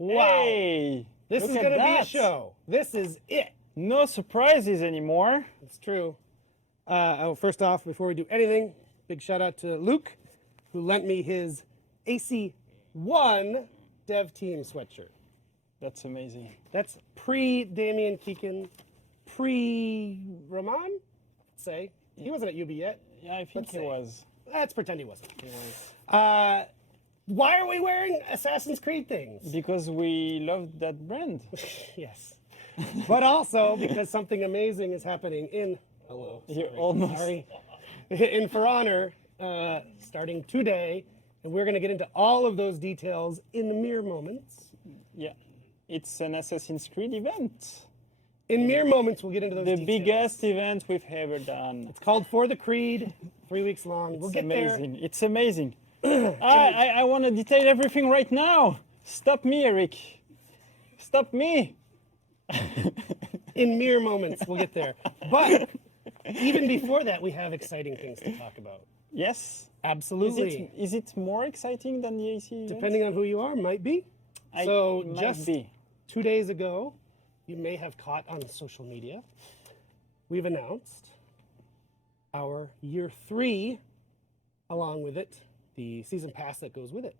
Wow. Hey, This look is at going to be a that. show. This is it. No surprises anymore. It's true. First off, before we do anything, big shout out to Luke, who lent me his AC1 dev team sweatshirt. That's amazing. That's pre-Damian Keegan, pre-Rahman, say. He wasn't at UB yet. Yeah, I think Let's he say. was. Let's pretend he wasn't. Why are we wearing Assassin's Creed things? Because we love that brand. Yes. But also because something amazing is happening in... Hello. You're almost... Sorry. In For Honor, starting today, and we're going to get into all of those details in the mere moments. Yeah, it's an Assassin's Creed event. In mere moments, we'll get into those The details. biggest event we've ever done. It's called For the Creed, 3 weeks long. We'll It's get amazing. It's amazing. I want to detail everything right now. Stop me, Eric. Stop me. In mere moments, we'll get there. But even before that, we have exciting things to talk about. Yes. Absolutely. Is it more exciting than the AC event? Depending on who you are, might be. It So might just be. 2 days ago, you may have caught on social media, we've announced our year 3, along with it, the season pass that goes with it.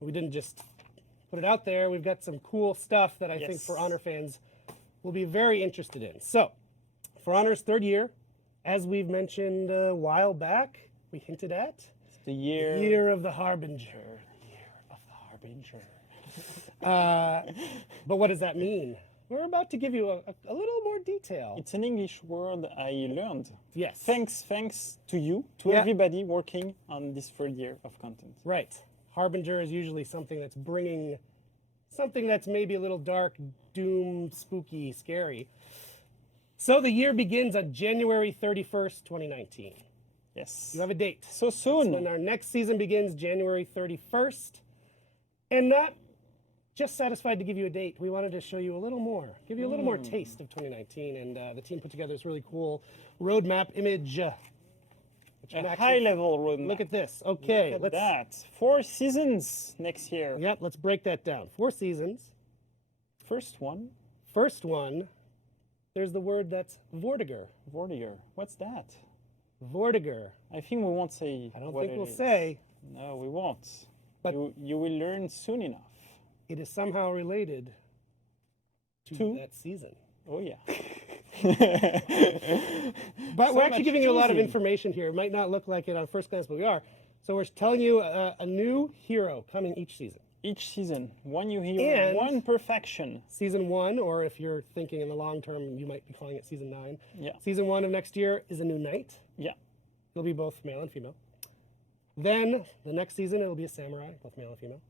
We didn't just put it out there. We've got some cool stuff that I think Yes. For Honor fans will be very interested in. So, For Honor's 3rd year, as we've mentioned a while back, we hinted at, It's the year. Year of the Harbinger. Year of the Harbinger. But what does that mean? We're about to give you a little more detail. It's an English word I learned. Yes. Thanks to you, to Yeah. everybody working on this 3rd year of content. Right. Harbinger is usually something that's bringing something that's maybe a little dark, doom, spooky, scary. So the year begins on January 31st, 2019. Yes. You have a date. So soon. When our next season begins, January 31st. And not just satisfied to give you a date, we wanted to show you a little more, give you a little more taste of 2019. And the team put together this really cool roadmap image. Which I'm A actually- high-level roadmap. Look at this. Okay, Look at let's. that. 4 seasons next year. Yep, let's break that down. 4 seasons. First one, First one, there's the word that's Vortiger. Vortiger. What's that? Vortiger. I think we won't say. I don't what think we'll it is. say. No, we won't. But- you will learn soon enough. It is somehow related to that season. Oh yeah. But So we're actually much giving you a lot of teasing. information here. It might not look like it on first glance, but we are. So we're telling you a new hero coming each season. Each season, one new hero, And- one perfection. Season 1, or if you're thinking in the long term, you might be calling it season 9. Yeah. Season 1 of next year is a new knight. Yeah. It'll be both male and female. Then the next season, it'll be a samurai, both male and female.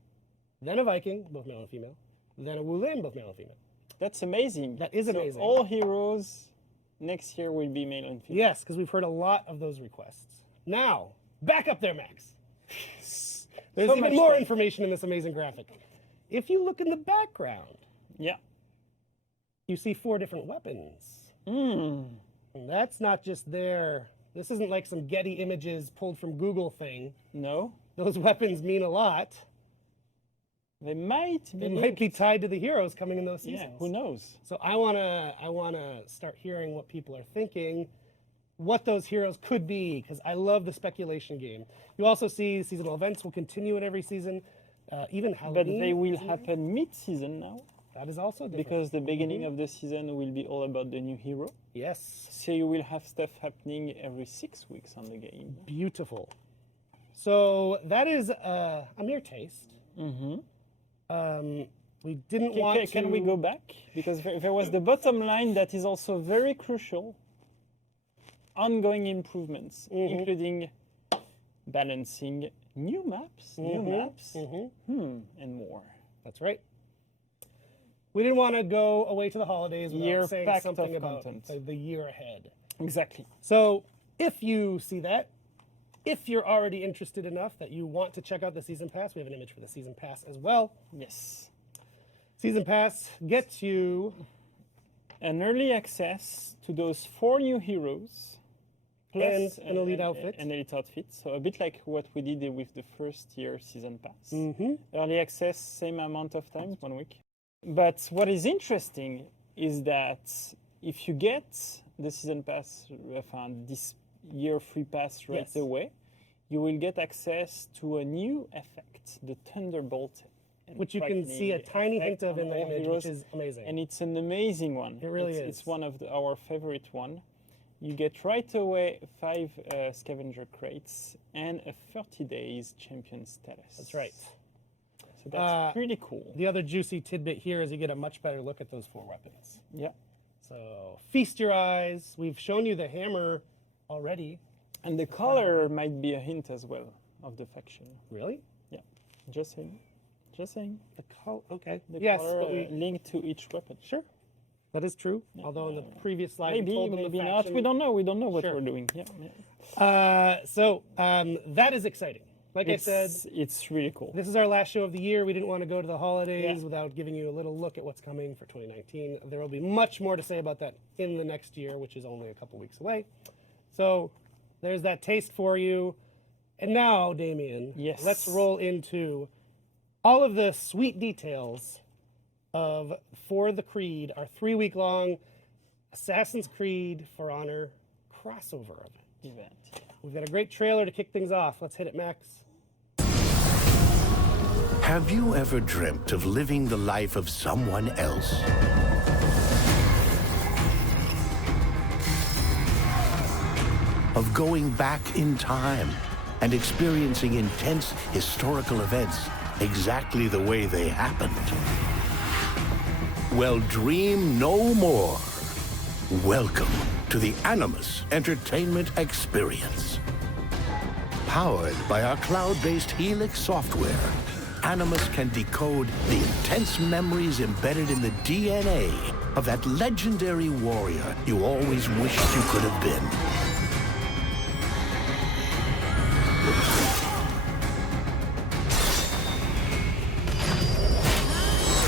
Then a Viking, both male and female. Then a Wulin, both male and female. That's amazing. That is So amazing. all heroes next year will be male and female. Yes, because we've heard a lot of those requests. Now, back up there, Max. There's So even much more stuff. information in this amazing graphic. If you look in the background, Yeah. you see 4 different weapons. Mm. And that's not just there. This isn't like some Getty images pulled from Google thing. No, Those weapons mean a lot. they might be. They might be tied to the heroes coming in those Yeah, seasons. who knows? So I wanna start hearing what people are thinking, what those heroes could be, because I love the speculation game. You also see seasonal events will continue in every season, even But Halloween. they will season. happen mid-season now, That is also different. because the beginning of the season will be all about the new hero. Yes, So you will have stuff happening every 6 weeks on the game. beautiful. So that is a mere taste. Mm-hmm. We didn't want to. Can we go back? Because there was the bottom line that is also very crucial. Ongoing improvements, including balancing new maps, and more. That's right. We didn't want to go away to the holidays without Year saying packed something of about content. the year ahead. Exactly. So if you see that, if you're already interested enough that you want to check out the Season Pass, we have an image for the Season Pass as well. Yes. Season Pass gets you An early access to those 4 new heroes. plus an elite outfit. An elite outfit. So a bit like what we did with the first year season pass. Mm-hmm. Early access, same amount of time, 1 week. But what is interesting is that if you get the season pass, this year free pass right Yes. away, you will get access to a new effect, the Thunderbolt. and Which you can see a frightening tiny effect hint of on in the all image, heroes. which is amazing. And it's an amazing one. It really It's is. one of our favorite one. You get right away 5 scavenger crates and a 30 days champion status. That's right. So that's pretty cool. The other juicy tidbit here is you get a much better look at those 4 weapons. Yeah. So feast your eyes. We've shown you the hammer already. And the color might be a hint as well of the faction. Really? Yeah. Just saying. Just saying. The color? Okay. The Yes, color but we linked to each weapon. sure. That is true. Although in the previous slide, we Maybe, told them the maybe not. faction. We don't know. We don't know what Sure. we're doing. Yeah. That is exciting. Like I said, it's really cool. this is our last show of the year. We didn't want to go to the holidays Yeah. without giving you a little look at what's coming for 2019. There will be much more to say about that in the next year, which is only a couple weeks away. So there's that taste for you. And now, Damien, Yes. let's roll into all of the sweet details of For the Creed, our 3-week-long Assassin's Creed For Honor crossover event. We've got a great trailer to kick things off. Let's hit it, Max. Have you ever dreamt of living the life of someone else? Of going back in time and experiencing intense historical events exactly the way they happened? Well, dream no more. Welcome to the Animus Entertainment Experience. Powered by our cloud-based Helix software, Animus can decode the intense memories embedded in the DNA of that legendary warrior you always wished you could have been.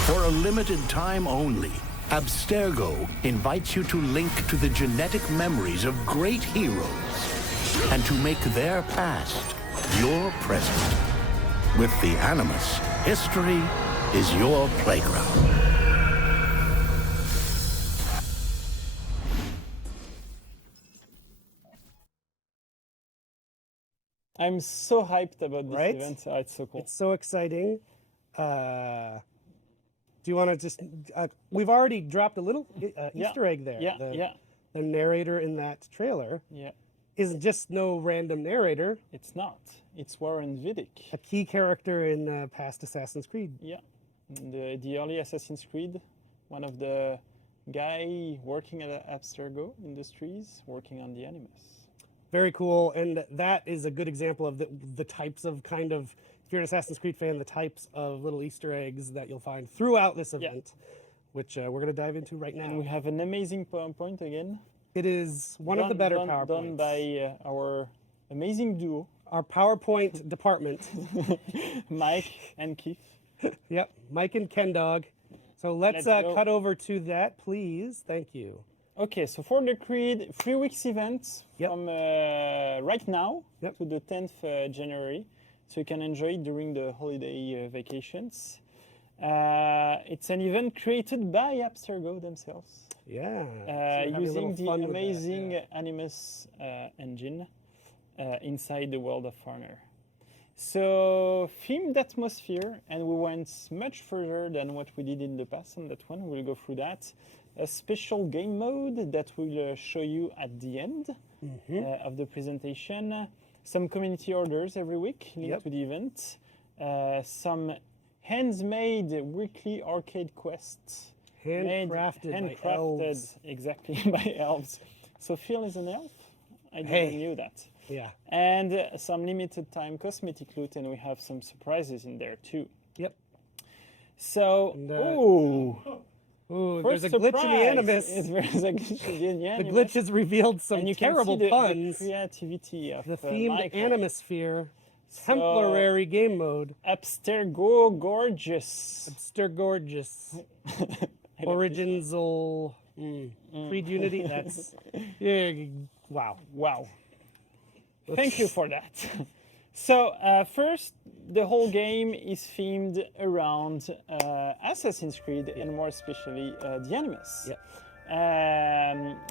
For a limited time only, Abstergo invites you to link to the genetic memories of great heroes and to make their past your present. With the Animus, history is your playground. I'm so hyped about this Right? event. Oh, it's so cool. It's so exciting. Do you want to just... we've already dropped a little Easter egg there. Yeah, The narrator in that trailer yeah. isn't just no random narrator, It's not. It's Warren Vidic. a key character in past Assassin's Creed. Yeah. The early Assassin's Creed, one of the guy working at Abstergo Industries, working on the Animus. Very cool, and that is a good example of the types of kind of, if you're an Assassin's Creed fan, the types of little Easter eggs that you'll find throughout this event, which we're going to dive into right And we now. have an amazing PowerPoint again. It is one of the better PowerPoints. Done by our amazing duo, Our PowerPoint department. Mike and Keith. Yep, Mike and Ken Dog. So let's Let's go. cut over to that, please. Thank you. Okay, so for the Creed 3 weeks event Yep. from right now Yep. to the 10th January, so you can enjoy it during the holiday vacations. It's an event created by Abstergo themselves, Yeah. so we're having a using little the fun with that, amazing yeah. Animus engine inside the world of Honor. So, themed atmosphere, and we went much further than what we did in the past on that one. We'll go through that. A special game mode that we'll show you at the end of the presentation. Some community orders every week linked Yep. to the event. Some hands-made weekly arcade quests. Handcrafted by elves. Exactly, by elves. So Phil is an elf? I didn't Hey. knew that. Yeah. And some limited time cosmetic loot, and we have some surprises in there too. Yep. So, And, Ooh, first there's a glitch in the surprise Animus. is there's a glitch in the The Animus. glitch has revealed some And you terrible can see the puns. creativity of The themed Michael. Animusphere temporary game mode. Abstergo Gorgeous. Stir gorgeous. Original Creed Unity. That's yeah. Wow. Wow. Thank you for that. So first, the whole game is themed around Assassin's Creed and more especially the Animus. Yep.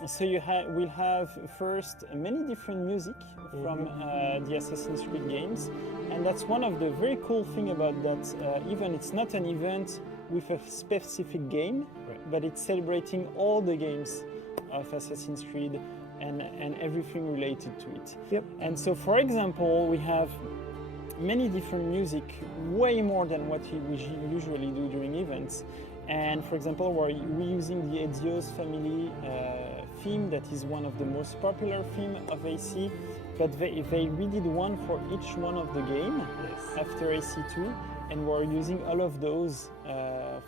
So we'll have first many different music from the Assassin's Creed games, and that's one of the very cool thing about that. Even it's not an event with a specific game, but it's celebrating all the games of Assassin's Creed and everything related to it. Yep. And so, for example, we have many different music, way more than what we usually do during events. And for example, we're reusing the Ezio's family theme, that is one of the most popular theme of AC, but they redid one for each one of the game after AC2, and we're using all of those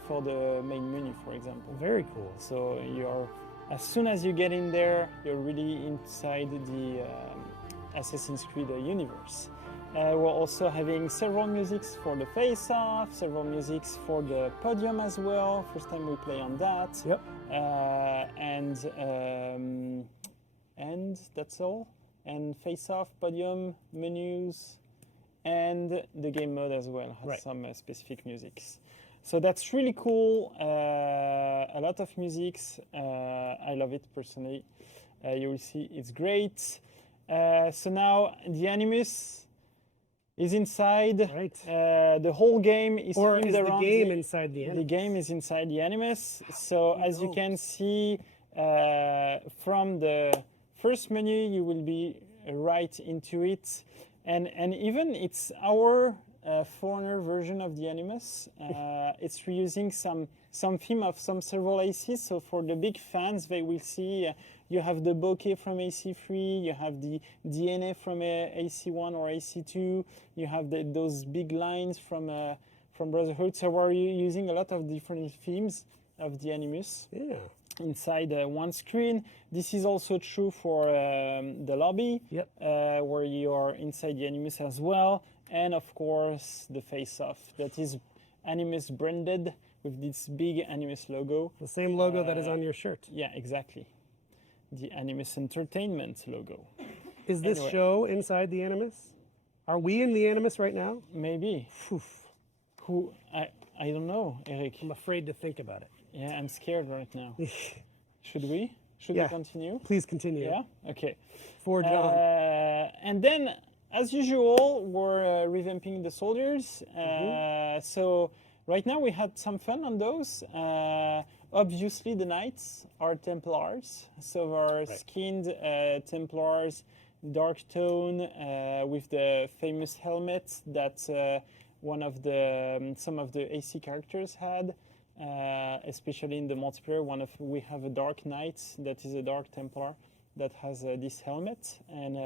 for the main menu, for example. Very cool. So as soon as you get in there, you're really inside the Assassin's Creed universe. We're also having several musics for the face-off, several musics for the podium as well. First time we play on that. Yep. And that's all. And face-off, podium, menus, and the game mode as well has some specific musics. So that's really cool. A lot of musics. I love it personally. You will see it's great. So now the Animus is inside. Right. The whole game is Or themed is the around game inside the The Animus? game is inside the Animus. So as you can see from the first menu, you will be right into it. And even it's our foreigner version of the Animus. It's reusing some theme of some several ACs. So for the big fans, they will see you have the bokeh from AC3, you have the DNA from AC1 or AC2, you have those big lines from Brotherhood. So we're using a lot of different themes of the Animus. Yeah. Inside one screen. This is also true for the lobby, Yep. where you are inside the Animus as well. And of course, the face-off that is Animus branded with this big Animus logo. The same logo that is on your shirt. Yeah, exactly. The Animus Entertainment logo. Is this Anyway. show inside the Animus? Are we in the Animus right now? Maybe. Who? I don't know, Eric. I'm afraid to think about it. Yeah, I'm scared right now. Should we? Should Yeah. we continue? Please continue. Yeah? Okay. For John. And then, as usual, we're revamping the soldiers. So right now we had some fun on those. Obviously, the knights are Templars. So our skinned Templars, dark tone, with the famous helmet that some of the AC characters had. Especially in the multiplayer, we have a dark knight that is a dark Templar that has this helmet, and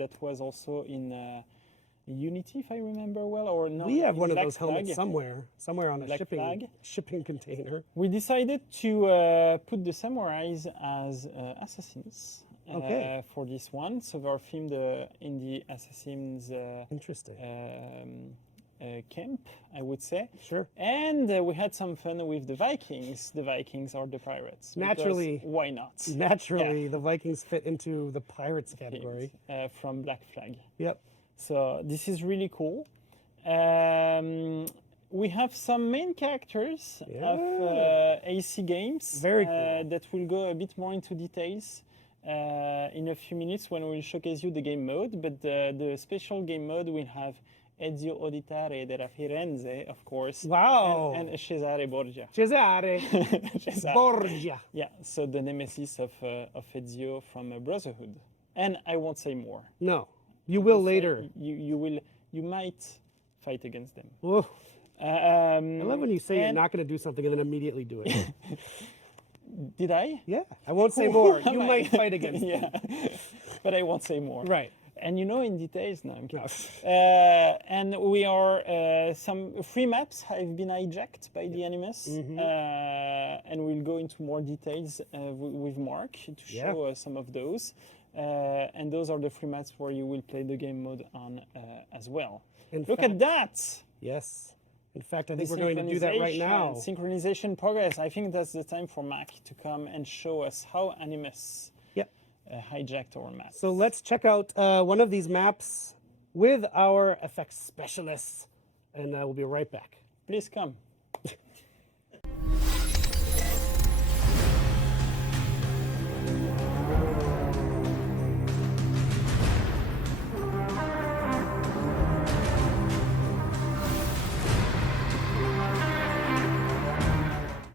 that was also in Unity, if I remember well, or no? We have in one of Black those helmets Flag. somewhere on a Black Flag. shipping container. We decided to put the samurais as assassins for this one, so they're themed in the assassins Interesting. camp, I would say. Sure. And we had some fun with the Vikings. The Vikings are the pirates. because Naturally. Why not? Naturally, the Vikings fit into the pirates category. From Black Flag. Yep. So this is really cool. We have some main characters of AC games. Very cool. That will go a bit more into details in a few minutes when we'll showcase you the game mode. But the special game mode will have Ezio Auditore della Firenze, of course. Wow. And Cesare Borgia. Cesare Cesare. Borgia. Yeah, so the nemesis of Ezio from Brotherhood. And I won't say more. No, you will later. You might fight against them. Whoa. I love when you say you're and- not going to do something and then immediately do it. Did I? Yeah, I won't say more. Am You I? might fight against them. Yeah, but I won't say more. Right. And you know in details now. I'm kidding. And we are some free maps have been hijacked by the Animus, and we'll go into more details with Mark to show some of those. And those are the free maps where you will play the game mode on as well. Look at that! Yes. In fact, I think we're going to do that right now. Synchronization progress. I think that's the time for Mac to come and show us how Animus hijacked our map. So let's check out one of these maps with our effects specialists, and we'll be right back. Please come.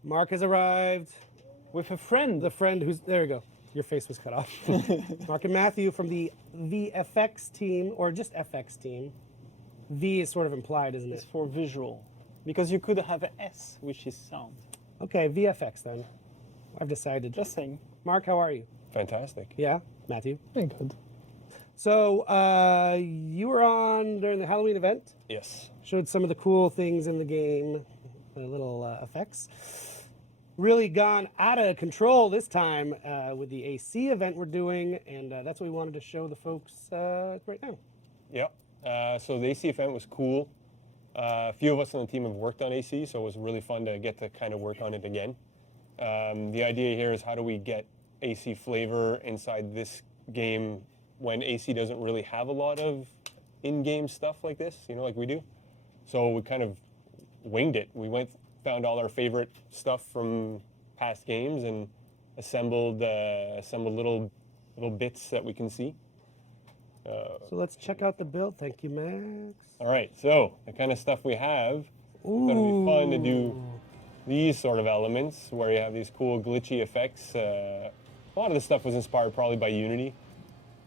Mark has arrived. With a friend. The friend who's there you go. Your face was cut off. Mark and Matthew from the VFX team, or just FX team. V is sort of implied, isn't It's it? for visual. Because you could have a S, which is sound. Okay, VFX then. I've decided. Just saying. Mark, how are you? Fantastic. Yeah, Matthew. Good. So you were on during the Halloween event. Yes. Showed some of the cool things in the game, the little effects. Really gone out of control this time with the AC event we're doing, and that's what we wanted to show the folks right now. Yep. So the AC event was cool. A few of us on the team have worked on AC, so it was really fun to get to kind of work on it again. The idea here is how do we get AC flavor inside this game when AC doesn't really have a lot of in-game stuff like this, you know, like we do. So we kind of winged it. We found all our favorite stuff from past games and assembled little bits that we can see. So let's check out the build. Thank you, Max. All right, so the kind of stuff we have, it's going to be fun to do these sort of elements where you have these cool glitchy effects. A lot of the stuff was inspired probably by Unity,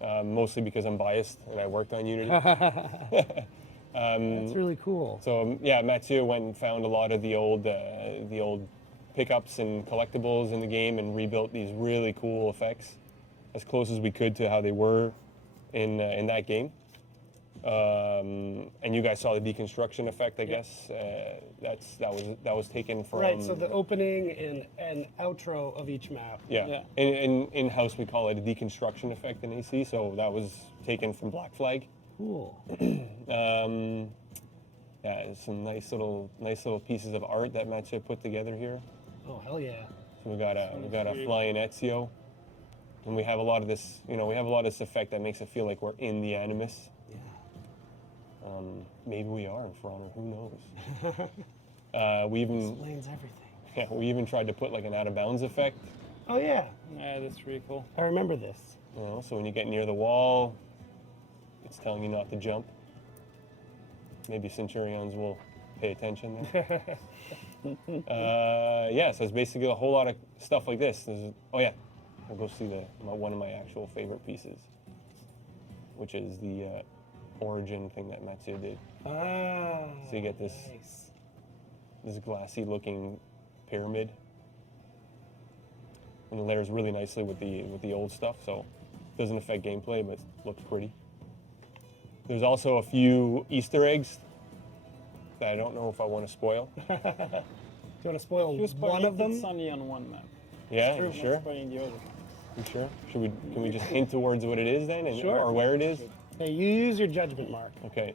mostly because I'm biased and I worked on Unity. That's really cool. So yeah, Mathieu went and found a lot of the old pickups and collectibles in the game and rebuilt these really cool effects as close as we could to how they were in that game. And you guys saw the deconstruction effect, I guess. That was taken from Right. So the opening and outro of each map. yeah. In-house we call it a deconstruction effect in AC. So that was taken from Black Flag. Cool. Yeah, there's some nice little pieces of art that Mathieu put together here. Oh hell yeah. So we got a flying Ezio, and we have a lot of this. You know, we have a lot of this effect that makes it feel like we're in the Animus. Yeah. Maybe we are in For Honor. Who knows? We even Explains everything. yeah, we even tried to put like an out of bounds effect. Oh yeah. Yeah, that's really cool. I remember this. You know, so when you get near the wall, it's telling you not to jump. Maybe Centurions will pay attention there. Yeah, so it's basically a whole lot of stuff like this. Oh yeah, I'll go see one of my actual favorite pieces, which is the origin thing that Mathieu did. Ah. So you get this glassy looking pyramid, and it layers really nicely with the old stuff. So it doesn't affect gameplay, but looks pretty. There's also a few Easter eggs that I don't know if I want to spoil. Do you want to spoil If you one of them? It's only on one map. Yeah, True, you not sure? spoiling the other. You sure? Can we just hint towards what it is then, and, Sure. or where it is? Hey, you use your judgment, Mark. Okay.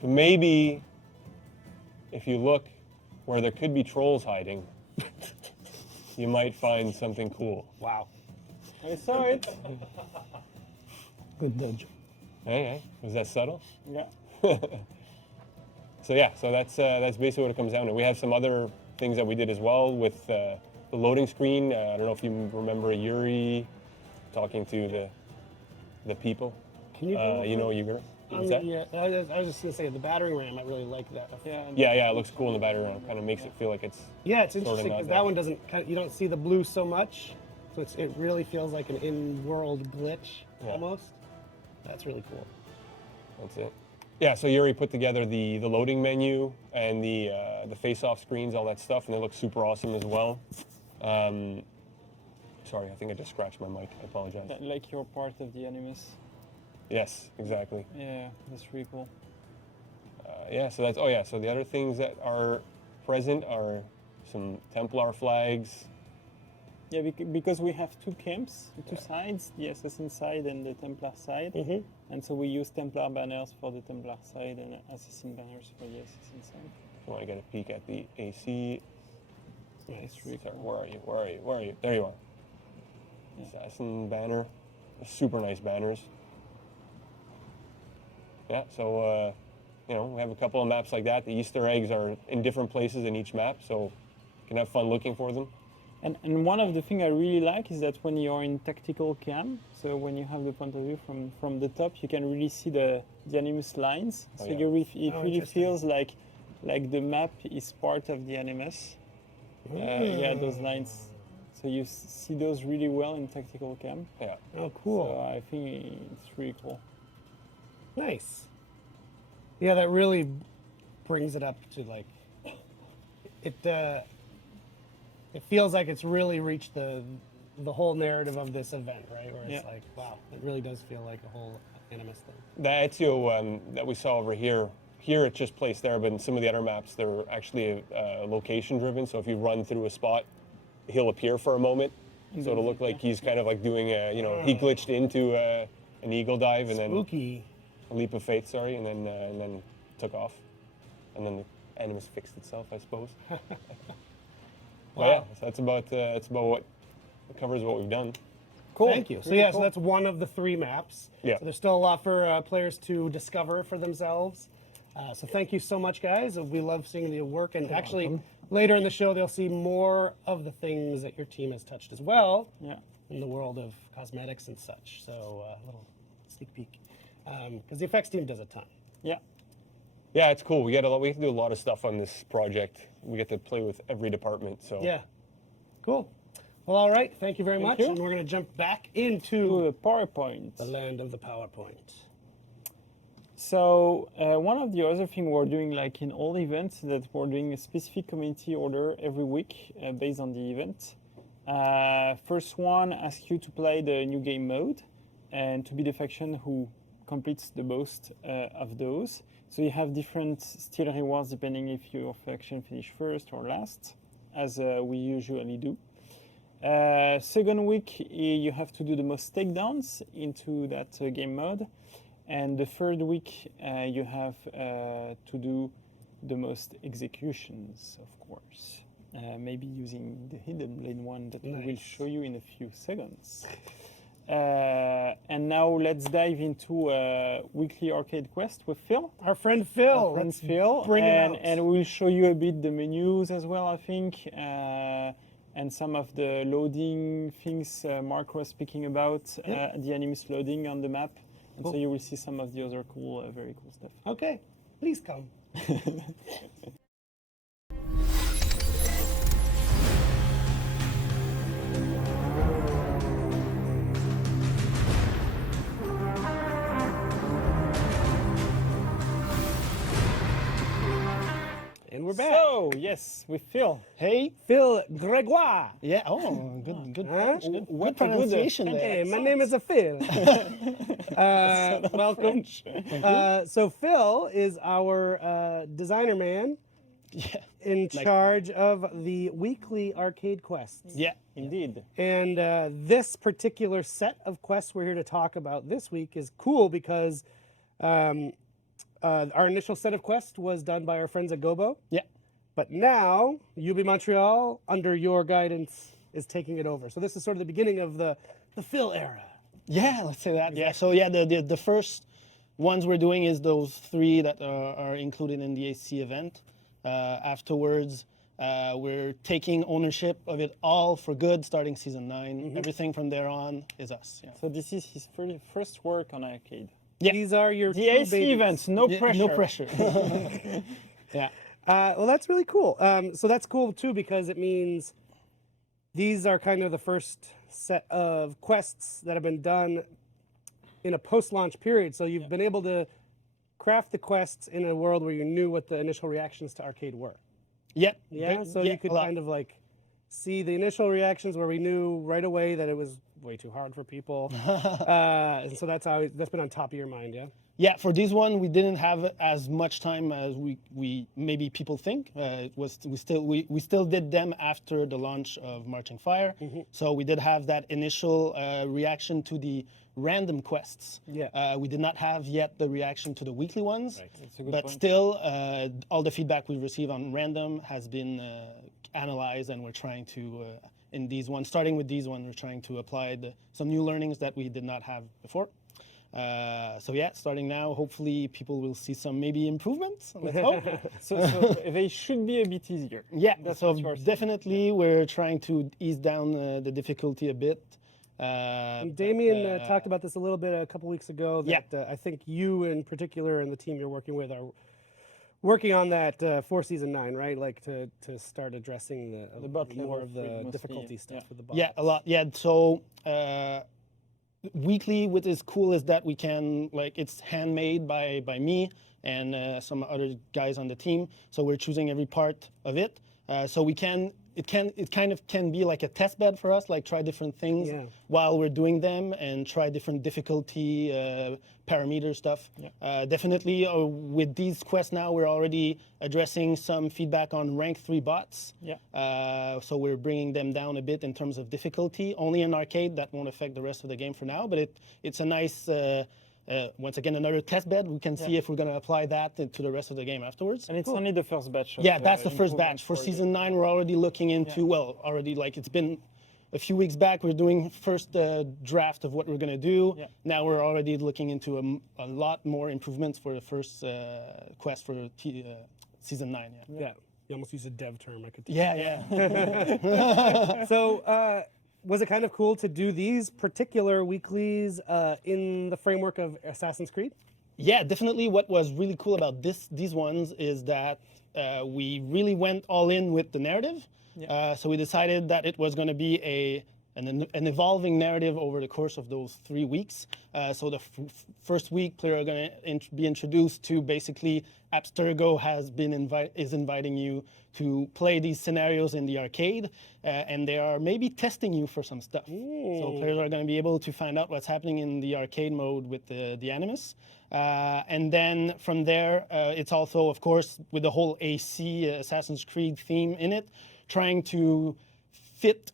So maybe if you look where there could be trolls hiding, you might find something cool. Wow. I saw it. Good dodge. Hey, was that subtle? Yeah. So yeah, so that's basically what it comes down to. We have some other things that we did as well with the loading screen. I don't know if you remember Yuri talking to the people. Can you? You know Yuri? What's that? Yeah, I was just gonna say the battering ram. I really like that. Yeah. Yeah, it looks cool in the battery round. Kind of makes it feel like it's Yeah, it's Sort of interesting not because that. that one doesn't. You don't see the blue so much, so it really feels like an in-world glitch Yeah. almost. That's really cool. That's it. Yeah, so Yuri put together the loading menu and the face-off screens, all that stuff, and they look super awesome as well. Sorry, I think I just scratched my mic. I apologize. Yeah, like you're part of the Animus. Yes, exactly. Yeah, that's really cool. Yeah, so that's so the other things that are present are some Templar flags. Yeah, because we have two camps, two sides, the Assassin side and the Templar side. Mm-hmm. And so we use Templar banners for the Templar side and Assassin banners for the Assassin side. If you want to get a peek at the AC. Nice. Sorry, where are you? There you are. Yeah. Assassin banner. super nice banners. Yeah, so you know, we have a couple of maps like that. The Easter eggs are in different places in each map, so you can have fun looking for them. And one of the things I really like is that when you're in tactical cam, so when you have the point of view from the top, you can really see the Animus lines. So yeah. it really Interesting. feels like the map is part of the Animus. Yeah, those lines. So you see those really well in tactical cam. Yeah. Oh, cool. So I think it's really cool. Nice. Yeah, that really brings it up to like it. It feels like it's really reached the whole narrative of this event, right? Where it's Yeah. like, wow, it really does feel like a whole Animus thing. The Ezio that we saw over here, it's just placed there, but in some of the other maps, they're actually location driven. So if you run through a spot, he'll appear for a moment. So it'll look like he's kind of like doing a, you know, he glitched into an eagle dive and then Spooky. a leap of faith, sorry, and then took off. And then the Animus fixed itself, I suppose. But yeah, so that's about what covers what we've done. Cool. Thank you. So yeah, so that's one of the 3 maps. Yeah. So there's still a lot for players to discover for themselves. So thank you so much, guys. We love seeing the work, and actually later in the show they'll see more of the things that your team has touched as well. Yeah. In the world of cosmetics and such. So a little sneak peek, because the effects team does a ton. Yeah. Yeah, it's cool. We get we can do a lot of stuff on this project. We get to play with every department. So Yeah. Cool. Well, all right. Thank you very much. you. And we're going to jump back To into the PowerPoint. the land of the PowerPoint. So one of the other things we're doing, like in all events, is that we're doing a specific community order every week based on the event. First one asks you to play the new game mode and to be the faction who completes the most of those. So you have different steel rewards depending if your faction finish first or last, as we usually do. Second week, you have to do the most takedowns into that game mode. And the third week, you have to do the most executions, of course. Maybe using the hidden blade one that we will show you in a few seconds. And now let's dive into weekly arcade quest with Phil. Our friend Phil. Our friend Let's Phil. bring it out. And we'll show you a bit the menus as well, I think. And some of the loading things Mark was speaking about, the Animus loading on the map. And so you will see some of the other cool, very cool stuff. Okay. Please come. And we're back. So, yes, with Phil. Hey, Phil Gregoire. yeah. Oh, good Huh? French. Good, What good a good pronunciation there. Hey, my name is Phil. Welcome. So Phil is our designer man Yeah, in charge of the weekly arcade quests. yeah. Indeed. And this particular set of quests we're here to talk about this week is cool because our initial set of quests was done by our friends at Gobo. Yeah. But now, UB Montreal, under your guidance, is taking it over. So this is sort of the beginning of the Phil era. Yeah, let's say that. Yeah. So yeah, the first ones we're doing is those 3 that are included in the AC event. Afterwards, we're taking ownership of it all for good, starting season 9. Everything from there on is us. Yeah. So this is his first work on arcade. Yeah. These are your The two AC babies. events, no Yeah, pressure. No pressure. yeah. Well, that's really cool. So that's cool too because it means these are kind of the first set of quests that have been done in a post-launch period. So you've been able to craft the quests in a world where you knew what the initial reactions to arcade were. Yeah. Yeah. So yeah, you could a lot. kind of like see the initial reactions where we knew right away that it was way too hard for people. And so that's been on top of your mind, yeah? Yeah, for this one, we didn't have as much time as we maybe people think. We still did them after the launch of Marching Fire, so we did have that initial reaction to the random quests. Yeah. We did not have yet the reaction to the weekly ones, That's a good but point. still, all the feedback we receive on random has been analyzed, and we're trying to in these ones. Starting with these ones, we're trying to apply some new learnings that we did not have before. So yeah, starting now, hopefully people will see some maybe improvements. Let's hope. So they should be a bit easier. Yeah, That's so what you are saying. definitely we're trying to ease down the difficulty a bit. And Damien talked about this a little bit a couple weeks ago. That Yeah. I think you in particular and the team you're working with are working on that for season 9, right? Like to start addressing The bot more level of the mostly, difficulty stuff yeah. with the bots. Yeah, a lot. Yeah, so weekly, what is cool is that we can, like, it's handmade by me and some other guys on the team. So we're choosing every part of it. So we can, it kind of can be like a test bed for us, like try different things Yeah. while we're doing them and try different difficulty parameter stuff. Yeah. Definitely with these quests now, we're already addressing some feedback on rank 3 bots. Yeah. So we're bringing them down a bit in terms of difficulty. Only in arcade, that won't affect the rest of the game for now, but it's a nice, once again, another test bed. We can see if we're going to apply that to the rest of the game afterwards. And it's only the first batch. Of, Yeah, that's the first batch. improvements For you. season 9, we're already looking into, well, already like it's been a few weeks back, we're doing first draft of what we're going to do. Yeah. Now we're already looking into a lot more improvements for the first quest for season 9. Yeah. Yeah. You almost used a dev term. I could. Yeah, yeah. So was it kind of cool to do these particular weeklies in the framework of Assassin's Creed? Yeah, definitely. What was really cool about these ones is that we really went all in with the narrative. Yeah. So we decided that it was going to be an evolving narrative over the course of those 3 weeks. So the first week, players are going to be introduced to basically Abstergo is inviting you to play these scenarios in the arcade, and they are maybe testing you for some stuff. So players are going to be able to find out what's happening in the arcade mode with the Animus. And then from there, it's also, of course, with the whole AC Assassin's Creed theme in it, trying to fit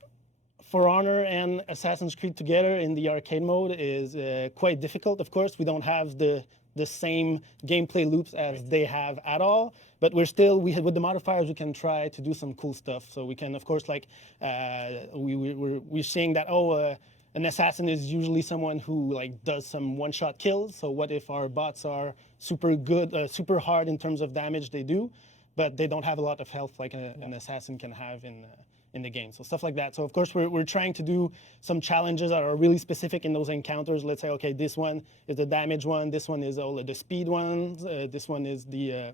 For Honor and Assassin's Creed together in the arcade mode is quite difficult. Of course, we don't have the same gameplay loops as they have at all, but with the modifiers, we can try to do some cool stuff. So we can, of course, like we're saying that an assassin is usually someone who like does some one-shot kills. So what if our bots are super good, super hard in terms of damage they do, but they don't have a lot of health like an assassin can have in the game. So stuff like that. So of course we're trying to do some challenges that are really specific in those encounters. Let's say, okay, this one is the damage one, this one is all the speed ones, this one is the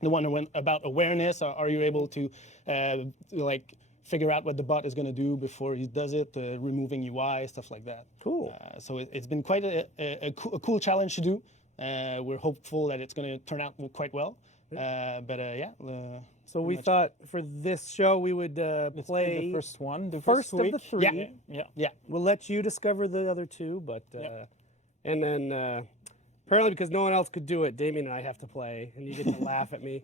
one about awareness. Are you able to like figure out what the bot is going to do before he does it, removing UI, stuff like that. Cool. So it's been quite a cool challenge to do. We're hopeful that it's going to turn out quite well. So we thought for this show we would play the first one, the first first of the week. 3. Yeah. We'll let you discover the other 2, but and then apparently because no one else could do it, Damien and I have to play, and you get to laugh at me.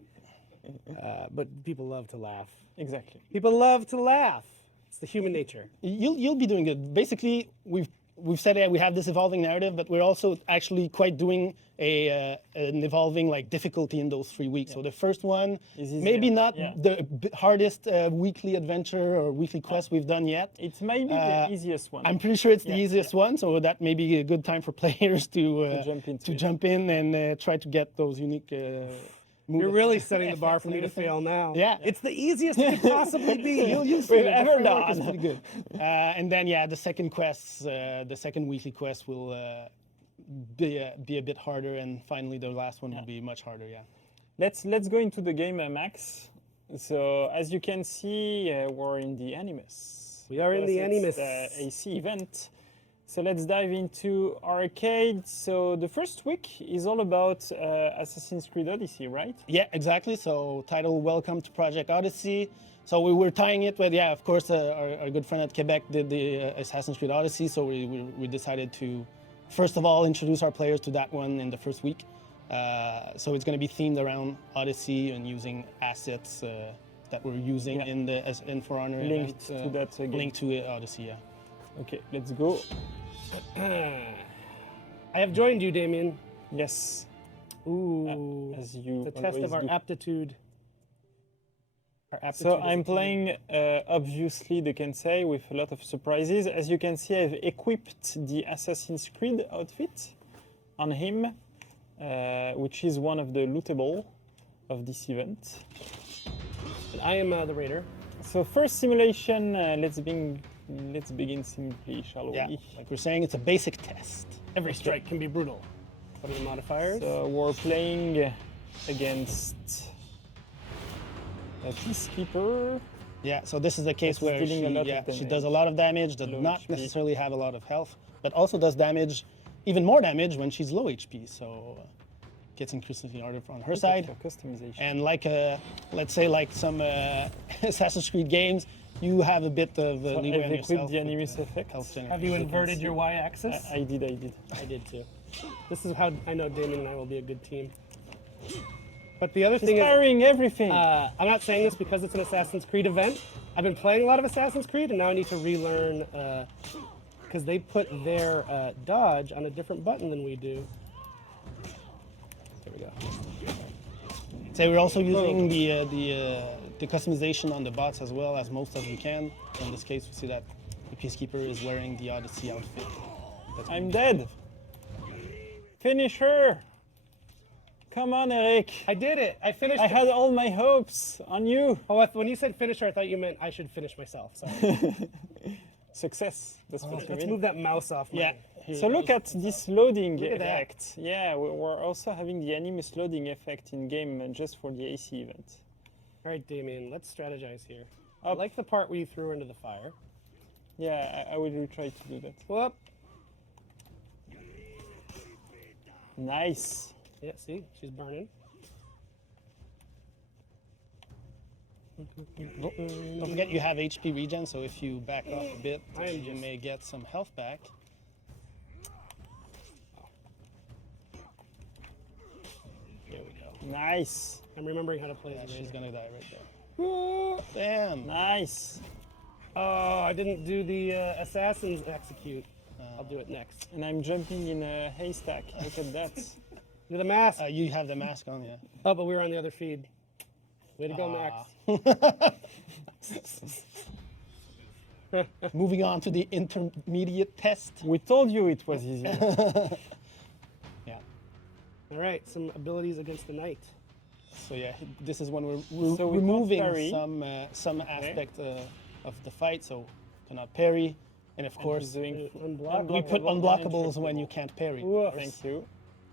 But people love to laugh. Exactly. People love to laugh. It's the human nature. You'll be doing good. Basically, we've said we have this evolving narrative, but we're also actually quite doing an evolving like difficulty in those 3 weeks. So the first one Is easier. maybe not Yeah. the hardest weekly adventure or weekly quest we've done yet. It might be the easiest one. I'm pretty sure it's the Yeah, easiest one, so that may be a good time for players to jump into it. in and try to get those unique. You're really setting the bar for me to fail now. Yeah. It's the easiest it could possibly be. You'll see We've it. The ever framework is done. pretty good. And then the second quest, the second weekly quest will be a bit harder, and finally the last one will be much harder. Yeah. Let's go into the game, Max. So as you can see, we're in the Animus. We are in the because it's Animus. the AC event. So let's dive into arcade. So the first week is all about Assassin's Creed Odyssey, right? Yeah, exactly. So title Welcome to Project Odyssey. So we were tying it with, of course, our good friend at Quebec did the Assassin's Creed Odyssey. So we decided to, first of all, introduce our players to that one in the first week. So it's going to be themed around Odyssey and using assets that we're using in For Honor. Linked to that game. Linked to Odyssey, yeah. Okay, let's go. I have joined you, Damien. Yes. Ooh. As you The test of always our do. aptitude. Our aptitude So is I'm a- playing obviously the Kensei with a lot of surprises. As you can see, I've equipped the Assassin's Creed outfit on him, which is one of the lootable of this event. I am the raider. So first simulation, let's begin simply, shall Yeah, we? like we're saying, it's a basic test. Every strike can be brutal. What are the modifiers? So we're playing against a peacekeeper. Yeah, so this is the case That's where dealing a lot of she damage. does a lot of damage, does Low not HP. necessarily have a lot of health, but also does damage, even more damage when she's low HP. So gets increasingly harder on her side. For customization. And like, let's say, like some Assassin's Creed games, you have a bit of So leeway I've on equipped yourself. the with, Animus effect. health generation. Have you inverted your y-axis? I did. I did too. This is how I know Damien and I will be a good team. But the other She's thing is, firing everything. I'm not saying this because it's an Assassin's Creed event. I've been playing a lot of Assassin's Creed, and now I need to relearn because they put their dodge on a different button than we do. There we go. So we're also using the customization on the bots as well as most as we can. In this case, we see that the Peacekeeper is wearing the Odyssey outfit. That's I'm dead. Finish her. Come on, Eric. I did it. I finished. I it. had all my hopes on you. Oh, when you said finisher, I thought you meant I should finish myself. Sorry. Success. That's what you Let's mean. move that mouse off. Yeah. So look at this loading at that. effect. Yeah, we're also having the Animus loading effect in game just for the AC event. All right, Damien. Let's strategize here. I Up. like the part where you threw her into the fire. Yeah, I will try to do that. Whoop. Nice. Yeah. See, she's burning. Don't forget you have HP regen, so if you back off a bit, I am you just- may get some health back. There we go. Nice. I'm remembering how to play Yeah, this. she's gonna die right there. Damn. Nice. Oh, I didn't do the assassins execute. I'll do it next. And I'm jumping in a haystack. Look at that. Do the mask. You have the mask on, yeah. Oh, but we were on the other feed. Way to go, Max. Moving on to the intermediate test. We told you it was easy. Yeah. All right, some abilities against the knight. So yeah, this is when we're So we can't removing parry. some aspect of the fight. So cannot parry, and of course He's doing Unblockable. we put unblockables when you uninterruptible. can't parry. Woof. Thank you.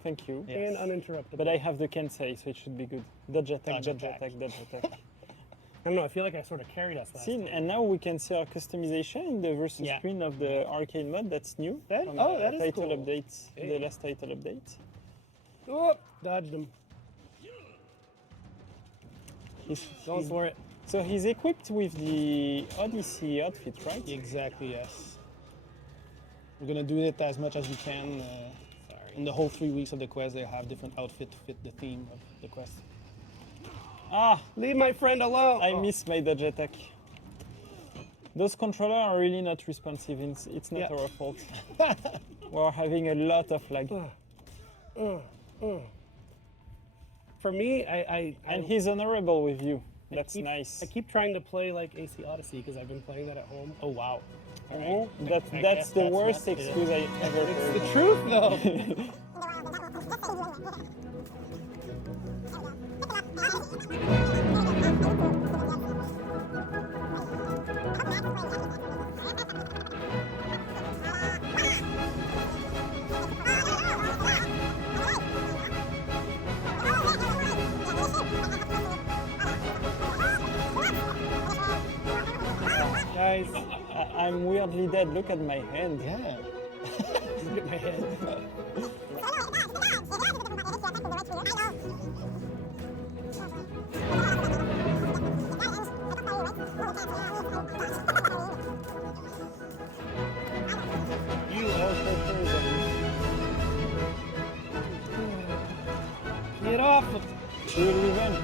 Thank you. Yeah. And uninterruptible. But I have the Kensei, so it should be good. Dodge attack, Dodge dodge attack. attack, dodge attack. I don't know. I feel like I sort of carried us last See, time. and now we can see our customization in the versus Yeah. screen of the arcade mode. That's new. That- from oh, the that is title cool. update. Hey. The last title update. Whoop, dodged him. Going He's- for it. So he's equipped with the Odyssey outfit, right? Exactly, yes. We're gonna do it as much as we can. In the whole 3 weeks of the quest, they have different outfit to fit the theme of the quest. Ah, Leave my friend alone. I missed my dodge attack. Those controllers are really not responsive. It's not Yeah. our fault. We're having a lot of lag. For me, I And he's honorable with you. That's keep, nice. I keep trying to play like AC Odyssey because I've been playing that at home. Oh wow! That's I that's guess the that's worst not it. excuse I ever It's heard. the truth, though. Guys, I'm weirdly dead. Look at my hand. Yeah. look at my head. You also Get off of Tu veux le revenge?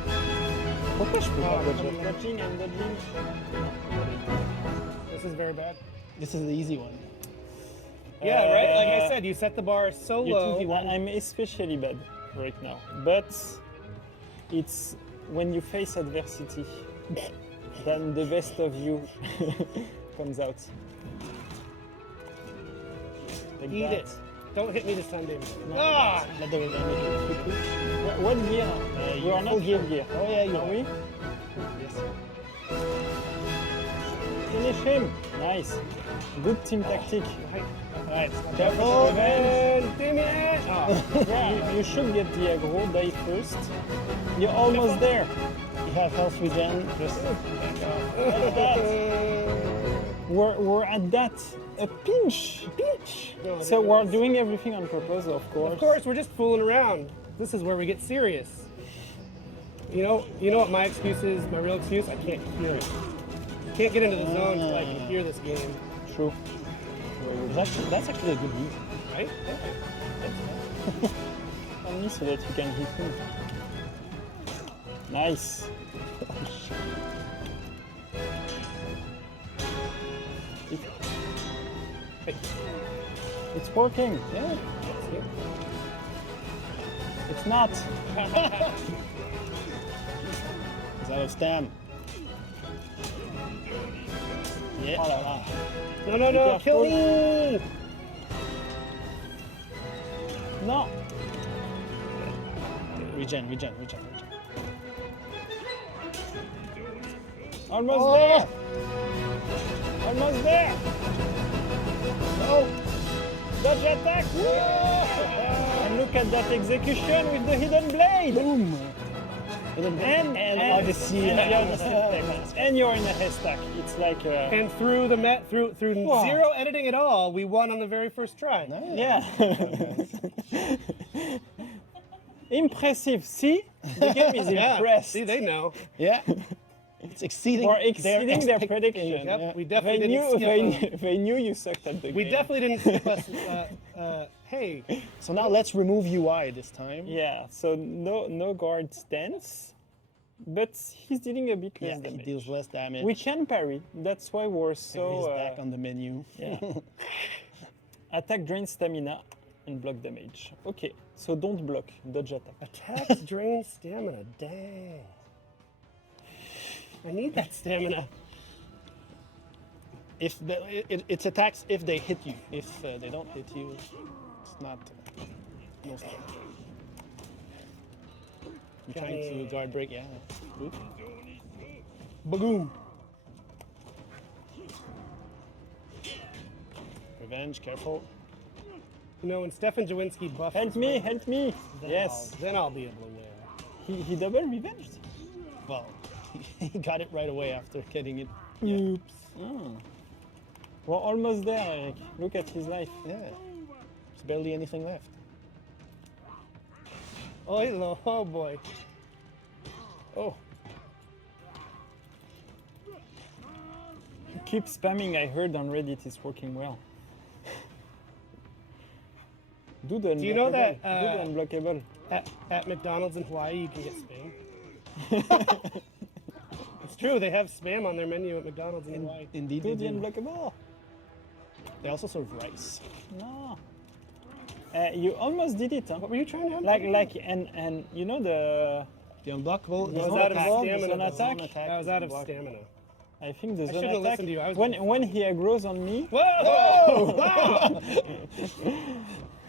Pourquoi je peux pas Oh, dodger? come on. Dodging and dodging. This is very bad. This is the easy one. Yeah, right? Like I Uh, said, you set the bar so You low. think I'm especially bad right now, but it's when you face adversity then the best of you comes out. Like Eat that. it. Don't hit me this time, David. Ah! Let the revenge make it quickly. What gear? We are not full full gear. Oh yeah, you Are are. we? Yes. Finish him. Nice. Good team tactic. Alright, careful. And damn it! Yeah, you should get the aggro, die first. You're almost there. You have health regen. Just We're at that. A pinch. No, So we're doing everything on purpose, of course. Of course, we're just fooling around. This is where we get serious. You know what my excuse is? My real excuse? I can't hear it. Can't get into the zone until I can hear this game, True. that's actually a good reason. right? Only so that you can hit him. Nice. Hey, It's working. Yeah. It's not. He's out of stam. Yeah. Oh la la. no, kill careful. me! No. Regen. Almost there. Almost there. Oh! Dodge attack. And look at that execution with the hidden blade. Boom! And Odyssey. And the Odyssey text. And you're in a haystack. It's like And through through Wow. zero editing at all, we won on the very first try. yeah. Impressive. See? The game is Yeah, impressed. see, they know. Yeah. It's exceeding. We're exceeding their prediction. Yep, we They definitely knew, didn't skip. they knew you sucked at the We game. definitely didn't skip us. Hey, So now let's remove UI this time. Yeah, so no guard stance, but he's dealing a bit Yeah, less he damage. deals less damage. We can parry. That's why we're He's so back on the menu. yeah. Attack drains stamina and block damage. Okay, so don't block, dodge attack. attacks drain stamina. Dang. I need that stamina. If it attacks if they hit you. If they don't hit you, it's not. No stop. You're trying to guard break, yeah. Good. Bagoom. Revenge, careful. You know, when Stefan Jawinski buffed. Help me, help me! Yes, Then I'll be able to win. he double revenged. Well, he got it right away after getting it. Oops. Oh. We're almost there, Eric. Look at his life. Yeah. There's barely anything left. Oh, hello. Oh boy. Oh. Keep spamming, I heard on Reddit it's working well. Do the you know that, unblockable. Do the unblockable. At McDonald's in Hawaii, you can get spam. It's true. They have spam on their menu at McDonald's in Hawaii. Indeed, Do they the do. unblockable. They also serve rice. No. You almost did it, huh? What were you trying to have? And you know the The unblockable. I was zone out of attack. stamina. Zone though. attack. I was out of stamina. I think the zone shouldn't have attack. listened to you. I was When he aggroes on me, Whoa! Wow!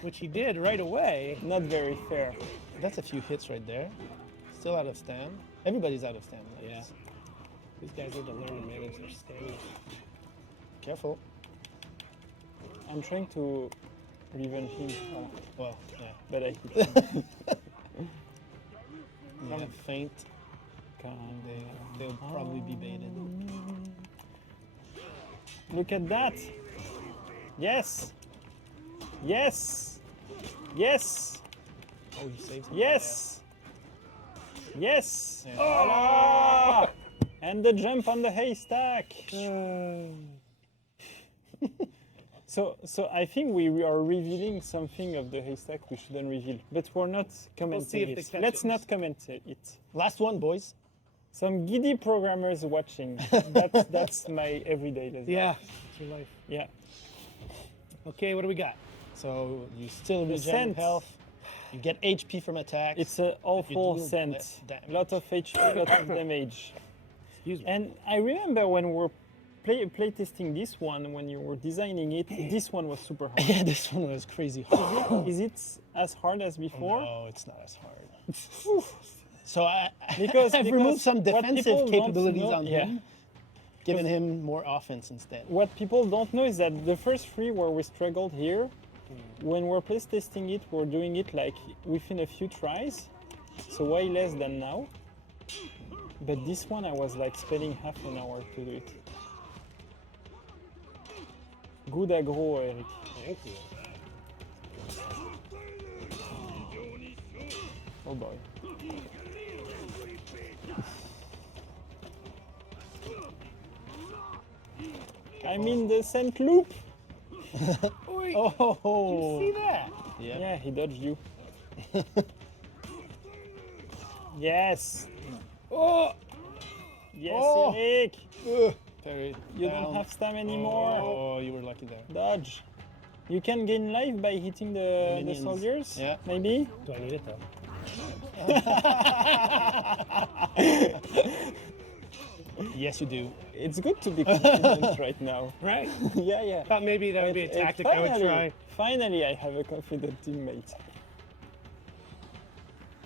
Which he did right away. not very fair. That's a few hits right there. Still out of stam. Everybody's out of stam. Yeah. These guys need to learn to manage their stamina. Careful. I'm trying to revenge him, Well, yeah. but I hit him. Yeah, faint. They'll probably be baited. Look at that! Yes! Yes! Yes! Oh, you saved him. Yes! Yes! Yeah. Ah! And the jump on the haystack. So I think we are revealing something of the haystack we shouldn't reveal, but we're not commenting see if they it. catch Let's it. not comment it. Last one, boys. Some giddy programmers watching. That's my everyday life. Yeah. It's your life. Yeah. Okay, what do we got? So you still regen scent. health. You get HP from attack. It's an awful deal scent. less damage. Lot of HP, lot of damage. Excuse me. And I remember when we were play testing this one, when you were designing it, this one was super hard. Yeah, this one was crazy hard. Is it as hard as before? No, it's not as hard. So I've Because removed some what people defensive don't capabilities know- on yeah. him, giving him more offense instead. What people don't know is that the first three where we struggled here, when we're place testing it, we're doing it like within a few tries, so way less than now. But this one I was like spending half an hour to do it. Good aggro, Eric. Thank you. Oh boy. I'm in the scent loop. Oh, See that? yeah. Yeah, he dodged you. Yes. Oh, Yes, Oh. Eric. Parry You down. don't have stam anymore. Oh, you were lucky there. Dodge. You can gain life by hitting the Minions. soldiers. Yeah. Maybe. do I need it though? Yes, you do. It's good to be confident right now. Right. Yeah, yeah. Thought maybe that would be a And tactic I would try. Finally, I have a confident teammate.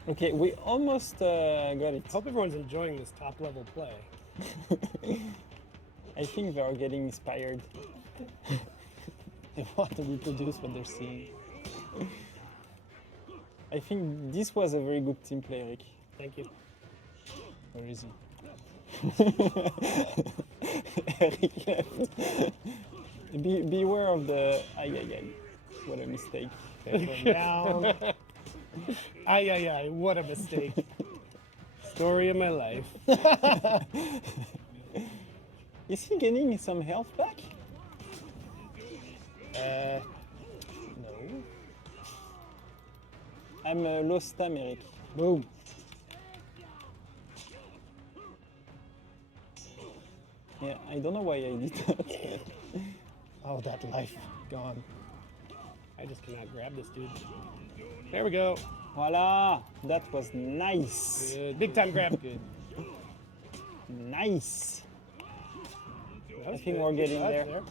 Okay, we almost got it. Hope everyone's enjoying this top level play. I think they are getting inspired. They want to reproduce what they're seeing. I think this was a very good team play, Eric. Thank you. Where is he? Eric left. Beware of the. Ay, ay, ay. What a mistake. Going down. Ay, ay, ay, what a mistake. Story of my life. Is he getting some health back? No. I'm low stam, Eric. Boom. Yeah, I don't know why I did that. Oh, that life gone. I just cannot grab this dude. There we go. Voila! That was nice. Good. Big time grab. Good. Nice. That was think good. we're Good getting dodge there.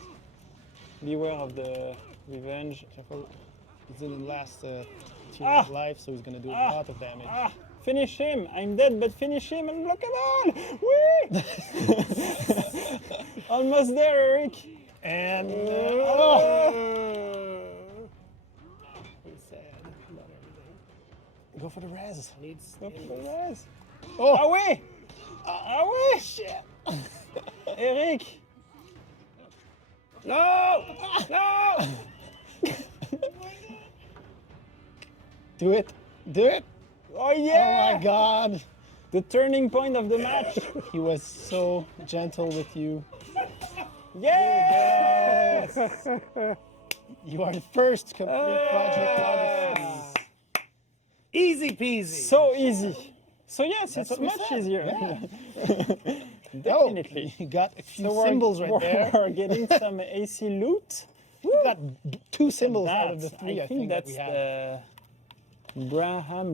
Beware of the revenge. He's in the last tier Ah! of life, so he's gonna do a Ah! lot of damage. Ah! Finish him! I'm dead, but finish him and block him on! Whee! Almost there, Eric. And Oh! I'm sad about everything. go for the res. Needs. Go for the res. Oh, Away! Away! shit! Eric! No! No! Do it! Do it! Oh yeah! Oh my God! The turning point of the match. He was so gentle with you. Yes! You are the first complete project odyssey. Easy peasy. So easy. So yes, That's it's what we much said. easier. Yeah. Definitely. Oh, you got a few So we're- symbols right there. We're getting some AC loot. You got two symbols out of the That's- three. I think that that's we have. the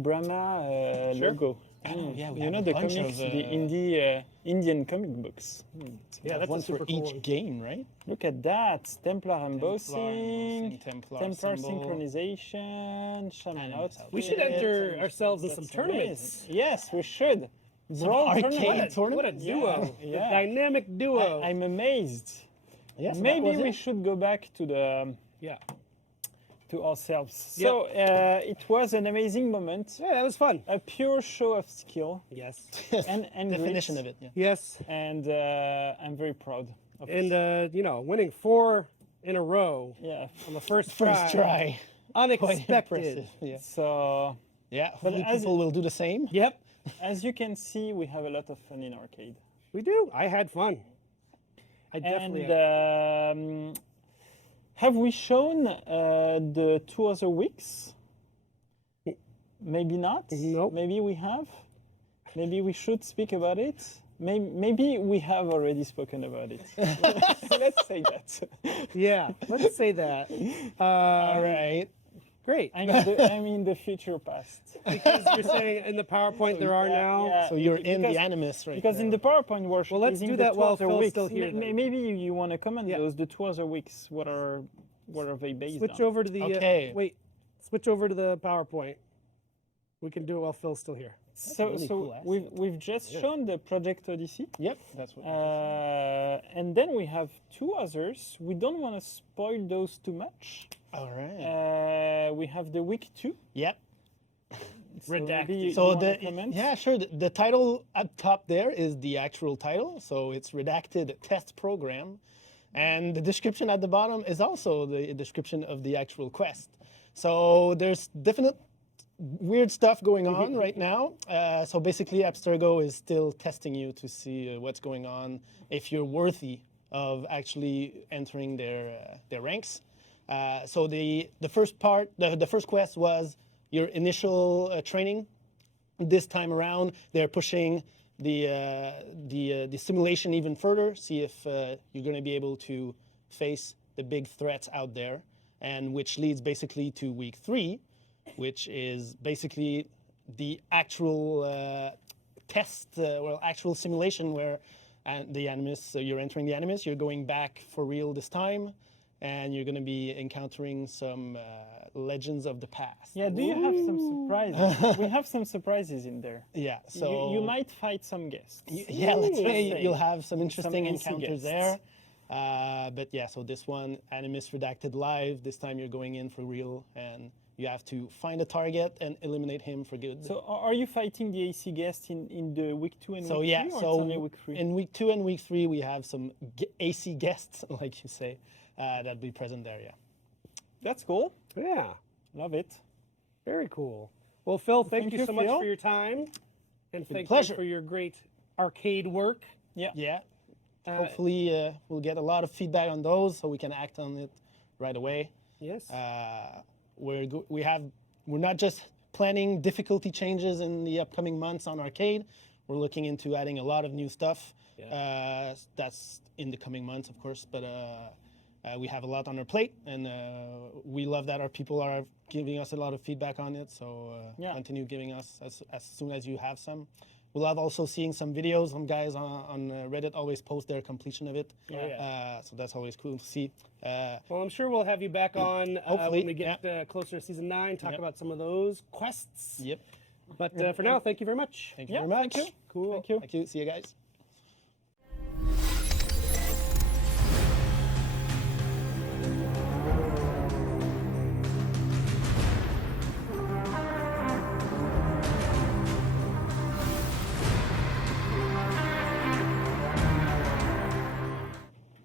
Brahma logo. yeah, we You have know a the bunch comics, of, the Indian comic books. Yeah, that's one a super for cool each one. game, right? Look at that. Templar embossing, Templar Templar symbol. synchronization, Shaman Animus outfit. We should enter ourselves in some That's tournaments. amazing. Yes, we should. Brawl arcade tournament. What a duo. Yeah. The dynamic duo. I'm amazed. Yes, that Maybe was we it. should go back to the yeah. to ourselves. Yep. So it was an amazing moment, Yeah, that was fun. a pure show of skill Yes. and definition grit. of it. Yeah. Yes. And I'm very proud of it. And, you know, winning 4 in a row Yeah. on the first First try. Quite Unexpected. impressive. Yeah. So Yeah. Hopefully as people will do the same. Yep. as you can see, we have a lot of fun in arcade. We do. I had fun. I definitely And had. have we shown the 2 other weeks? Maybe not. Nope. Maybe we have. Maybe we should speak about it. Maybe we have already spoken about it. Let's say that. Yeah, let's say that. All right. Great. I'm in the future past. Because you're saying in the PowerPoint there are now. Yeah, So you're in the because- Animus right Because now. in the PowerPoint workshop, Well, let's do that while Phil's still here, then. Maybe you want to comment Yeah. those, the 2 other weeks, what are they based Switch on? over to the. Okay. Wait. Switch over to the PowerPoint. We can do it while Phil's still here. So, really cool asset. we've just shown the Project Odyssey. Yep, that's what. And then we have 2 others. We don't want to spoil those too much. All right. We have the week 2. Yep. So Redacted. maybe you So wanna comment? yeah, sure. The title up top there is the actual title, so it's redacted test program, and the description at the bottom is also the description of the actual quest. So there's definite weird stuff going on right now. So basically, Abstergo is still testing you to see what's going on, if you're worthy of actually entering their ranks. So the first part, the first quest was your initial training. This time around, they're pushing the simulation even further. See if you're going to be able to face the big threats out there, and which leads basically to week 3, which is basically the actual test, actual simulation where the Animus, you're entering the Animus, you're going back for real this time, and you're going to be encountering some legends of the past. Yeah, do you have some surprises? We have some surprises in there. Yeah, so You might fight some guests. yeah, let's Just say saying. you'll have some interesting AC encounters guests. there. But yeah, so this one, Animus Redacted Live, this time you're going in for real, and you have to find a target and eliminate him for good. So are you fighting the AC guest in the week 2 and So week yeah, 3, or so it's only week 3? in week 2 and week 3 we have some AC guests, like you say, that'll be present there. Yeah. That's cool. Yeah. Love it. Very cool. Well, Phil, thank Thank you you, so much Phil. for your time, and thank pleasure. you for your great arcade work. Yeah. Yeah. Hopefully we'll get a lot of feedback on those, so we can act on it right away. Yes. We're not just planning difficulty changes in the upcoming months on arcade. We're looking into adding a lot of new stuff. That's in the coming months, of course. But we have a lot on our plate, and we love that our people are giving us a lot of feedback on it. So continue giving us as soon as you have some. We love also seeing some videos. Some guys on Reddit always post their completion of it. So that's always cool to see. Well, I'm sure we'll have you back on Hopefully, when we get closer to season 9, talk about some of those quests. Yep. But for now, thank you very much. Thank you Yeah, very much. thank you. Cool. Thank you. Thank you. See you guys.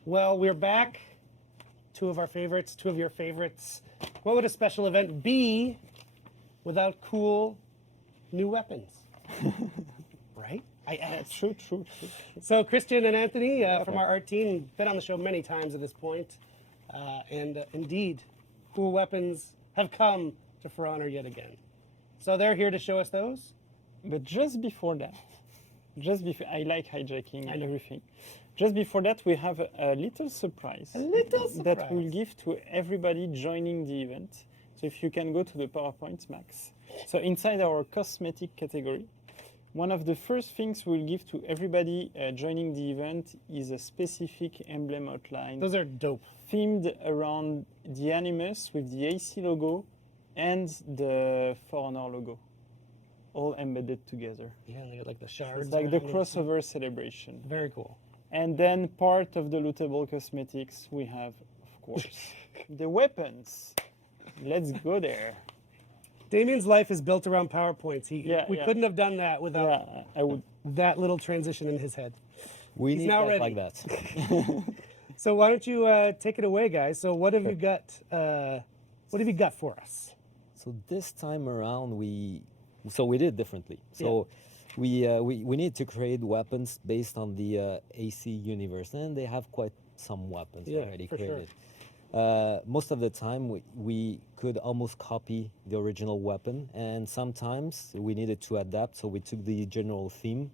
Well, we're back. 2 of our favorites, 2 of your favorites. What would a special event be without cool new weapons? Right? I asked. True. So Christian and Anthony from our art team been on the show many times at this point, and indeed, cool weapons have come to For Honor yet again. So they're here to show us those. But just before that, I like hijacking and everything. Just before that, we have a little surprise. That we'll give to everybody joining the event. So if you can go to the PowerPoint, Max. So inside our cosmetic category, one of the first things we'll give to everybody joining the event is a specific emblem outline Those are dope. themed around the Animus with the AC logo and the For Honor logo, all embedded together. Yeah, and they got like the shards. It's like the around it. crossover celebration. Very cool. And then part of the lootable cosmetics we have, of course, the weapons. Let's go there. Damien's life is built around PowerPoints. We Yeah. couldn't have done that without Yeah, I would. that little transition in his head. We He's need now guys ready. like that. So why don't you take it away, guys? So what have you got? What have you got for us? So this time around, we did it differently. So we need to create weapons based on the AC universe, and they have quite some weapons Yeah, already for sure. created. Most of the time, we could almost copy the original weapon, and sometimes we needed to adapt. So we took the general theme,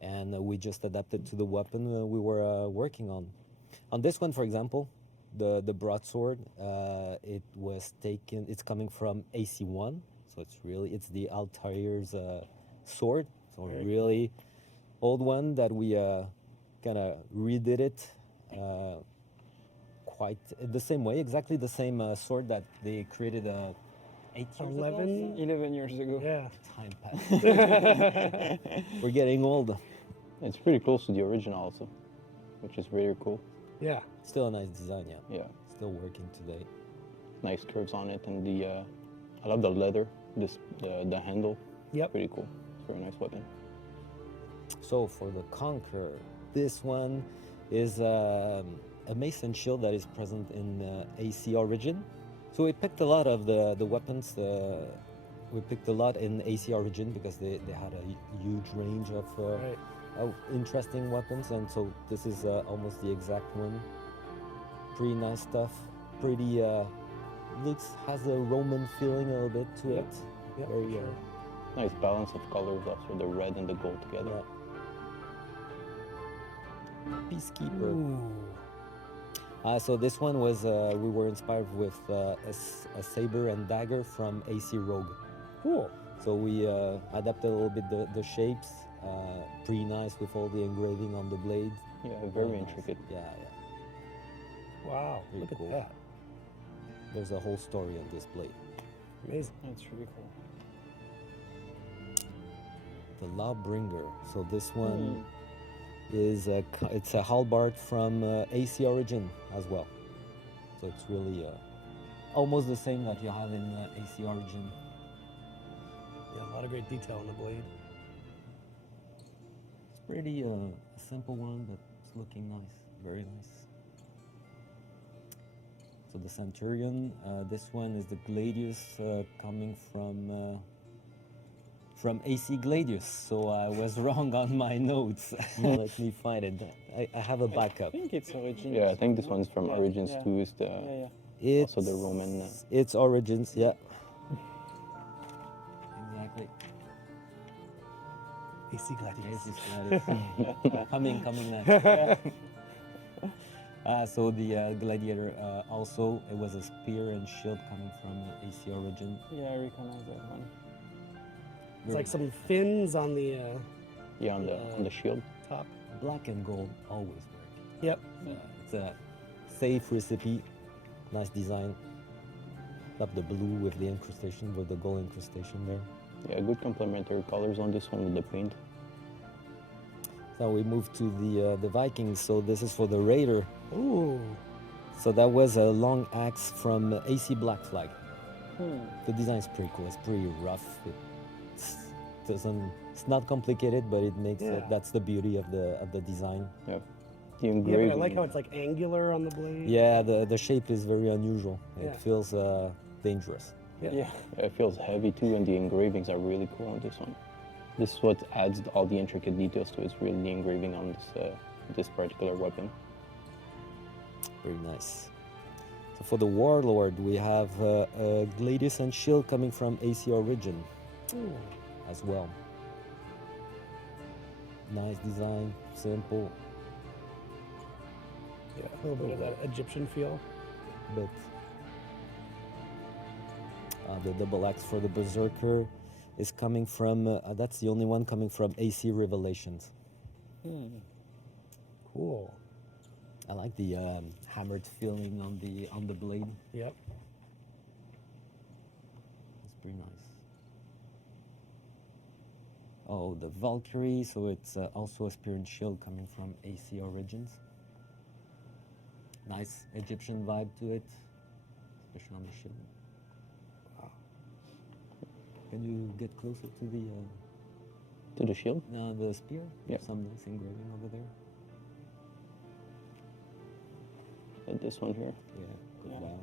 and we just adapted to the weapon we were working on. On this one, for example, the broadsword, it was taken. It's coming from AC1, so it's the Altair's sword. So really old one that we kind of redid it quite the same way, exactly the same sword that they created 8 years ago. 11 years ago. Yeah. Time passed. We're getting old. It's pretty close to the original also, which is very cool. Yeah. Still a nice design, yeah. Yeah, Still working today. nice curves on it, and I love the leather. The handle. Yep. Pretty cool. It's a very nice weapon. So for the Conqueror, this one is a mason shield that is present in AC Origin. So we picked a lot of the weapons. We picked a lot in AC Origin because they had a huge range Right. of interesting weapons, and so this is almost the exact one. Pretty nice stuff. Pretty has a Roman feeling a little bit to Yep. it. Yep, Very sure. Nice balance of colors, also the red and the gold together. Peacekeeper. Ooh. So this one was we were inspired with a saber and dagger from AC Rogue. Cool. So we adapted a little bit the shapes. Pretty nice with all the engraving on the blade. Yeah, very nice. intricate. Yeah. Wow. Pretty Look cool. at that. There's a whole story on this blade. Amazing. That's really cool. The Lawbringer. So this one is it's a halberd from AC Origin as well. So it's really almost the same that you have in AC Origin. Yeah, a lot of great detail on the blade. It's pretty a simple one, but it's looking nice. Very nice. So the Centurion, this one is the Gladius coming from AC Gladius. So I was wrong on my notes. Let me find it. I have a backup. I think it's Origins. Yeah, I think this one's from Yeah, Origins yeah. too. Is the Yeah. It's also the Roman. It's Origins, yeah. Exactly. AC Gladius. AC Gladius. coming next. So the Gladiator also, it was a spear and shield coming from AC Origin. Yeah, I recognize that one. It's like some fins on the Yeah, on the shield. top. Black and gold always work. Yep. It's a safe recipe, nice design. Love the blue with the incrustation, with the gold incrustation there. Yeah, good complementary colors on this one with the paint. Now we move to the Vikings. So this is for the Raider. Ooh. So that was a long axe from AC Black Flag. The design is pretty cool. It's pretty rough. It's not complicated, but it makes it. That's the beauty of the design. Yeah, the Yeah, engraving. but I like how it's like angular on the blade. Yeah, the shape is very unusual. Yeah. It feels dangerous. Yeah. Yeah, it feels heavy too, and the engravings are really cool on this one. This is what adds all the intricate details to it. Is really the engraving on this particular weapon. Very nice. So for the Warlord, we have a Gladius and Shield coming from AC Origin Ooh. as well. Nice design, simple, Yeah, a little bit of that Egyptian feel. but the double axe for the Berserker is coming from. That's the only one coming from AC Revelations. Cool. I like the hammered feeling on the blade. Yep. It's pretty nice. Oh, the Valkyrie, so it's also a spear and shield coming from AC Origins. Nice Egyptian vibe to it, especially on the shield. Wow. Can you get closer to To the shield. the spear? Yeah. Some nice engraving over there. And this one here. Yeah. Good. Yeah. Wow.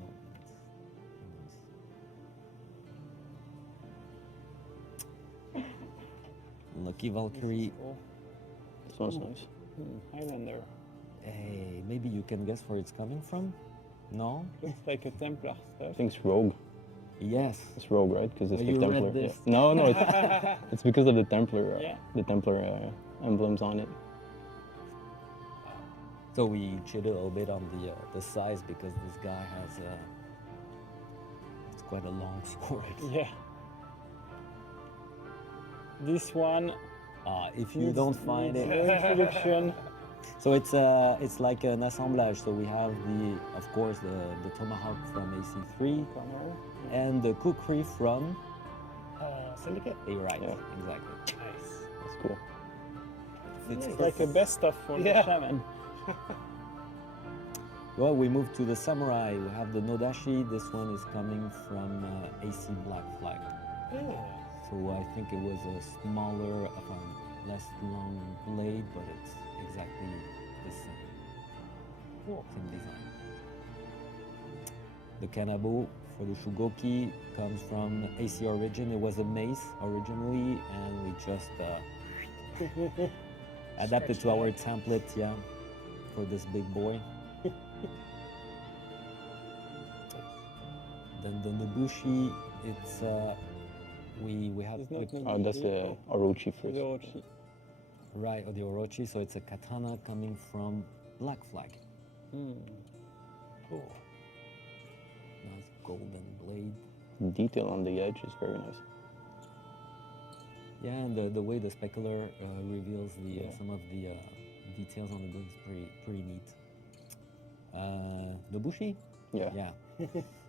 That's nice. Lucky Valkyrie. Cool. This one's nice. Highlander. Hey, maybe you can guess where it's coming from? No? Looks like a Templar I stuff. think it's Rogue. Yes. It's Rogue, right? Because it's Oh, the you read Templar. Yeah. this. No, no, it's because of the Templar. Yeah. The Templar emblems on it. So we cheated a little bit on the size because this guy has it's quite a long sword. Yeah. This one If you don't find it, introduction. so it's like an assemblage. So we have of course the tomahawk from AC3 Corner. and the kukri from Syndicate. right, Yeah. exactly. Nice. That's cool. It's It's like a best of for Yeah. the shaman. Well, we move to the samurai. We have the nodashi. This one is coming from AC Black Flag. Yeah. So I think it was a smaller, less long blade, but it's exactly the same. Cool. Same design. The kanabo for the shugoki comes from AC Origin. It was a mace originally, and we just adapted to our template, yeah, for this big boy. Then the Nobushi, it's we have It's not Oh, that's the Orochi first. The Orochi. right, or the Orochi. So it's a katana coming from Black Flag. Cool. Nice golden blade. Detail on the edge is very nice. Yeah, and the way the specular reveals some of the details on the blade is pretty neat. Nobushi? Yeah. Yeah.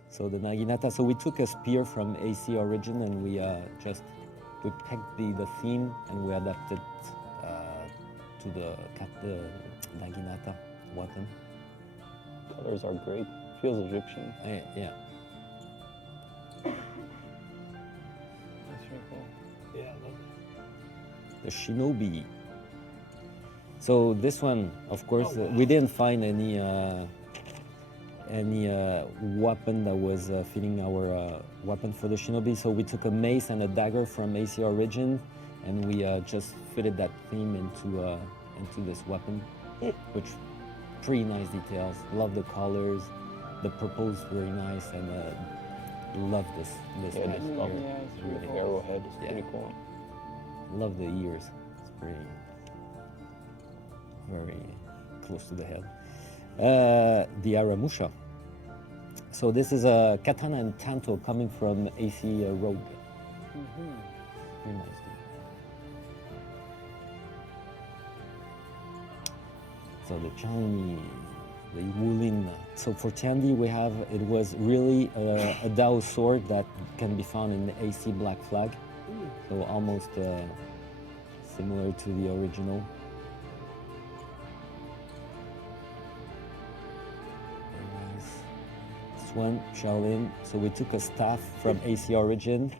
So the Naginata. So we took a spear from AC Origin and we picked the theme and we adapted to the Naginata weapon. Colors are great. Feels Egyptian. Yeah. That's really cool. Yeah, I love The Shinobi. So this one, of course, we didn't find any weapon that was fitting our weapon for the Shinobi. So we took a mace and a dagger from AC Origin, and we just fitted that theme into this weapon, which pretty nice details. Love the colors. The purple is very nice, and love this Yeah, head this here. stuff. Yeah, it's The really cool. arrowhead is Yeah. pretty cool. Love the ears. It's pretty very close to the head. The Aramusha. So this is a katana and tanto coming from AC Rogue. Very nice. So the Chani, the Wulin. So for Tandy, it was really a Dao sword that can be found in the AC Black Flag. So almost similar to the original. Very nice. This one, Shaolin. So we took a staff from AC Origin.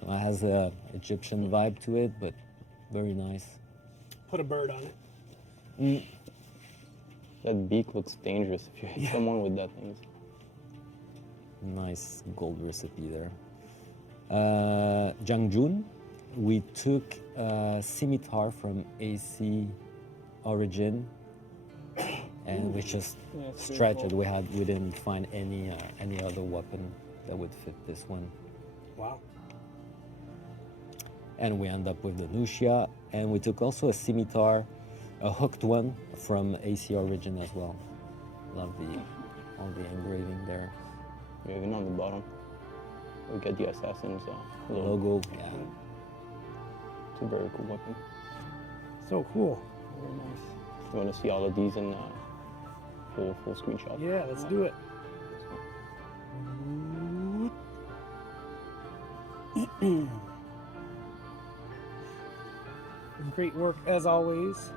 So it has a Egyptian vibe to it, but very nice. Put a bird on it. That beak looks dangerous if you hit someone with that thing. Nice gold recipe there. Jangjun, we took a scimitar from AC Origin, and we just Yeah, it's really stretched cool. it. We didn't find any other weapon that would fit this one, Wow. and we end up with the Nushia, and we took also a scimitar, a hooked one from AC Origin as well. Love all the engraving there. Yeah, even on the bottom, we get the assassin's logo. Logo, yeah. It's a very cool weapon. So cool. Very nice. You want to see all of these in full screenshot? Yeah, let's do it. Great work as always.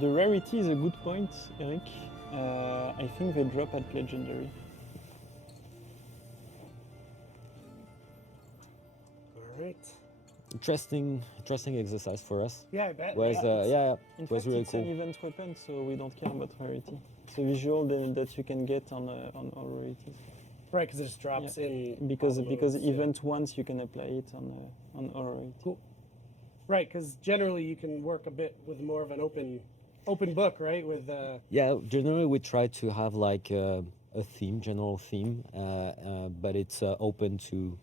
The rarity is a good point, Eric. I think they drop at legendary. All right. interesting exercise for us. Yeah, I bet. Was In it was fact, really it's cool. an event weapon, so we don't care about rarity. It's a visual that you can get on all rarities. Right, because it just drops in. Because all because modes, yeah. event once you can apply it on all rarity. Cool. Right, because generally you can work a bit with more of an open book, right? With Yeah, generally we try to have like a theme, general theme, but it's open to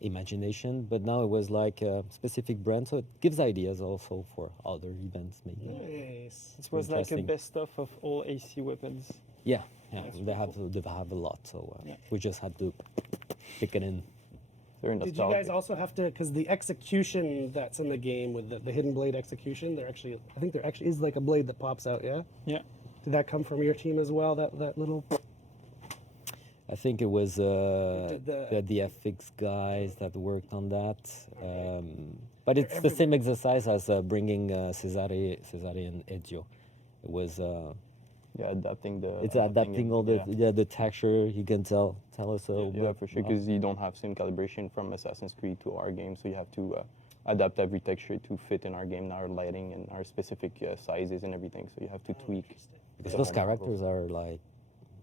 imagination. But now it was like a specific brand, so it gives ideas also for other events, maybe. nice. It was like a Interesting. best of all AC weapons. Yeah, they have a lot, so we just had to pick it in. Very Did you nostalgic. guys also have to, because the execution that's in the game with the hidden blade execution, I think there actually is like a blade that pops out, yeah? Yeah. Did that come from your team as well, that little? I think it was did the FX guys that worked on that. But it's the same exercise as bringing Cesare and Ezio. It was Yeah, adapting the. it's adapting all the yeah. the texture. You can tell us a little Yeah, bit. for sure, because you don't have same calibration from Assassin's Creed to our game, so you have to adapt every texture to fit in our game, our lighting, and our specific sizes and everything. So you have to tweak. Because the those whole model. characters are like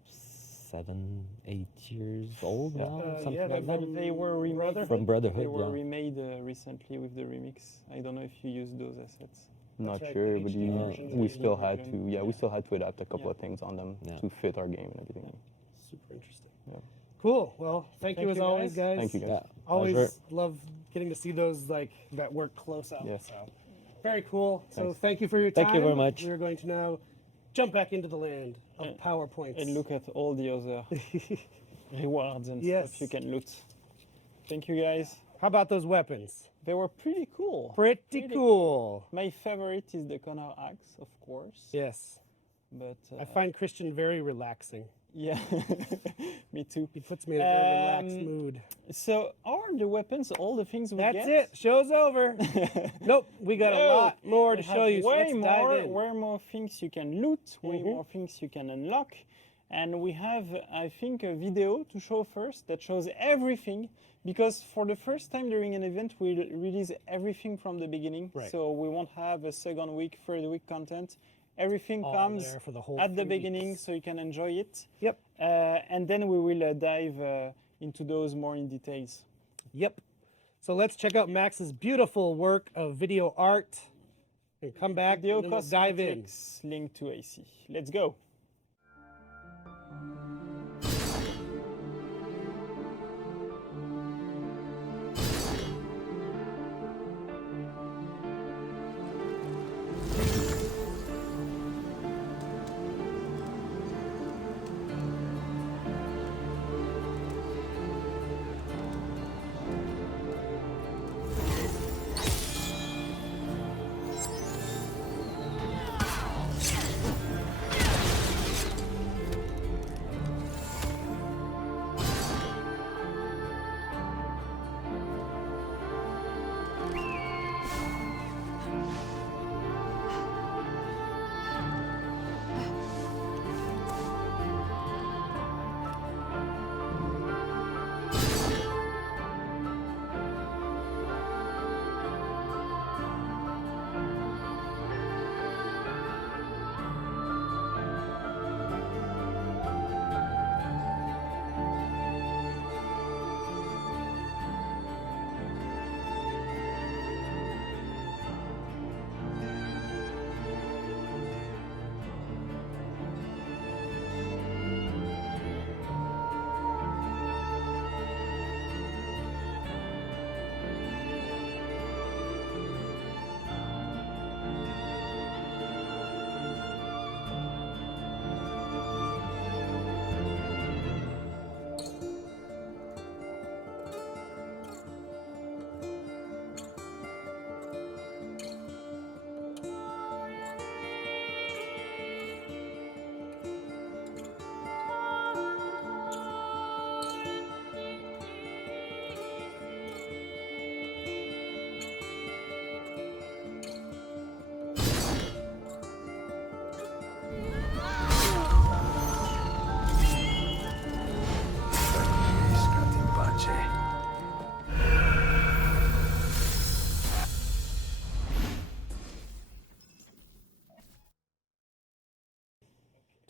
7, 8 years old Yeah. now, something yeah, like they're that. from They were remade. Brotherhood? From Brotherhood, They were yeah. remade recently with the remix. I don't know if you used those assets. Not right, sure, the but HD versions we and still HD had to. version. Yeah, we still had to adapt a couple Yeah. of things on them Yeah. to fit our game and everything. Super interesting. Yeah. Cool. Well, thank you Thank as you, always, guys. guys. Thank you, guys. Yeah, Always pleasure. love getting to see those like that work close up. Yes. So very cool. So Thanks. thank you for your time. Thank you very much. We're going to now jump back into the land of PowerPoints. And look at all the other rewards and Yes. stuff you can loot. Thank you guys. How about those weapons? They were pretty cool. Pretty cool. My favorite is the Connor axe, of course. Yes. But I find Christian very relaxing. yeah, me too. He puts me in a very relaxed Um, mood. So are the weapons all the things we That's get? it. Show's over. Nope. We got a No, lot more to We show have you. So way let's more, dive in. way more things you can loot, way Mhm. more things you can unlock. And we have, I think, a video to show first that shows everything. Because for the first time during an event, we release everything from the beginning. Right. So we won't have a second week, third week content. Everything All comes there for the whole at the 3 beginning, weeks. so you can enjoy it. Yep. And then we will dive into those more in details. Yep. So let's check out Max's beautiful work of video art and come back Video and then we'll dive in. cosmetics linked to AC. Let's go.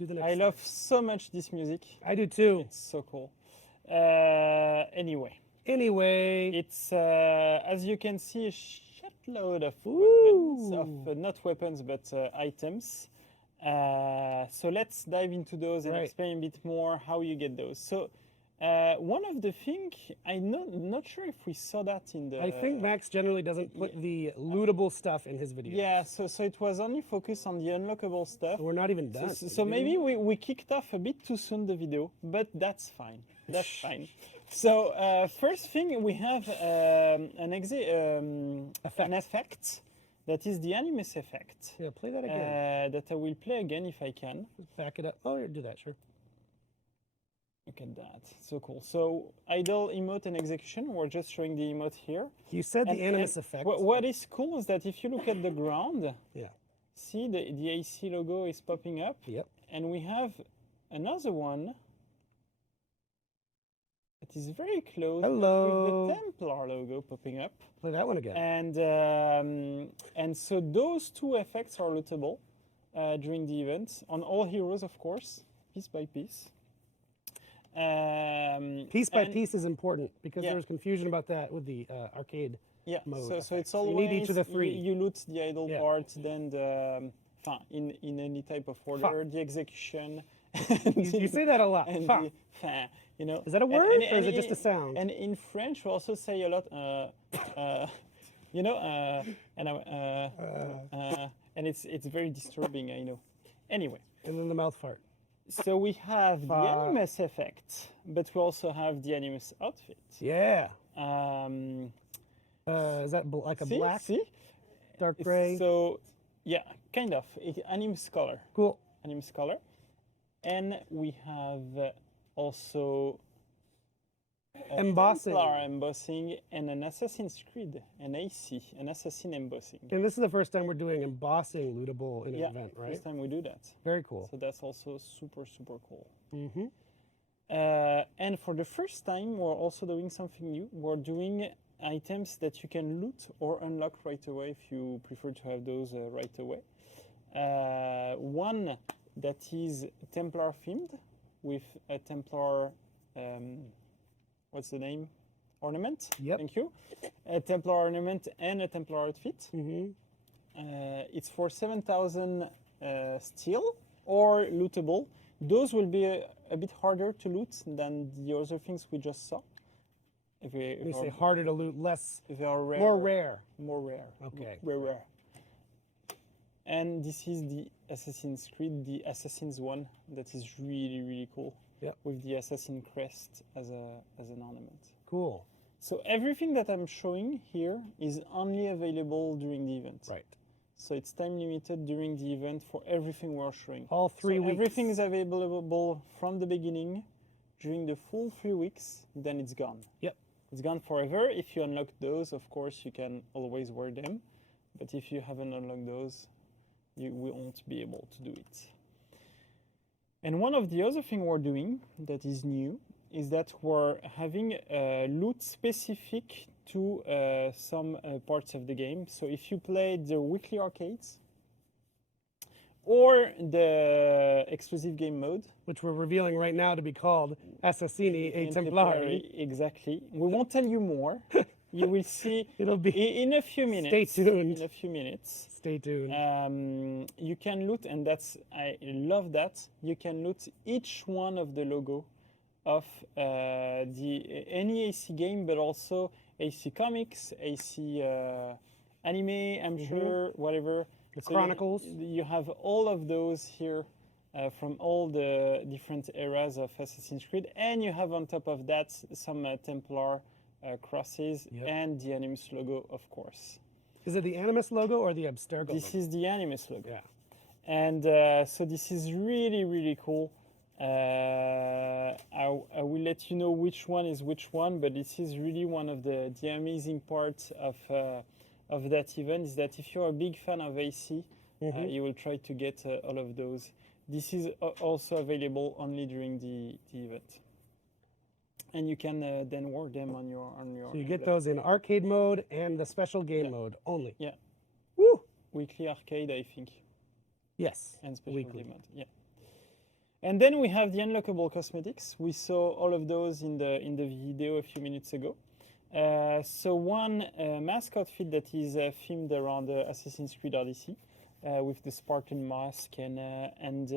Do the next. I slide. love so much this music. I do too. It's so cool. Anyway, Anyway, it's as you can see, a shitload of weapons, not weapons but items. So let's dive into those and Right. explain a bit more how you get those. So one of the things I'm not sure if we saw that in the. I think Max generally doesn't put the lootable stuff in his videos. Yeah, so it was only focused on the unlockable stuff. So we're not even done. So maybe we kicked off a bit too soon the video, but that's fine. That's fine. So first thing we have an effect that is the Animus effect. Yeah, play that again. That I will play again if I can. Back it up. Oh, yeah, do that, sure. Look at that, so cool. So idle, emote, and execution. We're just showing the emote here. You said the And- Animus and effect. What is cool is that if you look at the ground, Yeah. see the AC logo is popping up, Yep. and we have another one that is very close Hello. with the Templar logo popping up. Play that one again. And so those two effects are lootable during the event on all heroes, of course, piece by piece. Piece by and- piece is important because Yeah. there was confusion about that with the arcade. Yeah, mode so it's effect. So always you need each of the you- three. You, loot the idle Yeah. part, then the in any type of order, the execution. You say that a lot. And Fa. the fin, you know. Is that a And- word, and- or is it and- just a sound? And in French, we also say a lot, you know, and it's very disturbing, I know. Anyway, And then the mouth fart. so we have the Fa. Animus effect, but we also have the Animus outfit. Yeah. Um, Is that like a see, black, see? dark gray? So, yeah, kind of. Animus color. Cool. Animus color. And we have also a Embossing. Templar embossing and an Assassin's Creed, an AC, an Assassin embossing. And this is the first time we're doing embossing lootable in an Yeah, event, right? first time we do that. Very cool. So that's also super, super cool. Mm-hmm. And for the first time, we're also doing something new. We're doing items that you can loot or unlock right away if you prefer to have those right away. One that is Templar themed with a Templar, what's the name? Ornament. Yep. Thank you. A Templar ornament and a Templar outfit. Mm-hmm. It's for 7,000 steel or lootable. Those will be a bit harder to loot than the other things we just saw. If we, You say harder to loot, less, if they are rare, more rare. more rare. Okay. Rare. And this is the Assassin's Creed, the Assassin's one, that is really, really cool. Yep. With the Assassin crest as an ornament. Cool. So everything that I'm showing here is only available during the event. Right. So it's time limited during the event for everything we're showing. All 3 So weeks. everything is available from the beginning during the full 3 weeks, then it's gone. Yep. It's gone forever. If you unlock those, of course, you can always wear them. But if you haven't unlocked those, you won't be able to do it. And one of the other things we're doing that is new is that we're having loot specific to some parts of the game. So if you play the weekly arcades or the exclusive game mode, Which we're revealing right now to be called Assassini E Templari. exactly. We won't tell you more. You will see It'll be. in a few minutes. Stay tuned. In a few minutes. Stay tuned. You can loot, and I love that. You can loot each one of the logo of any AC game, but also AC Comics, AC anime, I'm sure, whatever. The So Chronicles. You have all of those here from all the different eras of Assassin's Creed, and you have on top of that some Templar crosses Yep. and the Animus logo, of course. Is it the Animus logo or the Abstergo This logo? is the Animus logo. Yeah. And so this is really, really cool. I will let you know which one is which one, but this is really one of the amazing parts of that event is that if you're a big fan of AC, you will try to get all of those. This is also available only during the event. And you can then wear them on your So you get those in arcade mode and the special game Yeah. mode only. Yeah. Woo! Weekly arcade, I think, Yes. and special Weekly. game mode. Yeah. And then we have the unlockable cosmetics. We saw all of those in the video a few minutes ago. So one mascot fit that is themed around Assassin's Creed Odyssey, with the Spartan mask and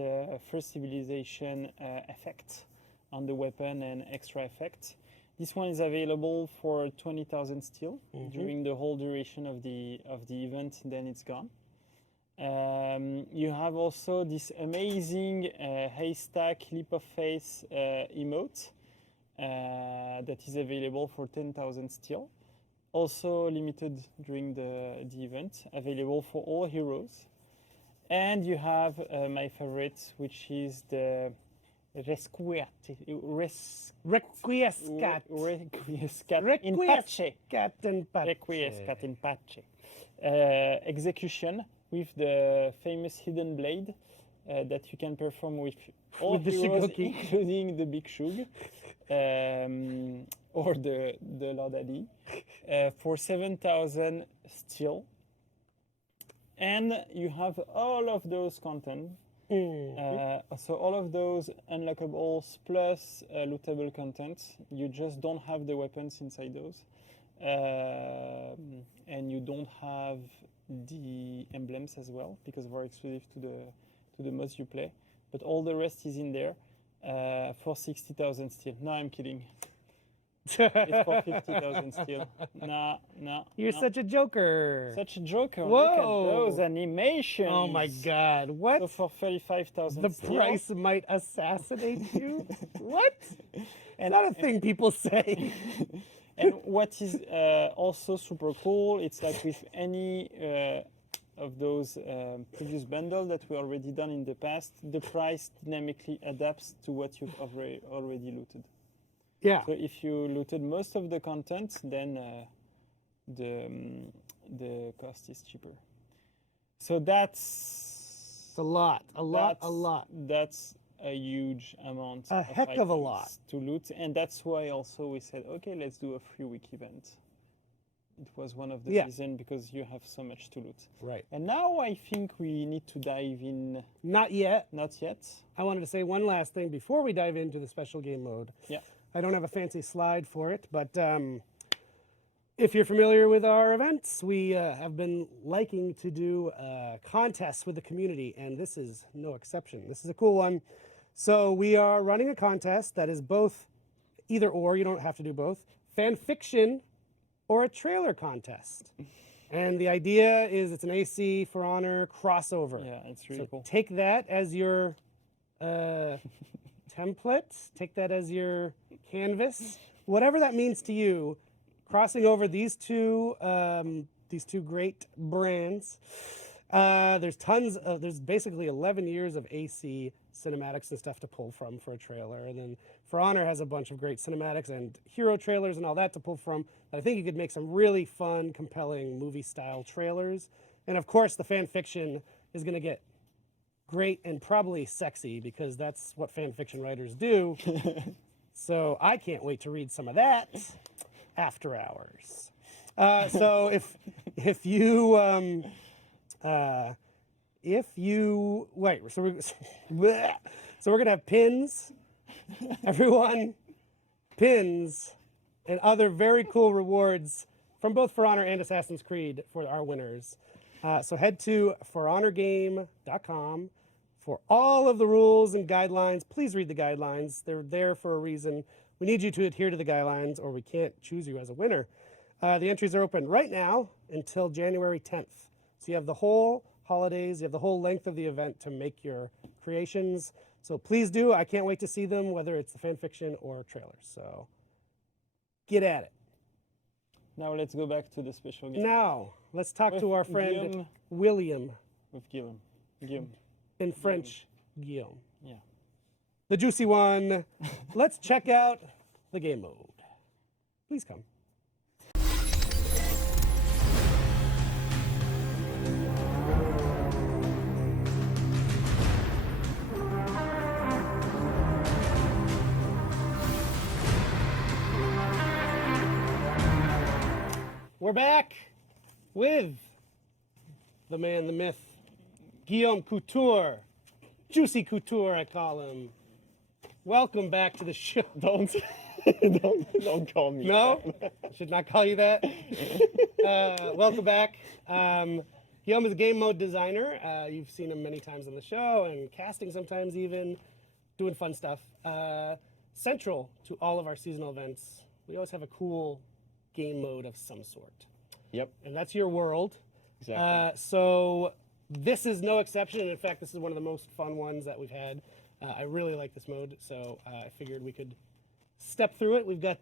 First Civilization effect on the weapon and extra effect. This one is available for 20,000 steel during the whole duration of the event. Then it's gone. You have also this amazing haystack leap of faith emote that is available for 10,000 steel. Also limited during the event, available for all heroes. And you have my favorite, which is the Requiescat in pace. Requiescat in pace. Execution with the famous hidden blade that you can perform with all heroes, including the Big Shug or the Lord Adi, for 7,000 steel. And you have all of those content. So all of those unlockables plus lootable content. You just don't have the weapons inside those. And you don't have the emblems as well because they're exclusive to the mods you play. But all the rest is in there for 60,000 steel. No, I'm kidding. It's for 50,000 steel. No. You're such a joker. Such a joker. Whoa. Look at those animations. Oh my God! What? So for 35,000 The steel. price might assassinate you? What? And not a thing people say. And what is also super cool, it's like with any of those previous bundles that we already done in the past, the price dynamically adapts to what you've already looted. Yeah. So if you looted most of the content, then the cost is cheaper. So that's a lot. That's a huge amount. A heck of a lot to loot, and that's why also we said, okay, let's do a 3-week event. It was one of the reasons because you have so much to loot. Right. And now I think we need to dive in. Not yet. Not yet. I wanted to say one last thing before we dive into the special game mode. Yeah. I don't have a fancy slide for it, but if you're familiar with our events, we have been liking to do contests with the community, and this is no exception. This is a cool one. So we are running a contest that is both either or, you don't have to do both, fan fiction or a trailer contest. And the idea is it's an AC For Honor crossover. Yeah, it's really cool. Take that as your template, take that as your canvas, whatever that means to you, crossing over these two great brands. There's basically 11 years of AC cinematics and stuff to pull from for a trailer. And then For Honor has a bunch of great cinematics and hero trailers and all that to pull from. I think you could make some really fun, compelling movie-style trailers. And of course, the fan fiction is going to get great and probably sexy because that's what fan fiction writers do. So I can't wait to read some of that after hours. So if you wait, so we're gonna have pins, everyone, pins, and other very cool rewards from both For Honor and Assassin's Creed for our winners. So head to forhonorgame.com for all of the rules and guidelines. Please read the guidelines. They're there for a reason. We need you to adhere to the guidelines or we can't choose you as a winner. The entries are open right now until January 10th. So you have the whole holidays, you have the whole length of the event to make your creations. So please do. I can't wait to see them, whether it's the fan fiction or trailers. So get at it. Now let's go back to the special game. Now, let's talk to our friend Guillaume. William. With Guillaume. In French, Guillaume. Yeah. The juicy one. Let's check out the game mode. Please come. We're back with the man, the myth, Guillaume Couture, Juicy Couture, I call him. Welcome back to the show. Don't call me. No? Should not call you that. Welcome back. Guillaume is a game mode designer. You've seen him many times on the show and casting sometimes even, doing fun stuff. Central to all of our seasonal events, we always have a cool game mode of some sort. Yep. And that's your world. Exactly. So this is no exception. And in fact, this is one of the most fun ones that we've had. I really like this mode, so I figured we could step through it. We've got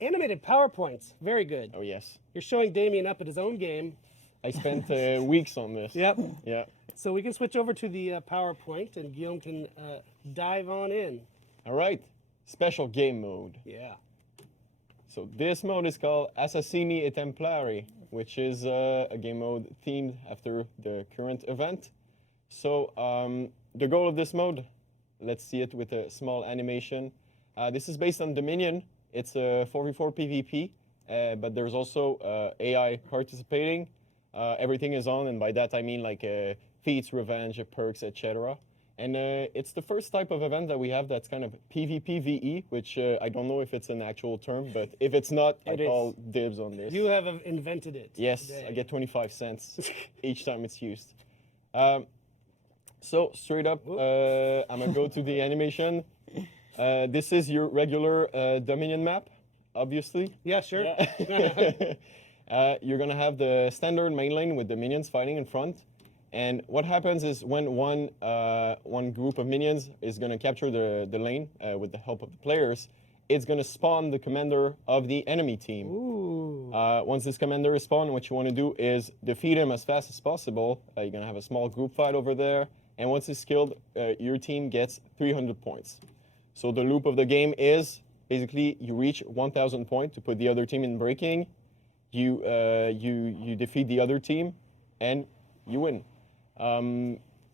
animated PowerPoints. Very good. Oh yes. You're showing Damien up at his own game. I spent weeks on this. Yep. Yeah. So we can switch over to the PowerPoint, and Guillaume can dive on in. All right. Special game mode. Yeah. So this mode is called Assassini E Templari, which is a game mode themed after the current event. So the goal of this mode, let's see it with a small animation. This is based on Dominion. It's a 4v4 PvP, but there's also AI participating. Everything is on, and by that I mean like feats, revenge, perks, etc. And it's the first type of event that we have that's kind of PvPvE, which I don't know if it's an actual term, but if it's not, I call dibs on this. You have invented it. Yes, today. I get 25 cents each time it's used. So straight up, I'm gonna go to the animation. This is your regular Dominion map, obviously. Yeah, sure. You're gonna have the standard main lane with the minions fighting in front. And what happens is when one group of minions is gonna capture the lane with the help of the players, it's gonna spawn the commander of the enemy team. Ooh. Once this commander is spawned, what you wanna do is defeat him as fast as possible. You're gonna have a small group fight over there. And once he's killed, your team gets 300 points. So the loop of the game is basically you reach 1,000 points to put the other team in breaking. You defeat the other team, and you win.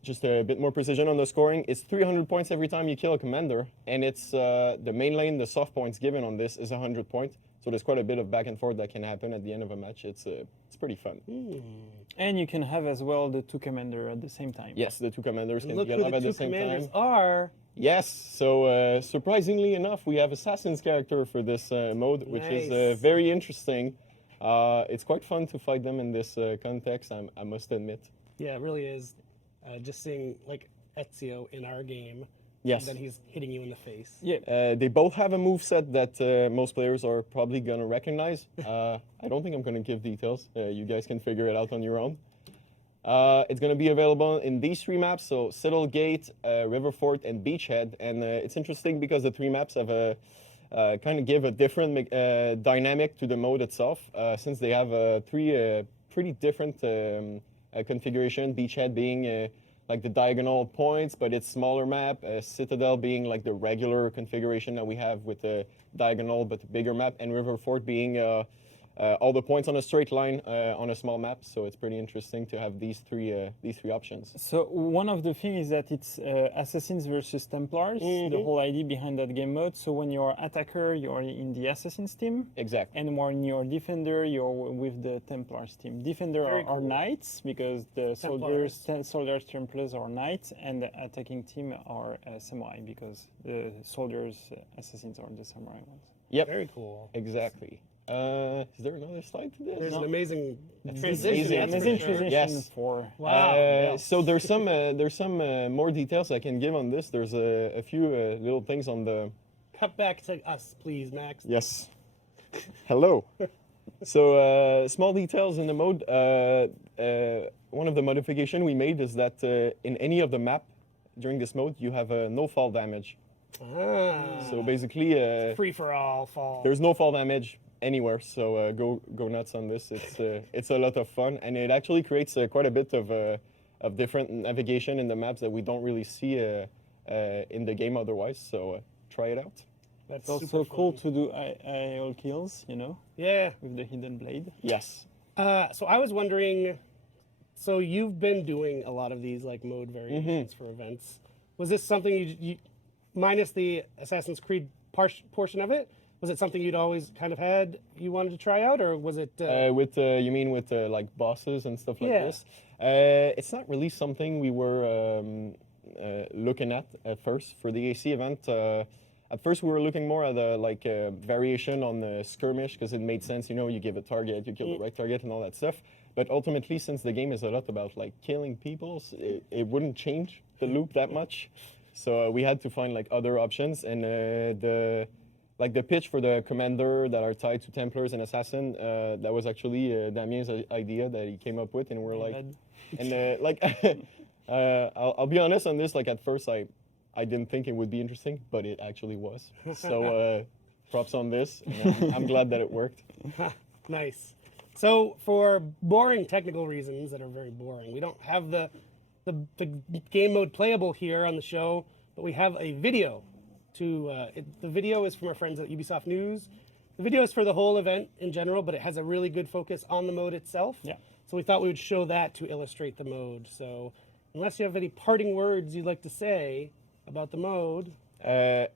Just a bit more precision on the scoring. It's 300 points every time you kill a commander, and it's the main lane. The soft points given on this is 100 points. So there's quite a bit of back and forth that can happen at the end of a match. It's pretty fun. And you can have as well the two commander at the same time. Yes, the two commanders can Look get who up the at the two same commanders time. are. Yes, so surprisingly enough, we have Assassin's character for this mode, which Nice. is very interesting. It's quite fun to fight them in this context, I must admit. Yeah, it really is. Just seeing like Ezio in our game. Yes. And then he's hitting you in the face. Yeah. They both have a moveset that most players are probably going to recognize. I don't think I'm going to give details. You guys can figure it out on your own. It's going to be available in these three maps, so Citadel Gate, Riverfort, and Beachhead. And it's interesting because the three maps have a kind of give a different dynamic to the mode itself, since they have three pretty different configuration. Beachhead being like the diagonal points, but it's smaller map. Citadel being like the regular configuration that we have with the diagonal but bigger map, and Riverfort being all the points on a straight line on a small map. So it's pretty interesting to have these three options. So one of the things is that it's Assassins versus Templars, the whole idea behind that game mode. So when you're attacker, you're in the Assassins team. Exactly. And when you're defender, you're with the Templars team. Defender Very are cool. knights, because the soldiers, Templars are knights, and the attacking team are samurai, because the soldiers, assassins are the samurai ones. Yep. Very cool. Exactly. Is there another slide to this? There's an amazing That's transition. amazing. that's Amazing for sure. transition Yes. for Wow. yes. So there's some more details I can give on this. There's a few little things on the. Cut back to us, please, Max. Yes. Hello. So small details in the mode. One of the modification we made is that in any of the map during this mode you have no fall damage. Ah, So basically free for all fall. there's no fall damage anywhere. So go nuts on this. It's a lot of fun, and it actually creates quite a bit of different navigation in the maps that we don't really see in the game otherwise. So try it out. That's It's also super cool fun. to do IL kills, Yeah. with the hidden blade. Yes. So I was wondering, so you've been doing a lot of these like mode variations for events. Was this something you minus the Assassin's Creed portion of it? Was it something you'd always kind of had you wanted to try out, or was it? With you mean with like bosses and stuff like Yeah. this? It's not really something we were looking at first for the AC event. At first, we were looking more at a variation on the skirmish because it made sense. You know, you give a target, you kill the right target, and all that stuff. But ultimately, since the game is a lot about like killing people, it wouldn't change the loop that much. So we had to find like other options, and the pitch for the commander that are tied to Templars and Assassin, that was actually Damien's idea that he came up with, and we're like, and I'll be honest on this. Like at first, I didn't think it would be interesting, but it actually was. So props on this. And I'm glad that it worked. Nice. So for boring technical reasons that are very boring, we don't have the game mode playable here on the show, but we have a video. The video is from our friends at Ubisoft News. The video is for the whole event in general, but it has a really good focus on the mode itself. Yeah. So we thought we would show that to illustrate the mode. So unless you have any parting words you'd like to say about the mode.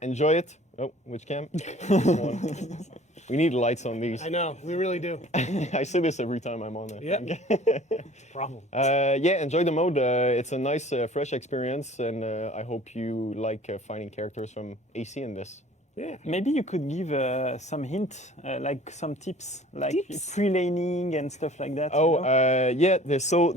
Enjoy it. Oh, which cam? This one. We need lights on these. I know, we really do. I say this every time I'm on it. Yeah. Problem. Yeah, enjoy the mode. It's a nice, fresh experience, and I hope you like finding characters from AC in this. Yeah. Maybe you could give some hint, like some tips, like pre-laning and stuff like that. Oh, you know? yeah. So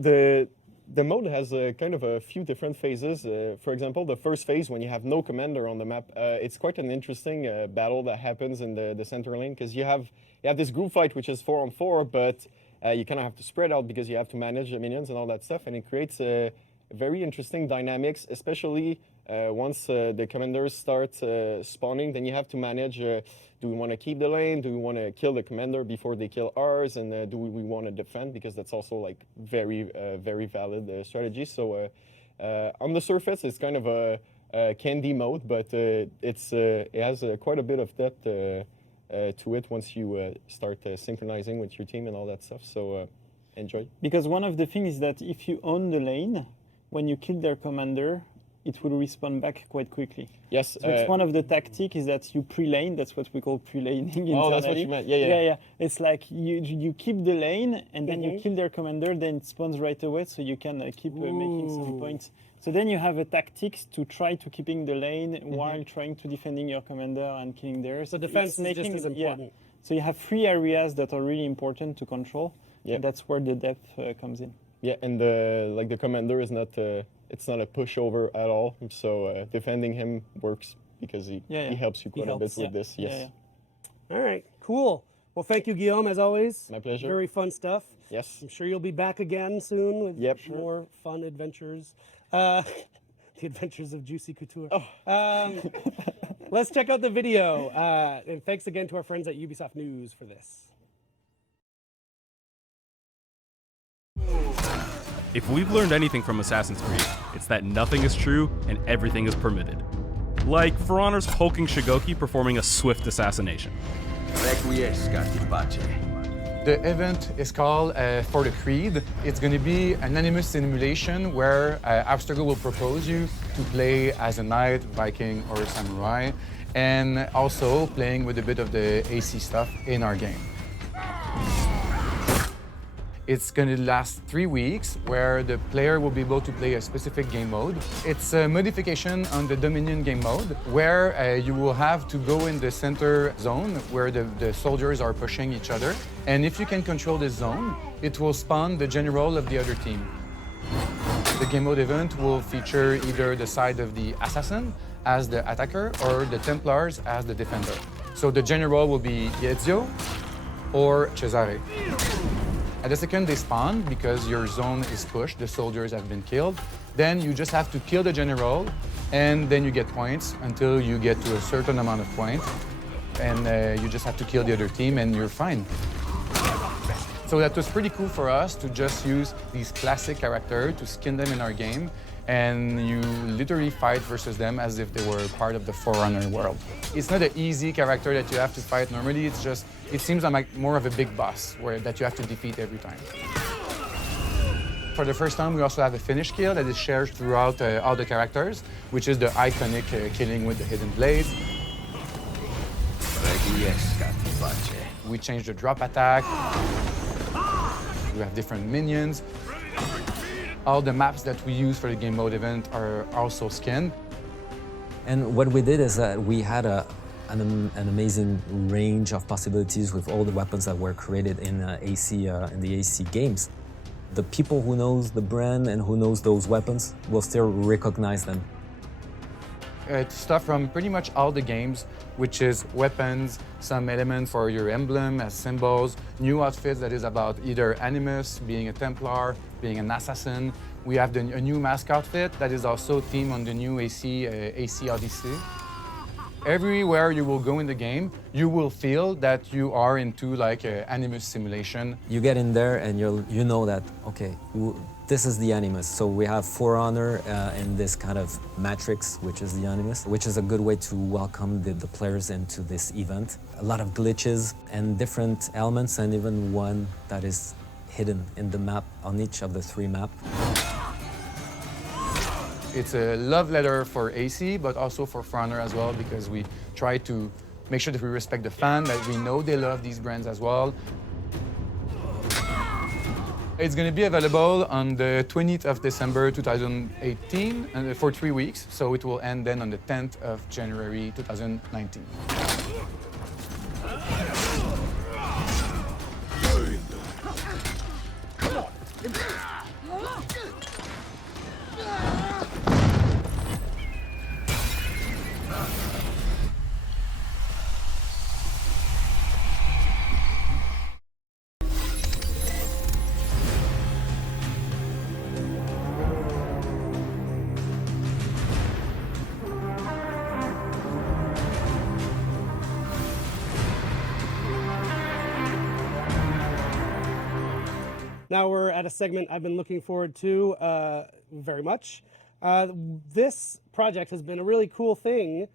the mode has kind of a few different phases. For example, the first phase, when you have no commander on the map, it's quite an interesting battle that happens in the center lane, because you have this group fight which is 4-on-4, but you kind of have to spread out because you have to manage the minions and all that stuff, and it creates very interesting dynamics, especially once the commanders start spawning. Then you have to manage, do we want to keep the lane? Do we want to kill the commander before they kill ours? And do we want to defend? Because that's also like very valid strategy. So on the surface, it's kind of a candy mode, but it has quite a bit of depth to it once you start synchronizing with your team and all that stuff. So enjoy. Because one of the things is that if you own the lane, when you kill their commander, it will respawn back quite quickly. Yes. So it's one of the tactics is that you pre-lane. That's what we call pre-laning. Oh, that's what you meant. Yeah. It's like you keep the lane and then you kill their commander, then it spawns right away, so you can keep making some points. So then you have a tactics to try to keeping the lane while trying to defending your commander and killing theirs. So defense is just as important. Yeah. So you have 3 areas that are really important to control. Yeah. And that's where the depth comes in. Yeah, and the commander is not it's not a pushover at all. So defending him works because he helps you quite a bit with this. Yes. All right, cool. Well, thank you, Guillaume, as always. My pleasure. Very fun stuff. Yes. I'm sure you'll be back again soon with more fun adventures. The adventures of Juicy Couture. Let's check out the video. And thanks again to our friends at Ubisoft News for this. If we've learned anything from Assassin's Creed, it's that nothing is true and everything is permitted. Like For Honor's hulking Shigoki performing a swift assassination. The event is called For the Creed. It's going to be an Animus simulation where Abstergo will propose you to play as a knight, Viking, or samurai, and also playing with a bit of the AC stuff in our game. It's going to last 3 weeks, where the player will be able to play a specific game mode. It's a modification on the Dominion game mode, where you will have to go in the center zone where the soldiers are pushing each other. And if you can control this zone, it will spawn the general of the other team. The game mode event will feature either the side of the assassin as the attacker or the Templars as the defender. So the general will be Ezio or Cesare. At the second they spawn, because your zone is pushed, the soldiers have been killed, then you just have to kill the general, and then you get points until you get to a certain amount of points, and you just have to kill the other team and you're fine. So that was pretty cool for us to just use these classic characters to skin them in our game, and you literally fight versus them as if they were part of the Forerunner world. It's not an easy character that you have to fight normally, it's just, it seems like more of a big boss that you have to defeat every time. For the first time, we also have a finish kill that is shared throughout all the characters, which is the iconic killing with the hidden blade. We changed the drop attack. We have different minions. All the maps that we use for the game mode event are also skinned. And what we did is that we had an amazing range of possibilities with all the weapons that were created in in the AC games. The people who knows the brand and who knows those weapons will still recognize them. It's stuff from pretty much all the games, which is weapons, some elements for your emblem as symbols, new outfits that is about either Animus, being a Templar, being an assassin. We have a new mask outfit that is also themed on the new AC Odyssey. Everywhere you will go in the game, you will feel that you are into like an Animus simulation. You get in there and you know that, okay, this is the Animus. So we have For Honor in this kind of matrix, which is the Animus, which is a good way to welcome the players into this event. A lot of glitches and different elements, and even one that is hidden in the map on each of the 3 maps. It's a love letter for AC, but also for Honor as well, because we try to make sure that we respect the fan, that we know they love these brands as well. It's going to be available on the 20th of December 2018 and for 3 weeks, so it will end then on the 10th of January 2019. Now we're at a segment I've been looking forward to very much. This project has been a really cool thing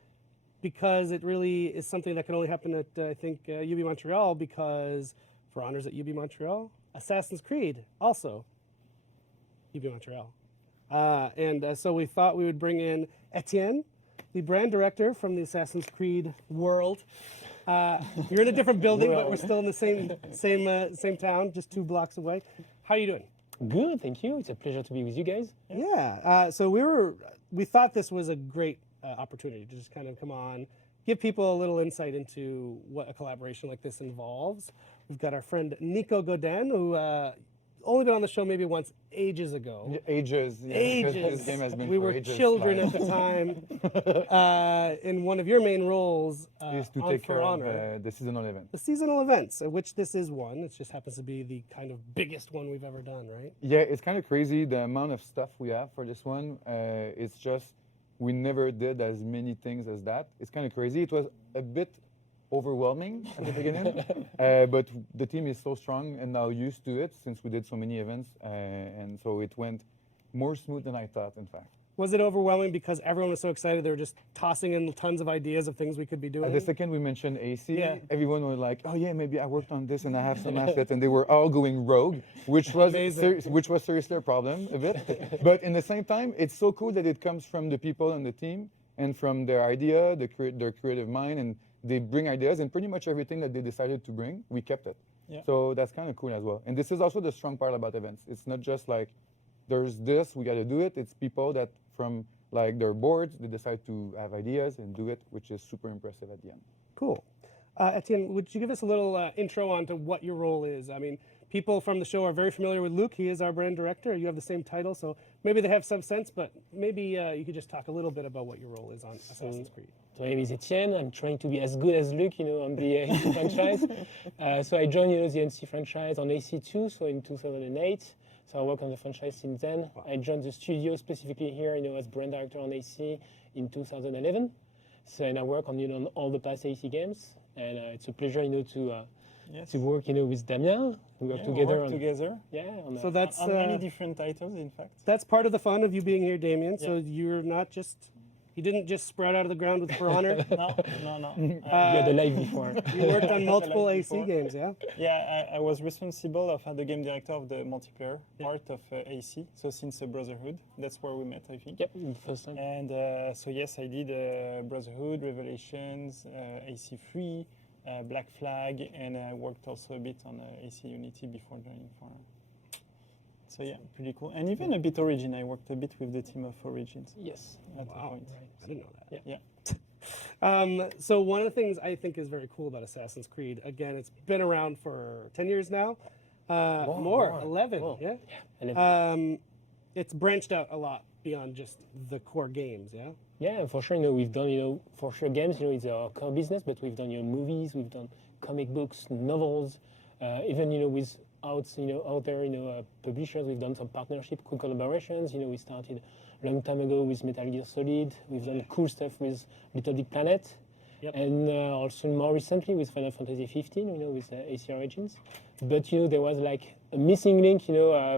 because it really is something that can only happen at, I think, UB Montreal, because For Honor's at UB Montreal. Assassin's Creed, also UB Montreal. So we thought we would bring in Etienne, the brand director from the Assassin's Creed world. You're in a different building, but we're still in the same town, just 2 blocks away. How are you doing? Good, thank you. It's a pleasure to be with you guys. Yeah. So we thought this was a great opportunity to just kind of come on, give people a little insight into what a collaboration like this involves. We've got our friend Nico Godin, who only been on the show maybe once ages ago. Ages. Yeah, Ages. because this game has been We for were ages children flying. at the time. In one of your main roles Is to on take For care Honor. of the seasonal event. The seasonal events, of which this is one. It just happens to be the kind of biggest one we've ever done, right? Yeah, it's kind of crazy the amount of stuff we have for this one. It's just, we never did as many things as that. It's kind of crazy. It was a bit overwhelming at the beginning, but the team is so strong and now used to it since we did so many events, and so it went more smooth than I thought, in fact. Was it overwhelming because everyone was so excited they were just tossing in tons of ideas of things we could be doing? The second we mentioned AC, Yeah. everyone was like, "Oh yeah, maybe I worked on this and I have some assets," and they were all going rogue, which was seriously a problem a bit. But in the same time, it's so cool that it comes from the people on the team and from their idea, their creative mind, and they bring ideas, and pretty much everything that they decided to bring, we kept it. Yeah. So that's kind of cool as well. And this is also the strong part about events. It's not just like, there's this, we got to do it. It's people that from like their boards, they decide to have ideas and do it, which is super impressive at the end. Cool. Etienne, would you give us a little intro onto what your role is? I mean, people from the show are very familiar with Luc. He is our brand director. You have the same title, so maybe they have some sense, but maybe you could just talk a little bit about what your role is on Assassin's Creed. So my name is Etienne. I'm trying to be as good as Luc, on the AC franchise. So I joined, the NC franchise on AC2, so in 2008. So I worked on the franchise since then. Wow. I joined the studio specifically here, as brand director on AC in 2011. So and I work on, on all the past AC games, and it's a pleasure, to work, with Damien. We work together. So that's on many different titles, in fact. That's part of the fun of you being here, Damien. So you're not just. You didn't just sprout out of the ground with For Honor. No. We had a live before. You worked on multiple AC games, yeah? Yeah, I was responsible of the game director of the multiplayer part of AC. So since Brotherhood, that's where we met, I think. Yep, the first time. And so yes, I did Brotherhood, Revelations, AC3, Black Flag, and I worked also a bit on AC Unity before joining For Honor. So yeah, pretty cool. And even a bit Origin. I worked a bit with the team of Origins. Yes. At the point. I didn't know that. Yeah. So one of the things I think is very cool about Assassin's Creed, again, it's been around for 10 years now. More, 11, yeah? It's branched out a lot beyond just the core games, yeah? Yeah, for sure. We've done, for sure games, it's our core business, but we've done, movies, we've done comic books, novels, even, with out there, publishers. We've done some partnership, cool collaborations. We started a long time ago with Metal Gear Solid. We've done cool stuff with Little Big Planet. Yep. And also more recently with Final Fantasy 15, with AC Origins. But, there was like a missing link,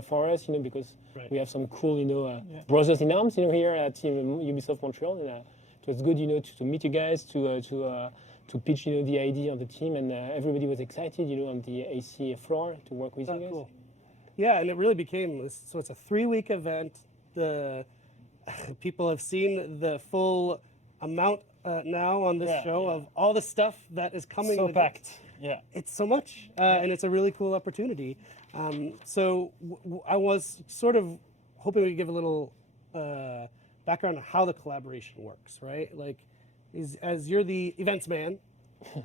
for us, because we have some cool, brothers in arms, here at Ubisoft Montreal. And it was good, to meet you guys, to pitch, the idea of the team. And everybody was excited, on the AC floor to work with you guys. Cool. Yeah, and it really became this. So it's a 3-week event. The people have seen the full amount now on this show of all the stuff that is coming. So packed. Yeah. It's so much, and it's a really cool opportunity. So I was sort of hoping we could give a little background on how the collaboration works, right? Like, as you're the events man.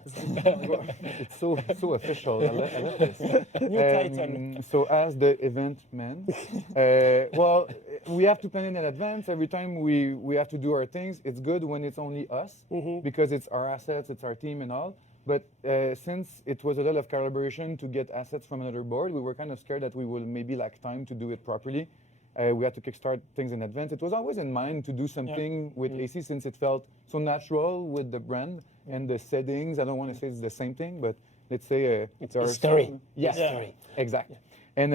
It's so official. I love this. New title. So as the event man, well, we have to plan in advance. Every time we have to do our things, it's good when it's only us because it's our assets, it's our team and all. But since it was a lot of collaboration to get assets from another board, we were kind of scared that we will maybe lack time to do it properly. We had to kickstart things in advance. It was always in mind to do something with AC since it felt so natural with the brand and the settings. I don't want to say it's the same thing, but let's say it's our story. Yes, story. Exactly. And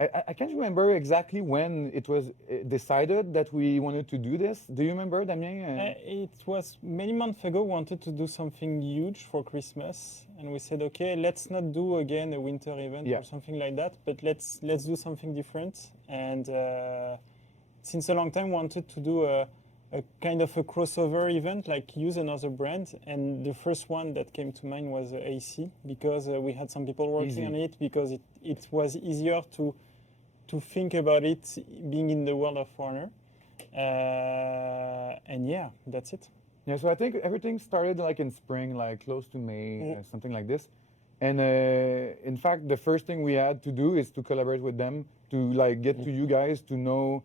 I can't remember exactly when it was decided that we wanted to do this. Do you remember, Damien? It was many months ago. We wanted to do something huge for Christmas, and we said, okay, let's not do again a winter event or something like that, but let's do something different. And since a long time, wanted to do a kind of a crossover event, like use another brand. And the first one that came to mind was AC, because we had some people working on it, because it was easier to think about it being in the world of Warner. And yeah, that's it. Yeah, so I think everything started like in spring, like close to May, something like this. And in fact, the first thing we had to do is to collaborate with them to like get to you guys to know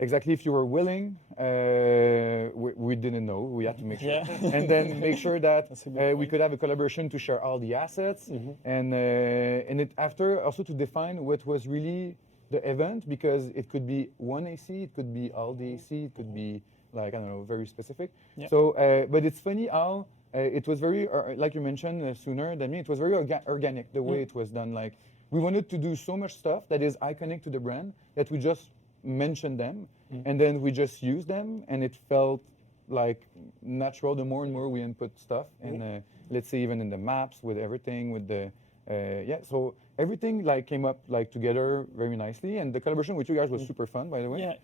exactly if you were willing. We didn't know. We had to make sure, and then make sure that we could have a collaboration to share all the assets, and it after also to define what was really the event, because it could be one AC, it could be all the AC, it could be like I don't know, very specific. Yeah. So, but it's funny how it was very like you mentioned sooner than me. It was very organic the way it was done. Like we wanted to do so much stuff that is iconic to the brand that we just mention them and then we just use them, and it felt like natural the more and more we input stuff, and let's say even in the maps with everything with the so everything like came up like together very nicely, and the collaboration with you guys was super fun, by the way.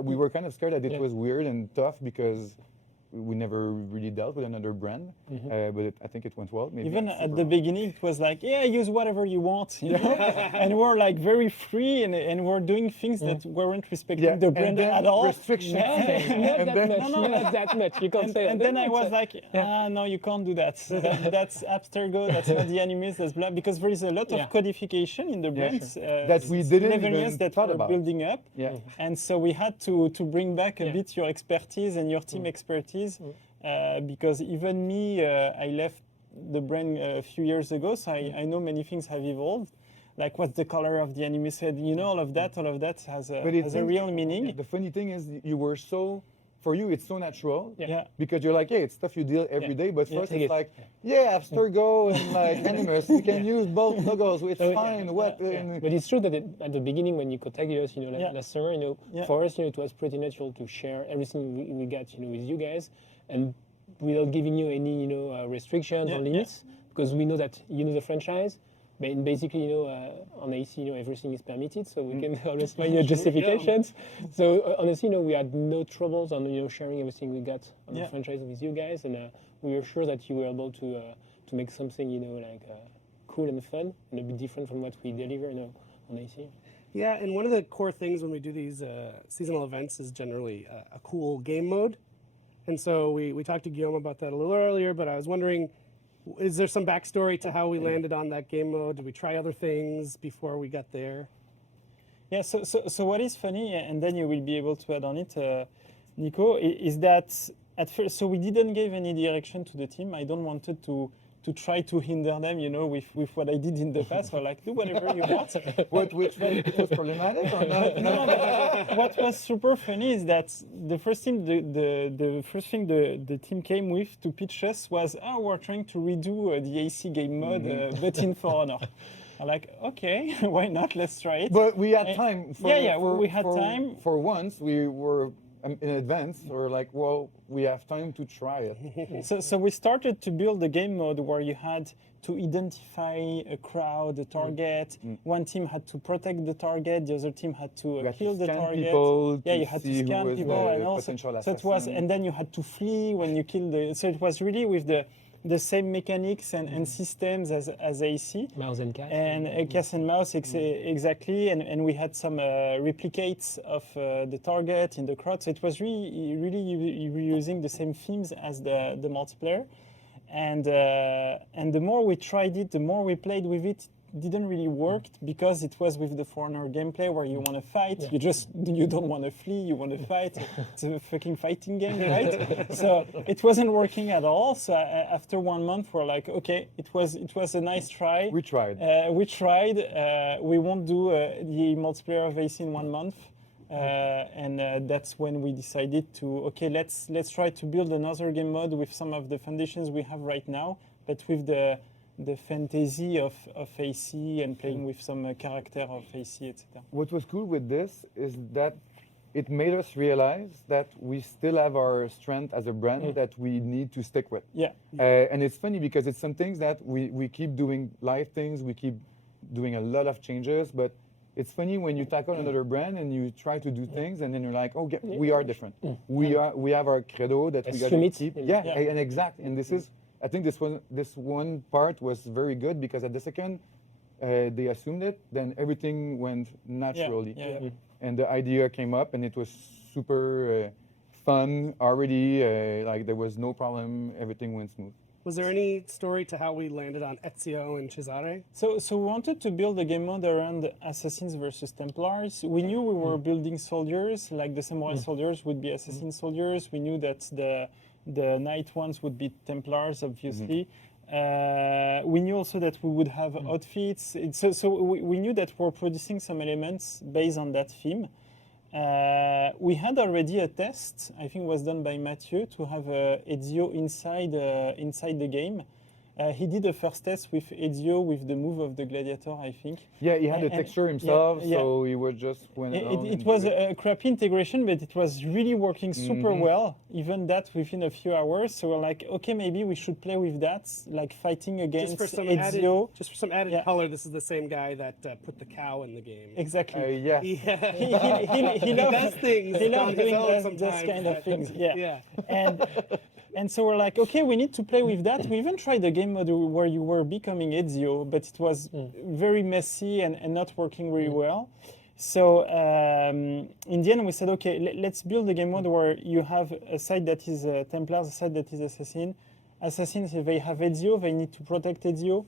We were kind of scared that it was weird and tough because we never really dealt with another brand, but I think it went well. Maybe even at the beginning, it was like, use whatever you want, you know? And we're like very free, and we're doing things that weren't respecting the brand at all. Restrictions. Not that much. You can't say. And then I was like, no, you can't do that. That's Abstergo. That's not the Animus. That's blah. Because there is a lot of codification in the brands that we didn't 11 even years that thought we're about. building up. And so we had to bring back a bit your expertise and your team expertise. Because even me, I left the brand a few years ago, so I know many things have evolved. Like what's the color of the Animus head, all of that has a real meaning. The funny thing is you were so, for you it's so natural, because you're like, it's stuff you deal every day, but first it's like, Abstergo and like Animus, you can use both logos, it's fine. But it's true that at the beginning when you contacted us, last summer, for us, it was pretty natural to share everything we got, with you guys, and without giving you any, restrictions or limits, because we know that you know the franchise. But basically, on AC, everything is permitted, so we can always find justifications. So honestly, we had no troubles on sharing everything we got on the franchise with you guys, and we were sure that you were able to make something like cool and fun and a bit different from what we deliver on AC. Yeah, and one of the core things when we do these seasonal events is generally a cool game mode. And so we talked to Guillaume about that a little earlier, but I was wondering, is there some backstory to how we landed on that game mode? Did we try other things before we got there? Yeah, so what is funny, and then you will be able to add on it, Nico, is that at first, so we didn't give any direction to the team. I don't wanted to try to hinder them, with what I did in the past, or like, do whatever you want. Which it was problematic or not? No, but what was super funny is that the first thing the team came with to pitch us was, we're trying to redo the AC game mode, but in For Honor. I'm like, okay, why not? Let's try it. But we had time. We had time. For once, we were in advance, or like, well, we have time to try it. So we started to build a game mode where you had to identify a crowd, a target. One team had to protect the target, the other team had to kill the target. You had to scan people, and also so it was, and then you had to flee when you killed the. So it was really with the same mechanics and systems as AC. Mouse and cat. And cat and mouse, exactly. And we had some replicates of the target in the crowd. So it was really using the same themes as the multiplayer. And the more we tried it, the more we played with it, didn't really work because it was with the For Honor gameplay where you want to fight, you don't want to flee, you want to fight. It's a fucking fighting game, right? So it wasn't working at all. So after 1 month, we're like, okay, it was a nice try. We tried. We won't do the multiplayer of AC in 1 month. And that's when we decided to, let's try to build another game mode with some of the foundations we have right now, but with the fantasy of AC and playing with some character of AC, etc. What was cool with this is that it made us realize that we still have our strength as a brand that we need to stick with. Yeah. And it's funny because it's some things that we keep doing live things, we keep doing a lot of changes, but it's funny when you tackle another brand and you try to do things and then you're like, we are different. We have our credo that we got to keep. And exactly. And this is, I think this one part was very good because at the second they assumed it, then everything went naturally. And the idea came up and it was super fun already. Like there was no problem, everything went smooth. Was there any story to how we landed on Ezio and Cesare? So we wanted to build a game mode around Assassins versus Templars. We knew we were building soldiers, like the samurai soldiers would be assassin soldiers. We knew that the knight ones would be Templars, obviously. We knew also that we would have outfits. So we knew that we're producing some elements based on that theme. We had already a test, I think it was done by Mathieu, to have Ezio inside the game. He did a first test with Ezio with the move of the gladiator, I think. Yeah, he had a texture himself, so he was just went around. It was a crappy integration, but it was really working super well, even that within a few hours. So we're like, okay, maybe we should play with that, like fighting against Ezio. Just for some added color, this is the same guy that put the cow in the game. Exactly. He loves things. He loves doing those kind of things. And so we're like, okay, we need to play with that. We even tried a game mode where you were becoming Ezio, but it was very messy and not working really well. So in the end, we said, okay, let's build a game mode where you have a side that is Templars, a side that is Assassin. Assassins, if they have Ezio, they need to protect Ezio.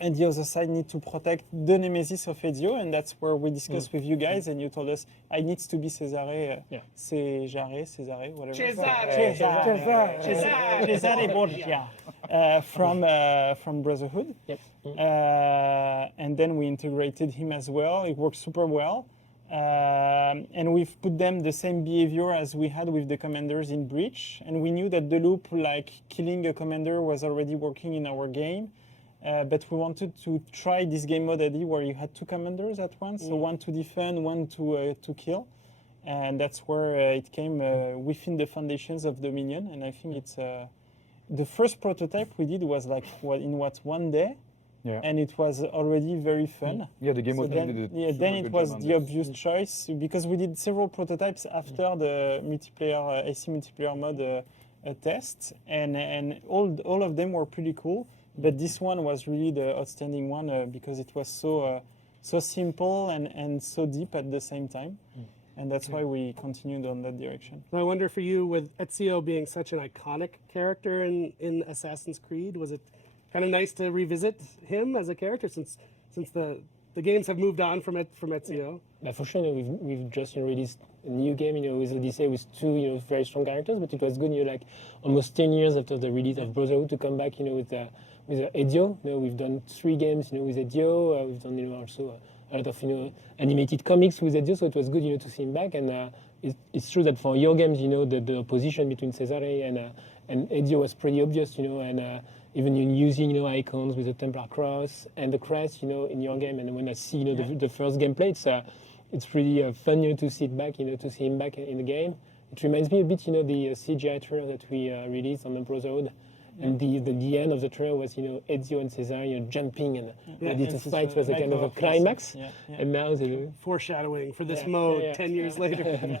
And the other side need to protect the nemesis of Ezio, and that's where we discussed with you guys, and you told us, I need to be Cesare, whatever. Cesare Borgia, from Brotherhood. Yep. And then we integrated him as well. It worked super well. And we've put them the same behavior as we had with the commanders in Breach. And we knew that the loop, like killing a commander, was already working in our game. But we wanted to try this game mode idea where you had two commanders at once, so one to defend, one to kill, and that's where it came within the foundations of Dominion. And I think it's the first prototype we did was like 1 day, and it was already very fun. Yeah, the game so was then it was the obvious choice because we did several prototypes after the multiplayer AC multiplayer mode test, and all of them were pretty cool. But this one was really the outstanding one because it was so so simple and so deep at the same time. And that's why we continued on that direction. I wonder for you, with Ezio being such an iconic character in Assassin's Creed, was it kind of nice to revisit him as a character since the games have moved on from Ezio? Yeah, for sure, we've just released a new game, with Odyssey with two, very strong characters. But it was good, like almost 10 years after the release of Brotherhood to come back, with Ezio. We've done 3 games, with Ezio. We've done, also a lot of, animated comics with Ezio. So it was good, to see him back. And it's true that for your games, the opposition between Cesare and Ezio was pretty obvious, and even using icons with the Templar cross and the crest, in your game. And when I see the first gameplay, it's really fun to see it back, to see him back in the game. It reminds me a bit, the CGI trailer that we released on the Brotherhood. And the end of the trailer was, Ezio and Cesare, jumping and ready to fight was a kind of a climax. And now Foreshadowing for this mode 10 years later.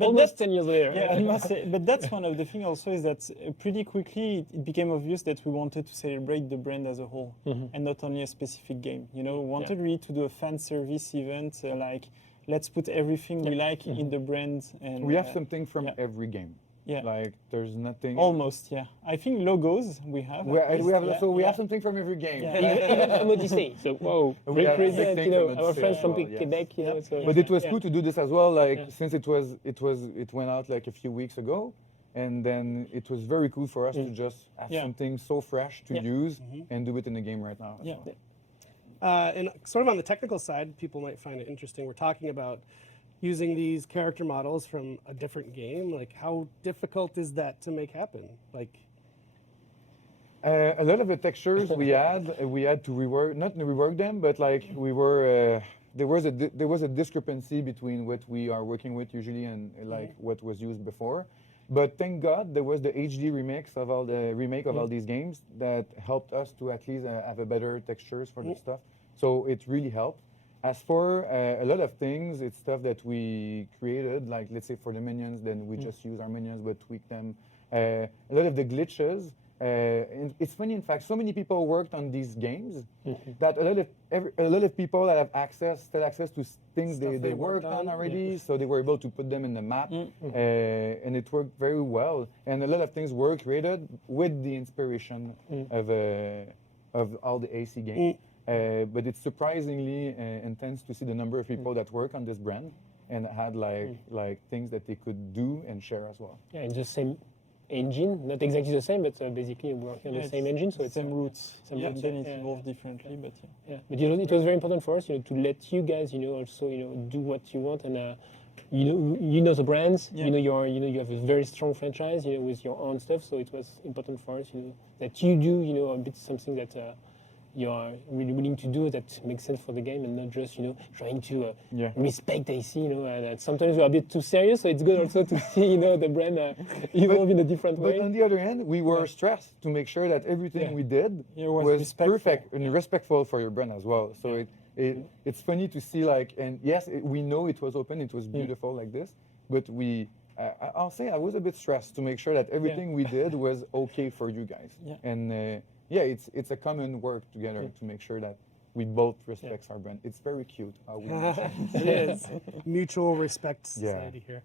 Almost 10 years later. Yeah, I must say, but that's one of the things also is that pretty quickly it became obvious that we wanted to celebrate the brand as a whole and not only a specific game. We wanted really to do a fan service event like let's put everything we like in the brand. And We have something from every game. Yeah. Like there's nothing. Almost, yeah. I think logos we have. We have something from every game. Even from Odyssey. So, whoa, We have represent, something from our Odyssey friends as from well, yes. Quebec, So, But it was cool to do this as well, since it went out like a few weeks ago, and then it was very cool for us to just have something so fresh to use and do it in the game right now. Yeah. And sort of on the technical side, people might find it interesting. We're talking about using these character models from a different game. Like, how difficult is that to make happen? Like, a lot of the textures we had to rework, not rework them, but like we were there was a discrepancy between what we are working with usually and like what was used before. But thank God there was the HD remake of all these games that helped us to at least have a better textures for the stuff. So it really helped. As for a lot of things, it's stuff that we created, like let's say for the minions, then we just use our minions but tweak them. A lot of the glitches, and it's funny, in fact, so many people worked on these games that a lot of people that have access to things they worked on already, so they were able to put them in the map, and it worked very well. And a lot of things were created with the inspiration of all the AC games. But it's surprisingly intense to see the number of people that work on this brand and had like things that they could do and share as well. Yeah, in the same engine, not exactly the same, but basically working on the same engine. So it's same roots. Some roots, then it evolved differently, but yeah. But it was very important for us, to let you guys, also, do what you want, and you know the brands. You have a very strong franchise, with your own stuff. So it was important for us, that you do, a bit something that you are really willing to do that makes sense for the game, and not just trying to respect AC. And sometimes we're a bit too serious, so it's good also to see the brand evolve in a different way. But on the other hand, we were stressed to make sure that everything we did was perfect and respectful for your brand as well. So it's funny to see and yes, we know it was open, it was beautiful like this, but I'll say I was a bit stressed to make sure that everything we did was okay for you guys. And it's a common work together to make sure that we both respect our brand. It's very cute how we it is. Mutual respect society here.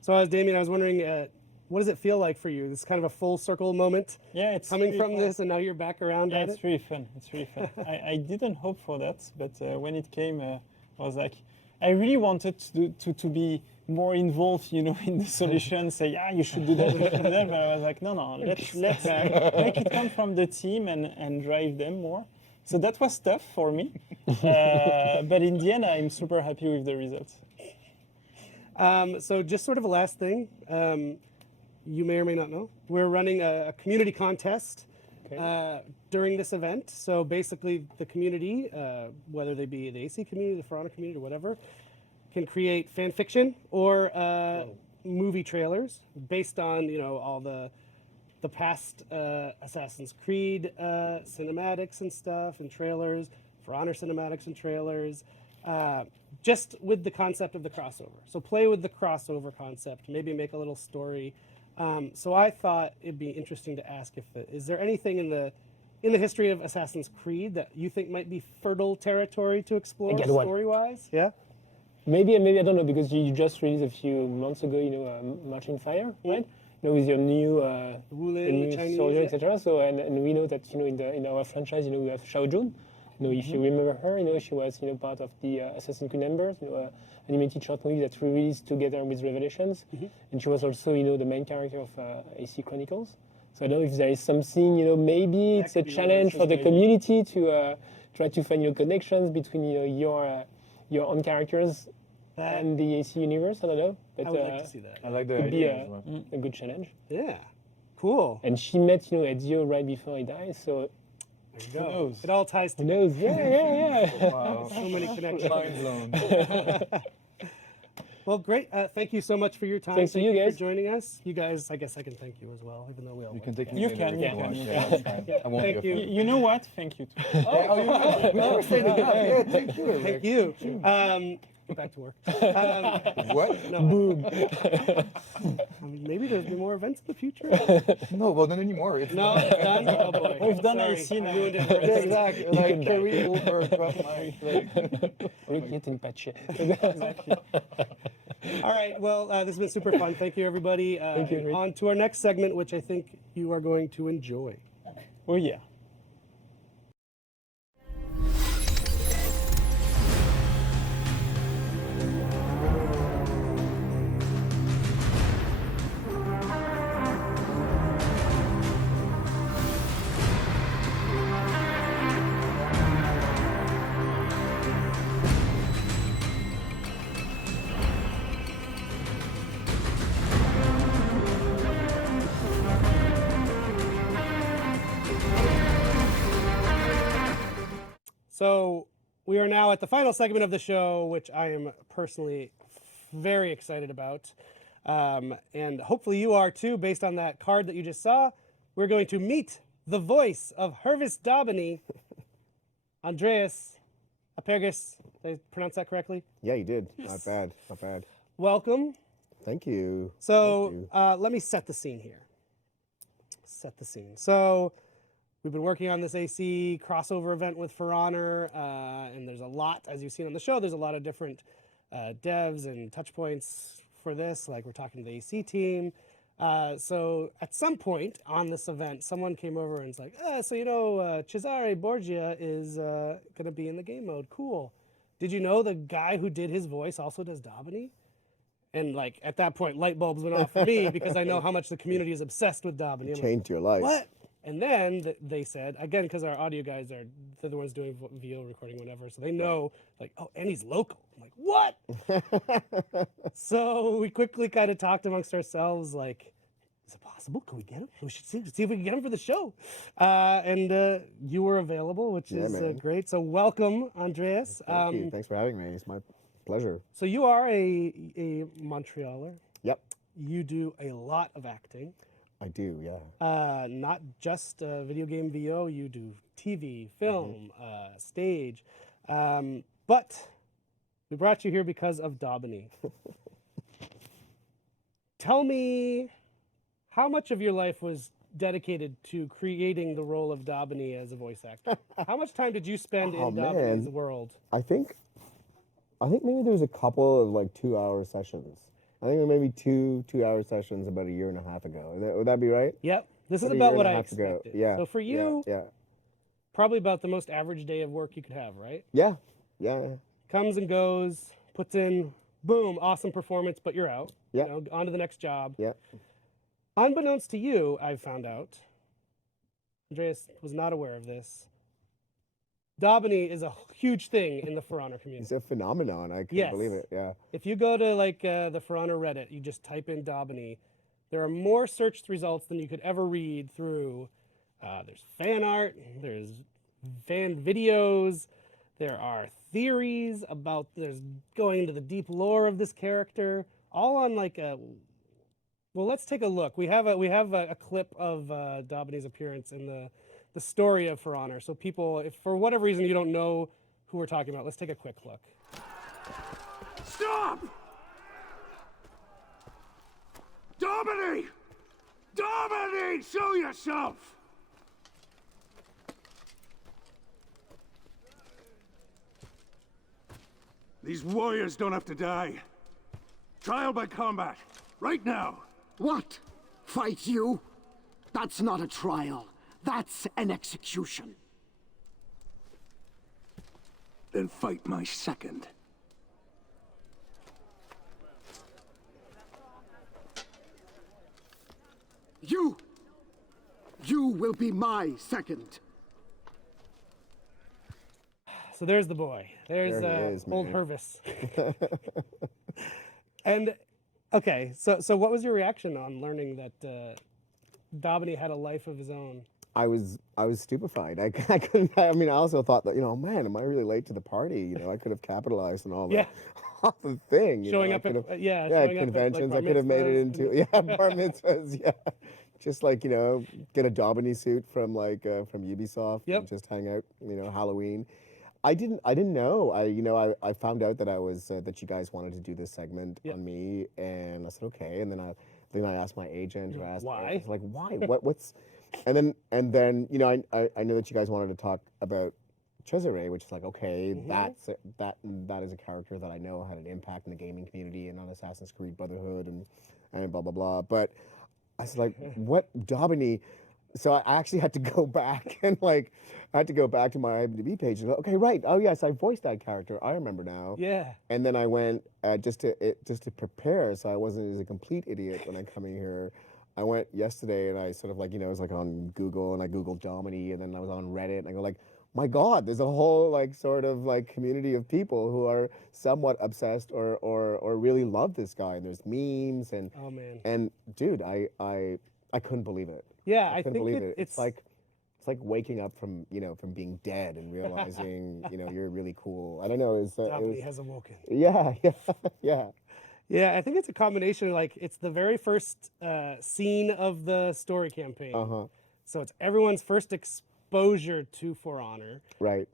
So as Damien, I was wondering, what does it feel like for you? This is kind of a full circle moment. Yeah, it's coming really from fun. this, and now you're back around at it. It's really fun. It's really fun. I didn't hope for that, but when it came, I was like, I really wanted to be more involved, in the solution. Say, you should do that, you should do that. But I was like, no, let's make it come from the team and drive them more. So that was tough for me, but in the end, I'm super happy with the results. So just sort of a last thing, you may or may not know, we're running a community contest during this event. So basically the community, whether they be the AC community, the For Honor community, or whatever, can create fan fiction or movie trailers based on all the past Assassin's Creed cinematics and stuff and trailers, For Honor cinematics and trailers, just with the concept of the crossover. So play with the crossover concept, maybe make a little story. So I thought it'd be interesting to ask is there anything in the in the history of Assassin's Creed that you think might be fertile territory to explore get one. story-wise? Yeah. Maybe I don't know, because you just released a few months ago, Marching Fire, right? With your new, Wulin, the new Chinese, soldier, yeah. etc. So and we know that in our franchise, we have Shao Jun. If you remember her, she was part of the Assassin's Creed Embers, animated short movie that we released together with Revelations, and she was also the main character of AC Chronicles. So I don't know if there is something, maybe it's a challenge for the community to try to find connections between your own characters and the AC universe. I don't know. But, I would like to see that. I like the could be idea. as well. a good challenge. Yeah. Cool. And she met Ezio right before he died, so There you go. It all ties who together. knows? Yeah. Wow. So many connections. Mind blown. Well, great. Thank you so much for your time. Thanks to Thank you for guys. joining us. You guys, I guess I can thank you as well, even though we all You went. can take You me can, if yeah, you want. you Yeah, that's fine. I won't Thank be you. offended. You know what? Thank you too. We never said enough. Yeah, thank you. Thank Eric. you. Get back to work. What? No, boom. Maybe there'll be more events in the future. No, well, not anymore. It's No, done. Oh boy. We've done Sorry, AC I now. ruined it for Yeah, everybody. exactly. Like carry over across my leg. Looking at patch. All right. Well, this has been super fun. Thank you, everybody. Thank you, Rick. On to our next segment, which I think you are going to enjoy. Oh yeah. So we are now at the final segment of the show, which I am personally very excited about. And hopefully you are too, based on that card that you just saw. We're going to meet the voice of Hervis Daubeny, Andreas Apergis. Did I pronounce that correctly? Yeah, you did. Not bad. Not bad. Welcome. Thank you. So Thank you. let me set the scene here. Set the scene. So we've been working on this AC crossover event with For Honor, and there's a lot, as you've seen on the show, there's a lot of different devs and touch points for this. Like we're talking to the AC team. So at some point on this event, someone came over and was like, Cesare Borgia is going to be in the game mode. Cool. Did you know the guy who did his voice also does Daubeny? And like at that point, light bulbs went off for me because I know how much the community is obsessed with Daubeny. I'm like, Changed your life. what? And then they said, again, because our audio guys they're the ones doing VO recording, whatever, so they know, like, oh, and he's local. I'm like, what? So we quickly kind of talked amongst ourselves, like, is it possible? Can we get him? We should see if we can get him for the show. And you were available, which Yeah, is man. great. So welcome, Andreas. Thank you. Thanks for having me. It's my pleasure. So you are a Montrealer. Yep, You do a lot of acting. I do. Yeah. Not just video game VO, you do TV, film, stage. But we brought you here because of Daubeny. Tell me, how much of your life was dedicated to creating the role of Daubeny as a voice actor? How much time did you spend Oh, in Daubeny's man. world? I think maybe there was a couple of like 2-hour sessions. I think maybe two-hour sessions about a year and a half ago. Would that be right? Yep, this is About a about year what and a I half ago. expected. Yeah. So for yeah, you, yeah, probably about the most average day of work you could have, right? yeah, yeah. Comes and goes, puts in, boom, awesome performance, but you're out. Yeah. On to the next job. Yeah. Unbeknownst to you, I found out, Andreas was not aware of this, Daubeny is a huge thing in the For Honor community. It's a phenomenon. I couldn't Yes. believe it. Yeah. If you go to like the For Honor Reddit, you just type in Daubeny, there are more searched results than you could ever read through. There's fan art, there's fan videos, there are theories about, there's going into the deep lore of this character, all on like a, well, let's take a look. We have a clip of Daubeny's appearance in the story of For Honor. So people, if for whatever reason you don't know who we're talking about, let's take a quick look. Stop! Daubeny! Daubeny, show yourself! These warriors don't have to die. Trial by combat, right now. What? Fight you? That's not a trial. That's an execution. Then fight my second. You will be my second. So there's the boy. There's There he is, old man. Hervis. And okay, so what was your reaction on learning that Daubeny had a life of his own? I was stupefied. I couldn't. I mean, I also thought that, man, am I really late to the party? I could have capitalized on all Yeah. off the thing. Showing I up could at have- yeah, yeah, showing up at, like, conventions. bar I could have made it mitzvahs into and- bar mitzvahs. Yeah, just like get a Daubeny suit from from Ubisoft. Yep. And just hang out. Halloween. I didn't know. I found out that I was that you guys wanted to do this segment Yep. on me, and I said okay. And then I asked my agent. Who asked Why? I was like, why? What's and then I know that you guys wanted to talk about Cesare, which is like, okay, that is a character that I know had an impact in the gaming community and on Assassin's Creed Brotherhood and blah blah blah. But I was like, what Daubeny? So I actually had to go back and I had to go back to my IMDb page and go, okay, right, oh yes, I voiced that character. I remember now. Yeah. And then I went just to prepare, so I wasn't as a complete idiot when I come in here. I went yesterday and I sort of I was on Google and I Googled Daubeny and then I was on Reddit and I go my God, there's a whole sort of community of people who are somewhat obsessed or really love this guy, and there's memes and Oh man. and dude, I couldn't believe it. Yeah, I I couldn't think believe it. it's It's like waking up from from being dead and realizing you're really cool. I don't know. Daubeny has awoken. Yeah, yeah. Yeah, I think it's a combination. It's the very first scene of the story campaign. So it's everyone's first exposure to For Honor. Right.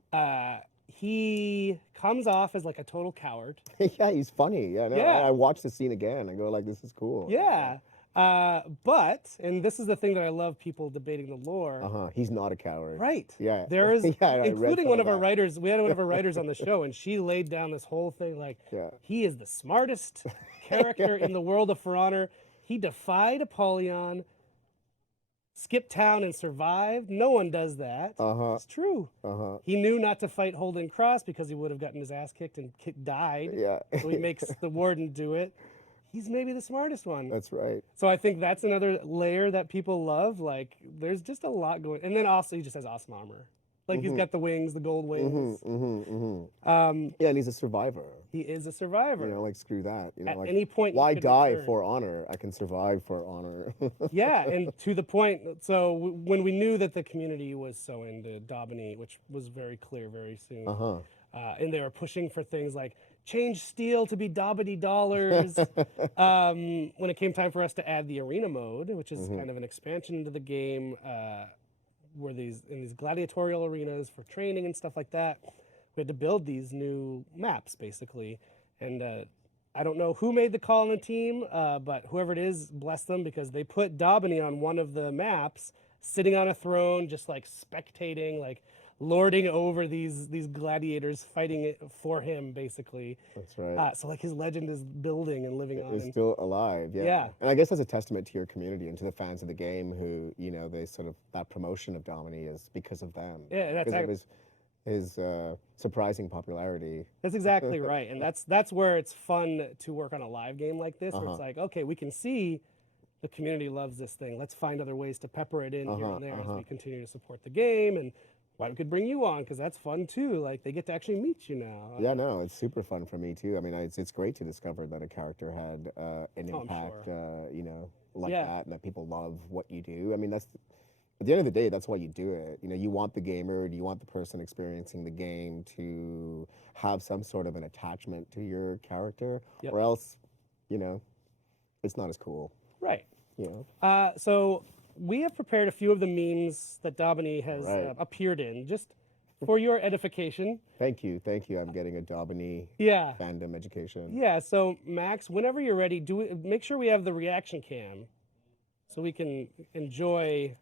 He comes off as a total coward. Yeah, he's funny. Yeah, no, Yeah. I watched the scene again. I go this is cool. Yeah. But, and this is the thing that I love people debating the lore. He's not a coward. Right. Yeah. There is, Yeah, I read including some one of of our that. writers, we had one of our writers on the show, and she laid down this whole thing Yeah. he is the smartest character in the world of For Honor. He defied Apollyon, skipped town and survived. No one does that. It's true. He knew not to fight Holden Cross because he would have gotten his ass kicked and died. Yeah. So he makes the warden do it. He's maybe the smartest one. That's right. So I think that's another layer that people love. There's just a lot going. And then also he just has awesome armor. He's got the wings, the gold wings. Yeah, and he's a survivor. He is a survivor. Screw that. At any point you why could die return. for honor? I can survive for honor. Yeah, and to the point. So when we knew that the community was so into Daubeny, which was very clear very soon, and they were pushing for things like change steel to be Daubeny dollars. When it came time for us to add the arena mode, which is kind of an expansion into the game, where in these gladiatorial arenas for training and stuff like that, we had to build these new maps basically. And I don't know who made the call on the team, but whoever it is, bless them, because they put Daubeny on one of the maps, sitting on a throne, just spectating, lording over these gladiators fighting it for him, basically. That's right. So his legend is building and living on. Is still alive. Yeah. Yeah. And I guess that's a testament to your community and to the fans of the game who, they sort of that promotion of Daubeny is because of them. Yeah, that's because of his surprising popularity. That's exactly right, and that's where it's fun to work on a live game like this, where it's okay, we can see the community loves this thing. Let's find other ways to pepper it in here and there as we continue to support the game, and why we could bring you on because that's fun too. They get to actually meet you now. Yeah, no, it's super fun for me too. I mean, it's great to discover that a character had an impact, like that, and that people love what you do. I mean, that's at the end of the day, that's why you do it. You want the gamer, you want the person experiencing the game to have some sort of an attachment to your character, or else, it's not as cool. Right. So we have prepared a few of the memes that Daubeny has appeared in, just for your edification. Thank you. I'm getting a Daubeny fandom education. Yeah. So Max, whenever you're ready, make sure we have the reaction cam, so we can enjoy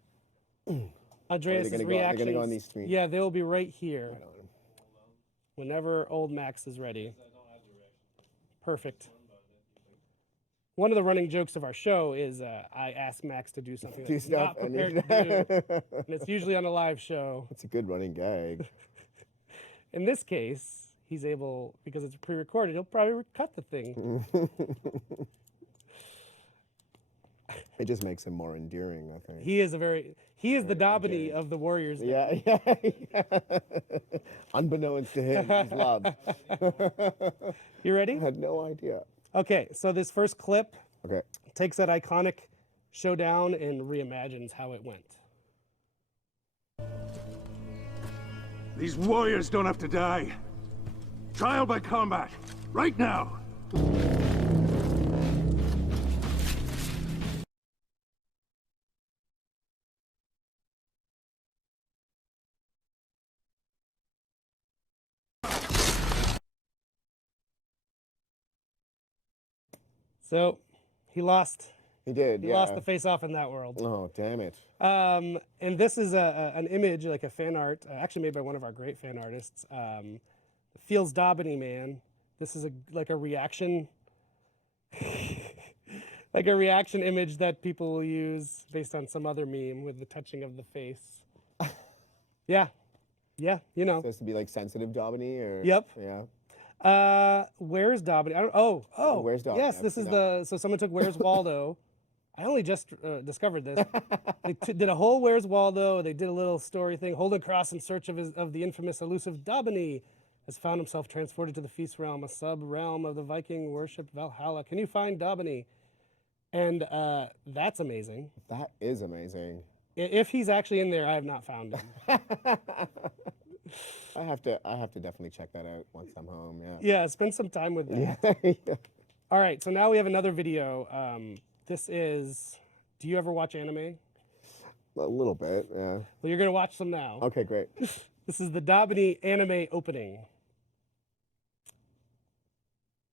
Andreas' reactions. They're gonna go on these streams. Yeah, they'll be right here. Whenever old Max is ready. Perfect. One of the running jokes of our show is I ask Max to do something that he's not prepared to do, and it's usually on a live show. It's a good running gag. In this case, he's able, because it's pre-recorded, he'll probably cut the thing. It just makes him more endearing, I think. He is the Daubeny of the Warriors. Yeah. Unbeknownst to him, he's loved. You ready? I had no idea. Okay, so this first clip Okay. takes that iconic showdown and reimagines how it went. These warriors don't have to die. Trial by combat, right now. So, he lost. He did, He lost the face-off in that world. Oh, damn it. And this is an image, like a fan art, actually made by one of our great fan artists. Feels Daubeny, man. This is like a reaction, like a reaction image that people will use based on some other meme with the touching of the face. Yeah, you know. Supposed to be like sensitive Daubeny, or Yep. Yeah. Where's Daubeny? I don't. Oh, Where's Daubeny? Yes, I've this is seen the. So someone took Where's Waldo. I only just discovered this. They did a whole Where's Waldo. They did a little story thing. Hold across in search of the infamous elusive Daubeny has found himself transported to the Feast Realm, a sub-realm of the Viking worshipped Valhalla. Can you find Daubeny? And that's amazing. That is amazing. If he's actually in there, I have not found him. I have to definitely check that out once I'm home. Yeah. Yeah, spend some time with that. Yeah. All right, so now we have another video. This is, do you ever watch anime? A little bit, yeah. Well, you're going to watch some now. Okay, great. This is the Daubeny anime opening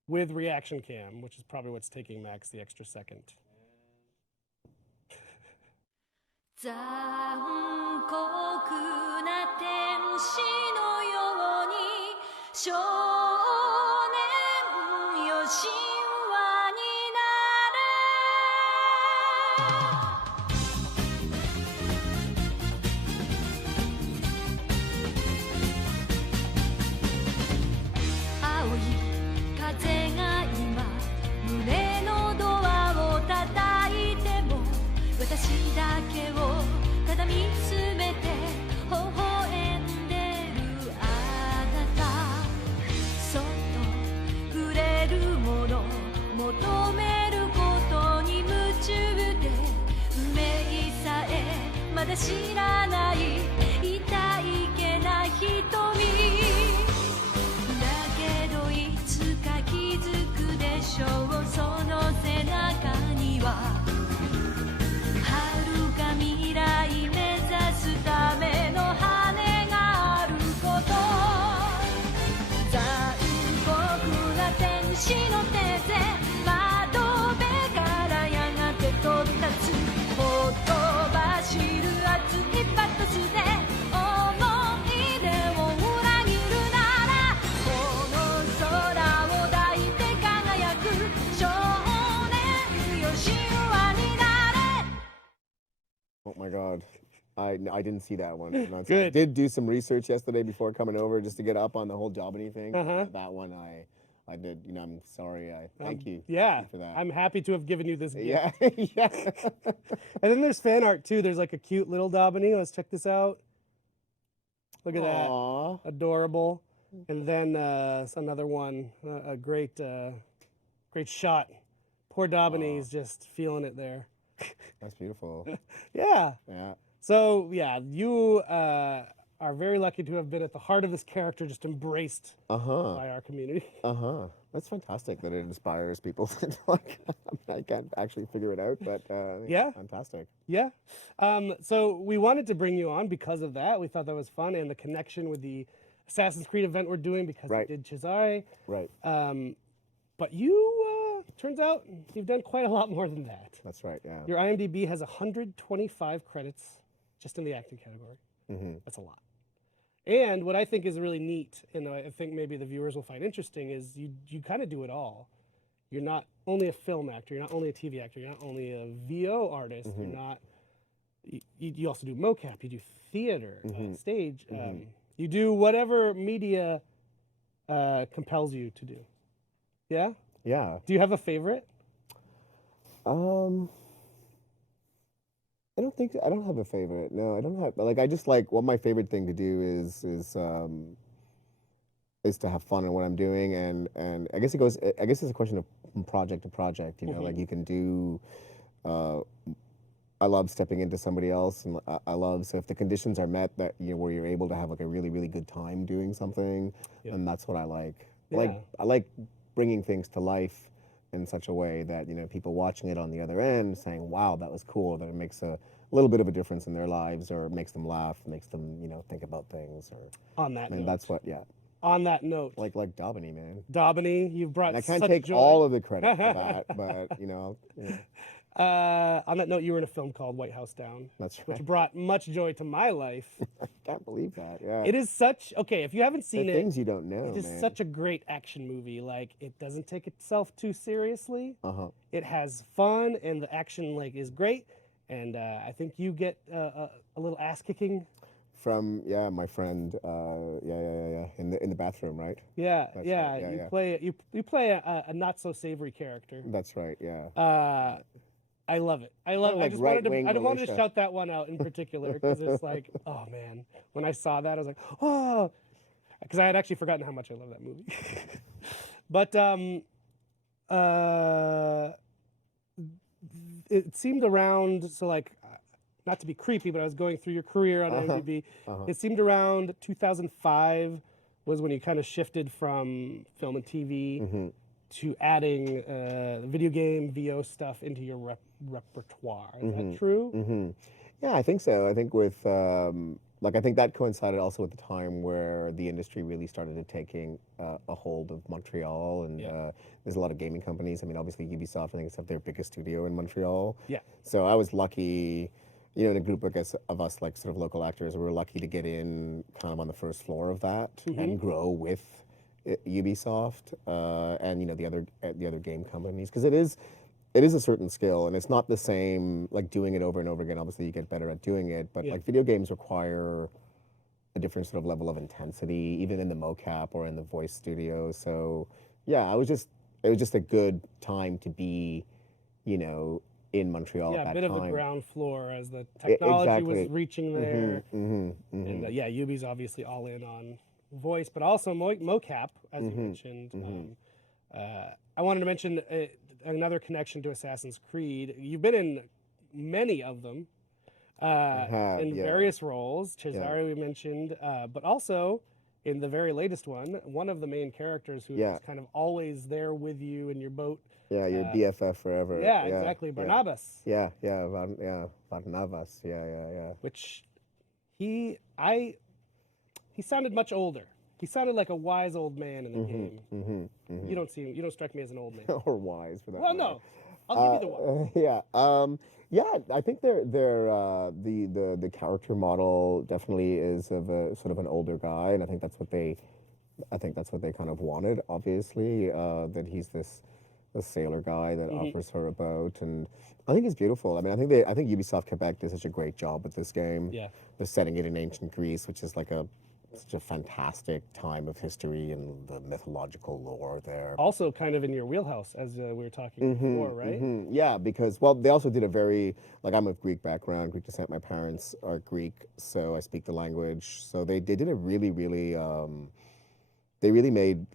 with reaction cam, which is probably what's taking Max the extra second. 残酷な天使のように少年よ神話になれ青い風が今胸のドアを叩いても私だけをただ見つめて微笑んでるあなたそっと触れるもの求めることに夢中で運命さえまだ知らない痛いけな瞳だけどいつか気づくでしょうその背中には未来目指すための羽があること残酷な天使の手で窓辺からやがて飛び立つほとばしる熱いパトスで思い出を裏切るならこの空を抱いて輝く少年よ神話になれ Oh my God. I didn't see that one. Good. I did do some research yesterday before coming over just to get up on the whole Daubeny thing. Uh-huh. That one I did, you know, I'm sorry. Thank you. Yeah, for that. I'm happy to have given you this gift. Yeah, yeah. And then there's fan art too. There's like a cute little Daubeny. Let's check this out. Look at Aww. that, adorable. And then another one, a great shot. Poor Daubeny is just feeling it there. That's beautiful. Yeah. Yeah. So yeah, you are very lucky to have been at the heart of this character, just embraced by our community. That's fantastic that it inspires people. Like, I can't actually figure it out, but Yeah. fantastic. Yeah. So we wanted to bring you on because of that. We thought that was fun, and the connection with the Assassin's Creed event we're doing because we did Cesare. Right. But you, turns out, you've done quite a lot more than that. That's right. Yeah. Your IMDb has 125 credits just in the acting category. That's a lot. And what I think is really neat, and I think maybe the viewers will find interesting, is you kind of do it all. you're not only a film actor, you're not only a TV actor, you're not only a VO artist, you're not. You also do mocap, you do theater, stage. You do whatever media compels you to do. Yeah. Yeah. Do you have a favorite? I don't think I don't have a favorite. No, I don't have. Like, I just like what my favorite thing to do is to have fun in what I'm doing, and I guess it goes. I guess it's a question of from project to project. You know, like you can do. I love stepping into somebody else, and I love so if the conditions are met that where you're able to have like a really good time doing something, and that's what I like. Like I like bringing things to life in such a way that people watching it on the other end saying, "Wow, that was cool." That it makes a little bit of a difference in their lives, or makes them laugh, makes them think about things. Or on that, note. That's what On that note, like Daubeny, man. Daubeny, you've brought. And I can't such take joy. all of the credit for that, but On that note, you were in a film called White House Down. That's right. Which brought much joy to my life. I can't believe that. Yeah. It is such if you haven't seen the it, things you don't know. it is man. such a great action movie. Like it doesn't take itself too seriously. It has fun, and the action is great. And I think you get a little ass kicking. From my friend, in the bathroom, right? Yeah, That's yeah. right, You play a not so savory character. That's right. Yeah. I love it. I love it. I just wanted to. right-wing I wanted to militia. shout that one out in particular because it's like, oh man, when I saw that, I was like, oh, because I had actually forgotten how much I love that movie. But it seemed around. So not to be creepy, but I was going through your career on IMDb. It seemed around 2005 was when you kind of shifted from film and TV to adding video game VO stuff into your repertoire. Is that true? Yeah, I think so. I think with I think that coincided also with the time where the industry really started to taking a hold of Montreal, and there's a lot of gaming companies. I mean, obviously Ubisoft, I think, is their biggest studio in Montreal. Yeah. So I was lucky. In a group of us, sort of local actors, we were lucky to get in kind of on the first floor of that and grow with Ubisoft and the other game companies, because it is a certain skill, and it's not the same doing it over and over again. Obviously, you get better at doing it, but video games require a different sort of level of intensity, even in the mocap or in the voice studio. So yeah, it was just a good time to be, in Montreal at that time. Yeah, a bit of the ground floor as the technology was reaching there. And Ubi's obviously all in on voice, but also mocap, as you mentioned. I wanted to mention another connection to Assassin's Creed. You've been in many of them in various roles. Cesare we mentioned, but also in the very latest one of the main characters who is kind of always there with you in your boat. Yeah, your BFF forever. Yeah, exactly. Barnabas. Yeah, Barnabas. Yeah. Which he sounded much older. He sounded like a wise old man in the game. You don't strike me as an old man. Or wise for that. Well, no, I'll give you the one. I think the character model definitely is of a sort of an older guy, and I think that's what they kind of wanted. Obviously, that he's this sailor guy that offers her a boat, and I think it's beautiful. I mean, I think Ubisoft Quebec did such a great job with this game. Yeah, they're setting it in ancient Greece, which is such a fantastic time of history and the mythological lore there. Also kind of in your wheelhouse, as we were talking before, right? Yeah, because, they also did a very, I'm of Greek background, Greek descent. My parents are Greek, so I speak the language. So they did a really, really, they really made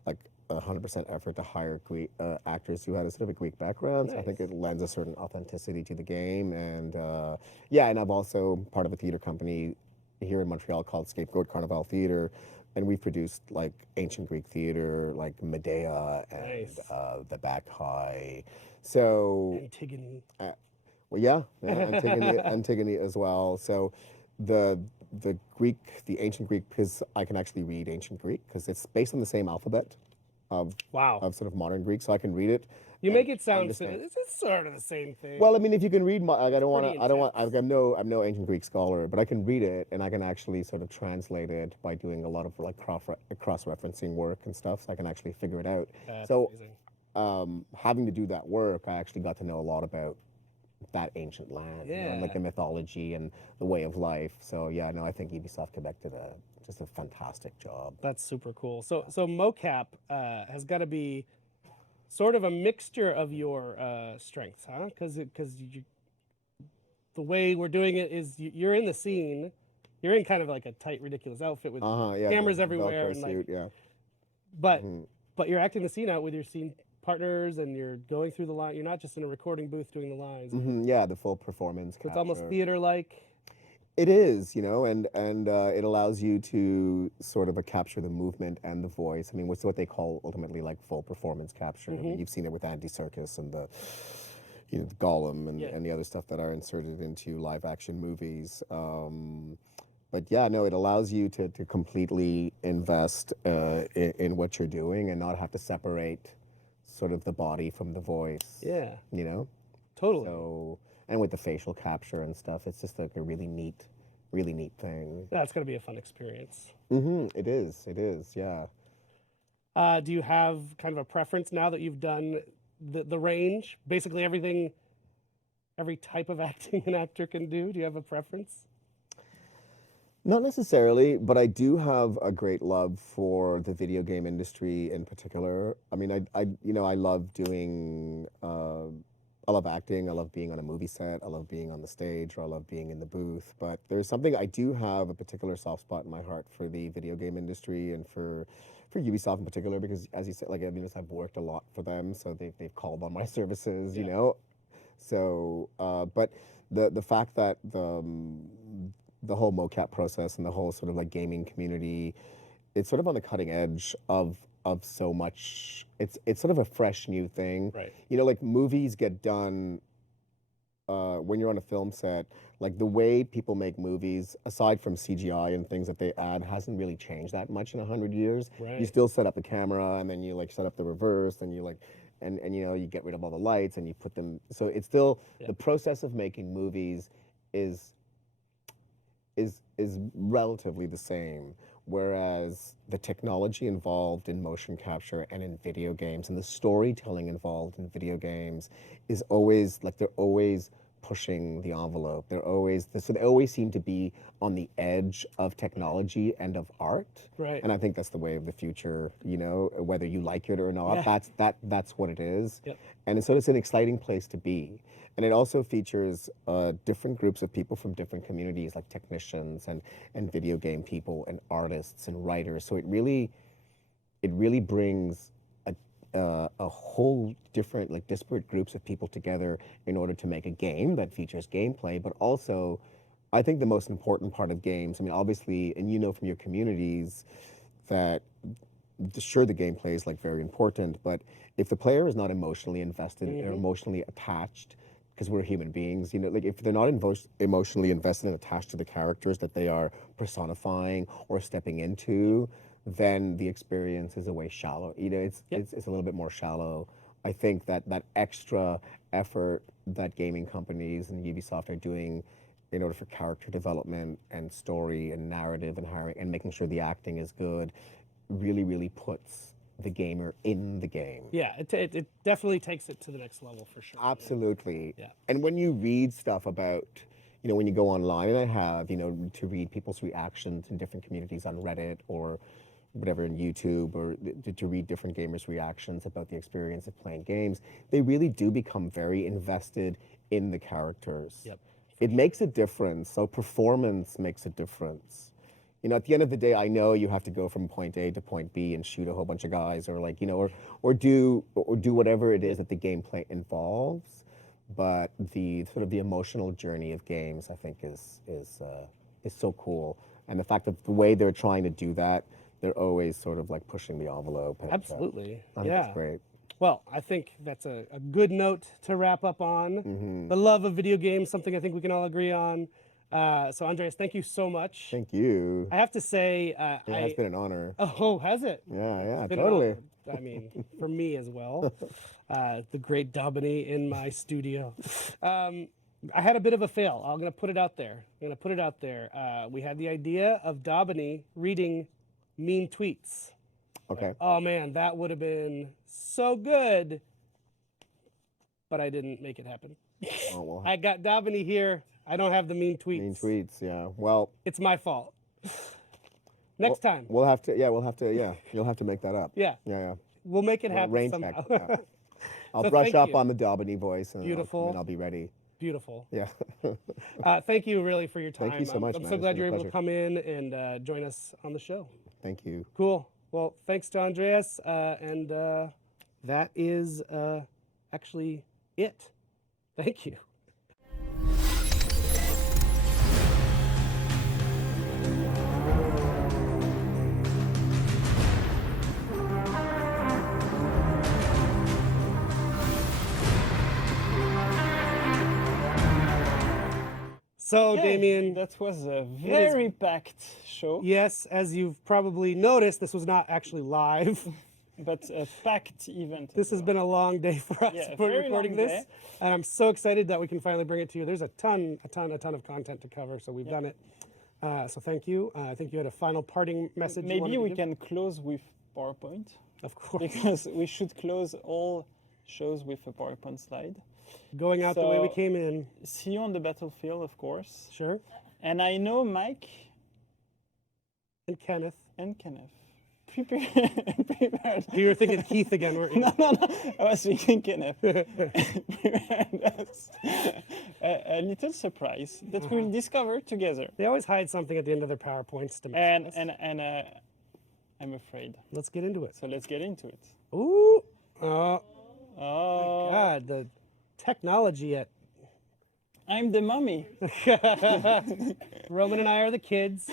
100% effort to hire Greek actors who had a sort of a Greek background. Nice. So I think it lends a certain authenticity to the game. And and I'm also part of a theater company here in Montreal called Scapegoat Carnival Theater, and we've produced ancient Greek theater like Medea and the Bacchae. So Antigone. Antigone as well. So the ancient Greek, because I can actually read ancient Greek because it's based on the same alphabet of sort of modern Greek, so I can read it. You make it sound it's sort of the same thing. Well, I mean, if you can read, I'm no ancient Greek scholar, but I can read it, and I can actually sort of translate it by doing a lot of cross-referencing work and stuff, so I can actually figure it out. That's so amazing. having to do that work, I actually got to know a lot about that ancient land, you know, and like the mythology and the way of life. So yeah, no, I think Ubisoft Quebec did just a fantastic job. That's super cool. So mocap has got to be sort of a mixture of your strengths, huh? Because the way we're doing it is you're in the scene, you're in kind of like a tight, ridiculous outfit with cameras everywhere, and like, but you're acting the scene out with your scene partners, and you're going through the line. You're not just in a recording booth doing the lines. Yeah, the full performance. So it's almost theater-like. It is, you know, and it allows you to sort of capture the movement and the voice. I mean, what's what they call ultimately like full performance capture. I mean, you've seen it with Andy Serkis and the Gollum and the other stuff that are inserted into live action movies. But yeah, no, it allows you to completely invest in what you're doing and not have to separate sort of the body from the voice. Yeah. You know? Totally. So, and with the facial capture and stuff, it's just like a really neat thing. Yeah, it's going to be a fun experience. It is, yeah. Do you have kind of a preference now that you've done the range? Basically everything, every type of acting an actor can do? Do you have a preference? Not necessarily, but I do have a great love for the video game industry in particular. I mean, I love doing, I love acting, I love being on a movie set, I love being on the stage, or I love being in the booth. But there's something, I do have a particular soft spot in my heart for the video game industry and for Ubisoft in particular, because as you said, like, I mean, I've worked a lot for them, so they've called on my services, you know? So, but the fact that the whole mocap process and the whole sort of like gaming community, it's sort of on the cutting edge of so much. It's sort of a fresh new thing. Right. You know, like movies get done when you're on a film set, like the way people make movies, aside from CGI and things that they add, hasn't really changed that much in 100 years. Right. You still set up a camera, and then you like set up the reverse, and you like, and you know, you get rid of all the lights and you put them, so it's still, the process of making movies is relatively the same, whereas the technology involved in motion capture and in video games and the storytelling involved in video games is always like, they're always pushing the envelope. They're always, so they always seem to be on the edge of technology and of art. Right. And I think that's the way of the future, you know, whether you like it or not, that's what it is. Yep. And so it's an exciting place to be. And it also features different groups of people from different communities, like technicians and video game people and artists and writers. So it really brings a whole different, like, disparate groups of people together in order to make a game that features gameplay. But also, I think the most important part of games, I mean, obviously, and you know from your communities that sure, the gameplay is like very important, but if the player is not emotionally invested or emotionally attached, because we're human beings, you know, like if they're not emotionally invested and attached to the characters that they are personifying or stepping into, then the experience is a way shallow. You know, it's a little bit more shallow. I think that extra effort that gaming companies and Ubisoft are doing in order for character development and story and narrative and making sure the acting is good really, really puts the gamer in the game. Yeah, it definitely takes it to the next level for sure. Absolutely. Yeah. And when you read stuff about, you know, when you go online, and I have, you know, to read people's reactions in different communities on Reddit or whatever in YouTube, or to read different gamers' reactions about the experience of playing games, they really do become very invested in the characters. Yep. It makes a difference. So performance makes a difference. You know, at the end of the day, I know you have to go from point A to point B and shoot a whole bunch of guys, or like, you know, or do whatever it is that the gameplay involves. But the sort of the emotional journey of games, I think, is so cool. And the fact that the way they're trying to do that, they're always sort of like pushing the envelope. And, Absolutely. I think it's great. Well, I think that's a good note to wrap up on. The love of video games, something I think we can all agree on. So, Andreas, thank you so much. Thank you. I have to say, it's been an honor. Oh, has it? Yeah, It's been totally. an honor. I mean, for me as well. The great Domini in my studio. I had a bit of a fail. I'm going to put it out there. We had the idea of Domini reading mean tweets. Okay. Oh man, that would have been so good. But I didn't make it happen. Oh, well, I got Davini here. I don't have the mean tweets. mean tweets. Yeah. Well, It's my fault. Next time. we'll have to. Yeah, we'll have to. Yeah, you'll have to make that up. Yeah. Yeah, yeah. We'll make it Well, happen rain somehow. check. I'll So brush thank up you. on the Dalbany voice. And Beautiful. I'll be ready. Beautiful. Yeah. Thank you really for your time. Thank you so much, I'm man. so It's glad been you're a able to pleasure. come in and join us on the show. Thank you. Cool. Well, thanks to Andreas. And that is actually it. Thank you. So, Yeah, Damien. that was a very packed show. Yes, as you've probably noticed, this was not actually live. But a packed event. This has been a long day for us Yeah, for very recording long this, day. and I'm so excited that we can finally bring it to you. There's a ton of content to cover, so we've done it. So thank you. I think you had a final parting message. you wanted Maybe to we give? can close with PowerPoint. Of course. Because we should close all shows with a PowerPoint slide. Going out the way we So, came in. See you on the battlefield, of course. Sure. And I know Mike And Kenneth. Prepared. You were thinking Keith again, weren't you? No. I was thinking Kenneth. Prepared us a little surprise that we'll discover together. They always hide something at the end of their PowerPoints to mess with us. And I'm afraid. Let's get into it. So let's get into it. Ooh. Oh. Oh. God, the technology at I'm the mummy. Roman and I are the kids.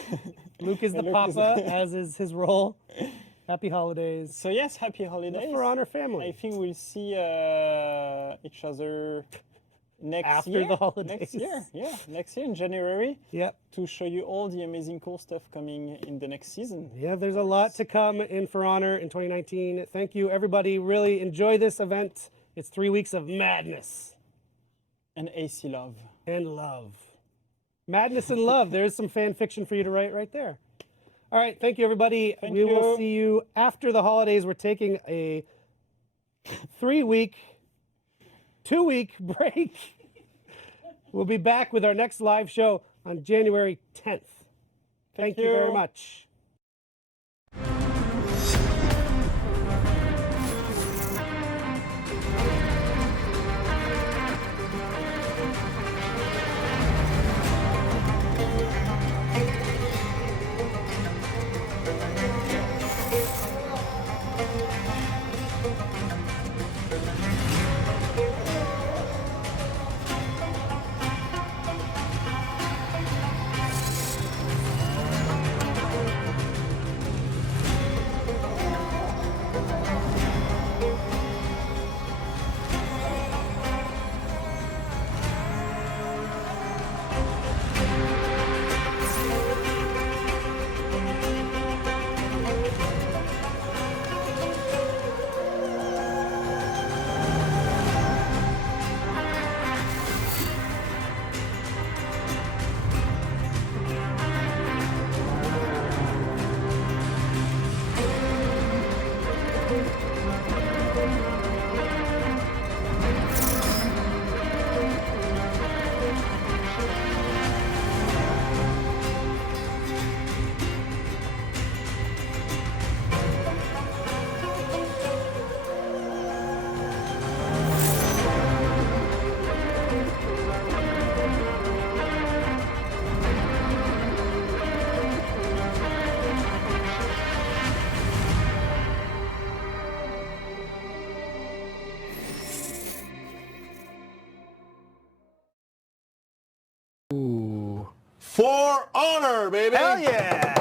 Luke is the Luke is papa, the- as is his role. Happy holidays. So yes, happy holidays. The For Honor family. I think we'll see each other next After year. the holidays. Next year, yeah, next year in January. Yep. To show you all the amazing cool stuff coming in the next season. Yeah, there's a lot to come in For Honor in 2019. Thank you, everybody. Really enjoy this event. It's 3 weeks of madness. And AC love. And love. Madness and love. There's some fan fiction for you to write right there. All right, thank you, everybody. We will you. see you after the holidays. We're taking a 2-week break. We'll be back with our next live show on January 10th. Thank you very you. much. For Honor, baby! Hell yeah!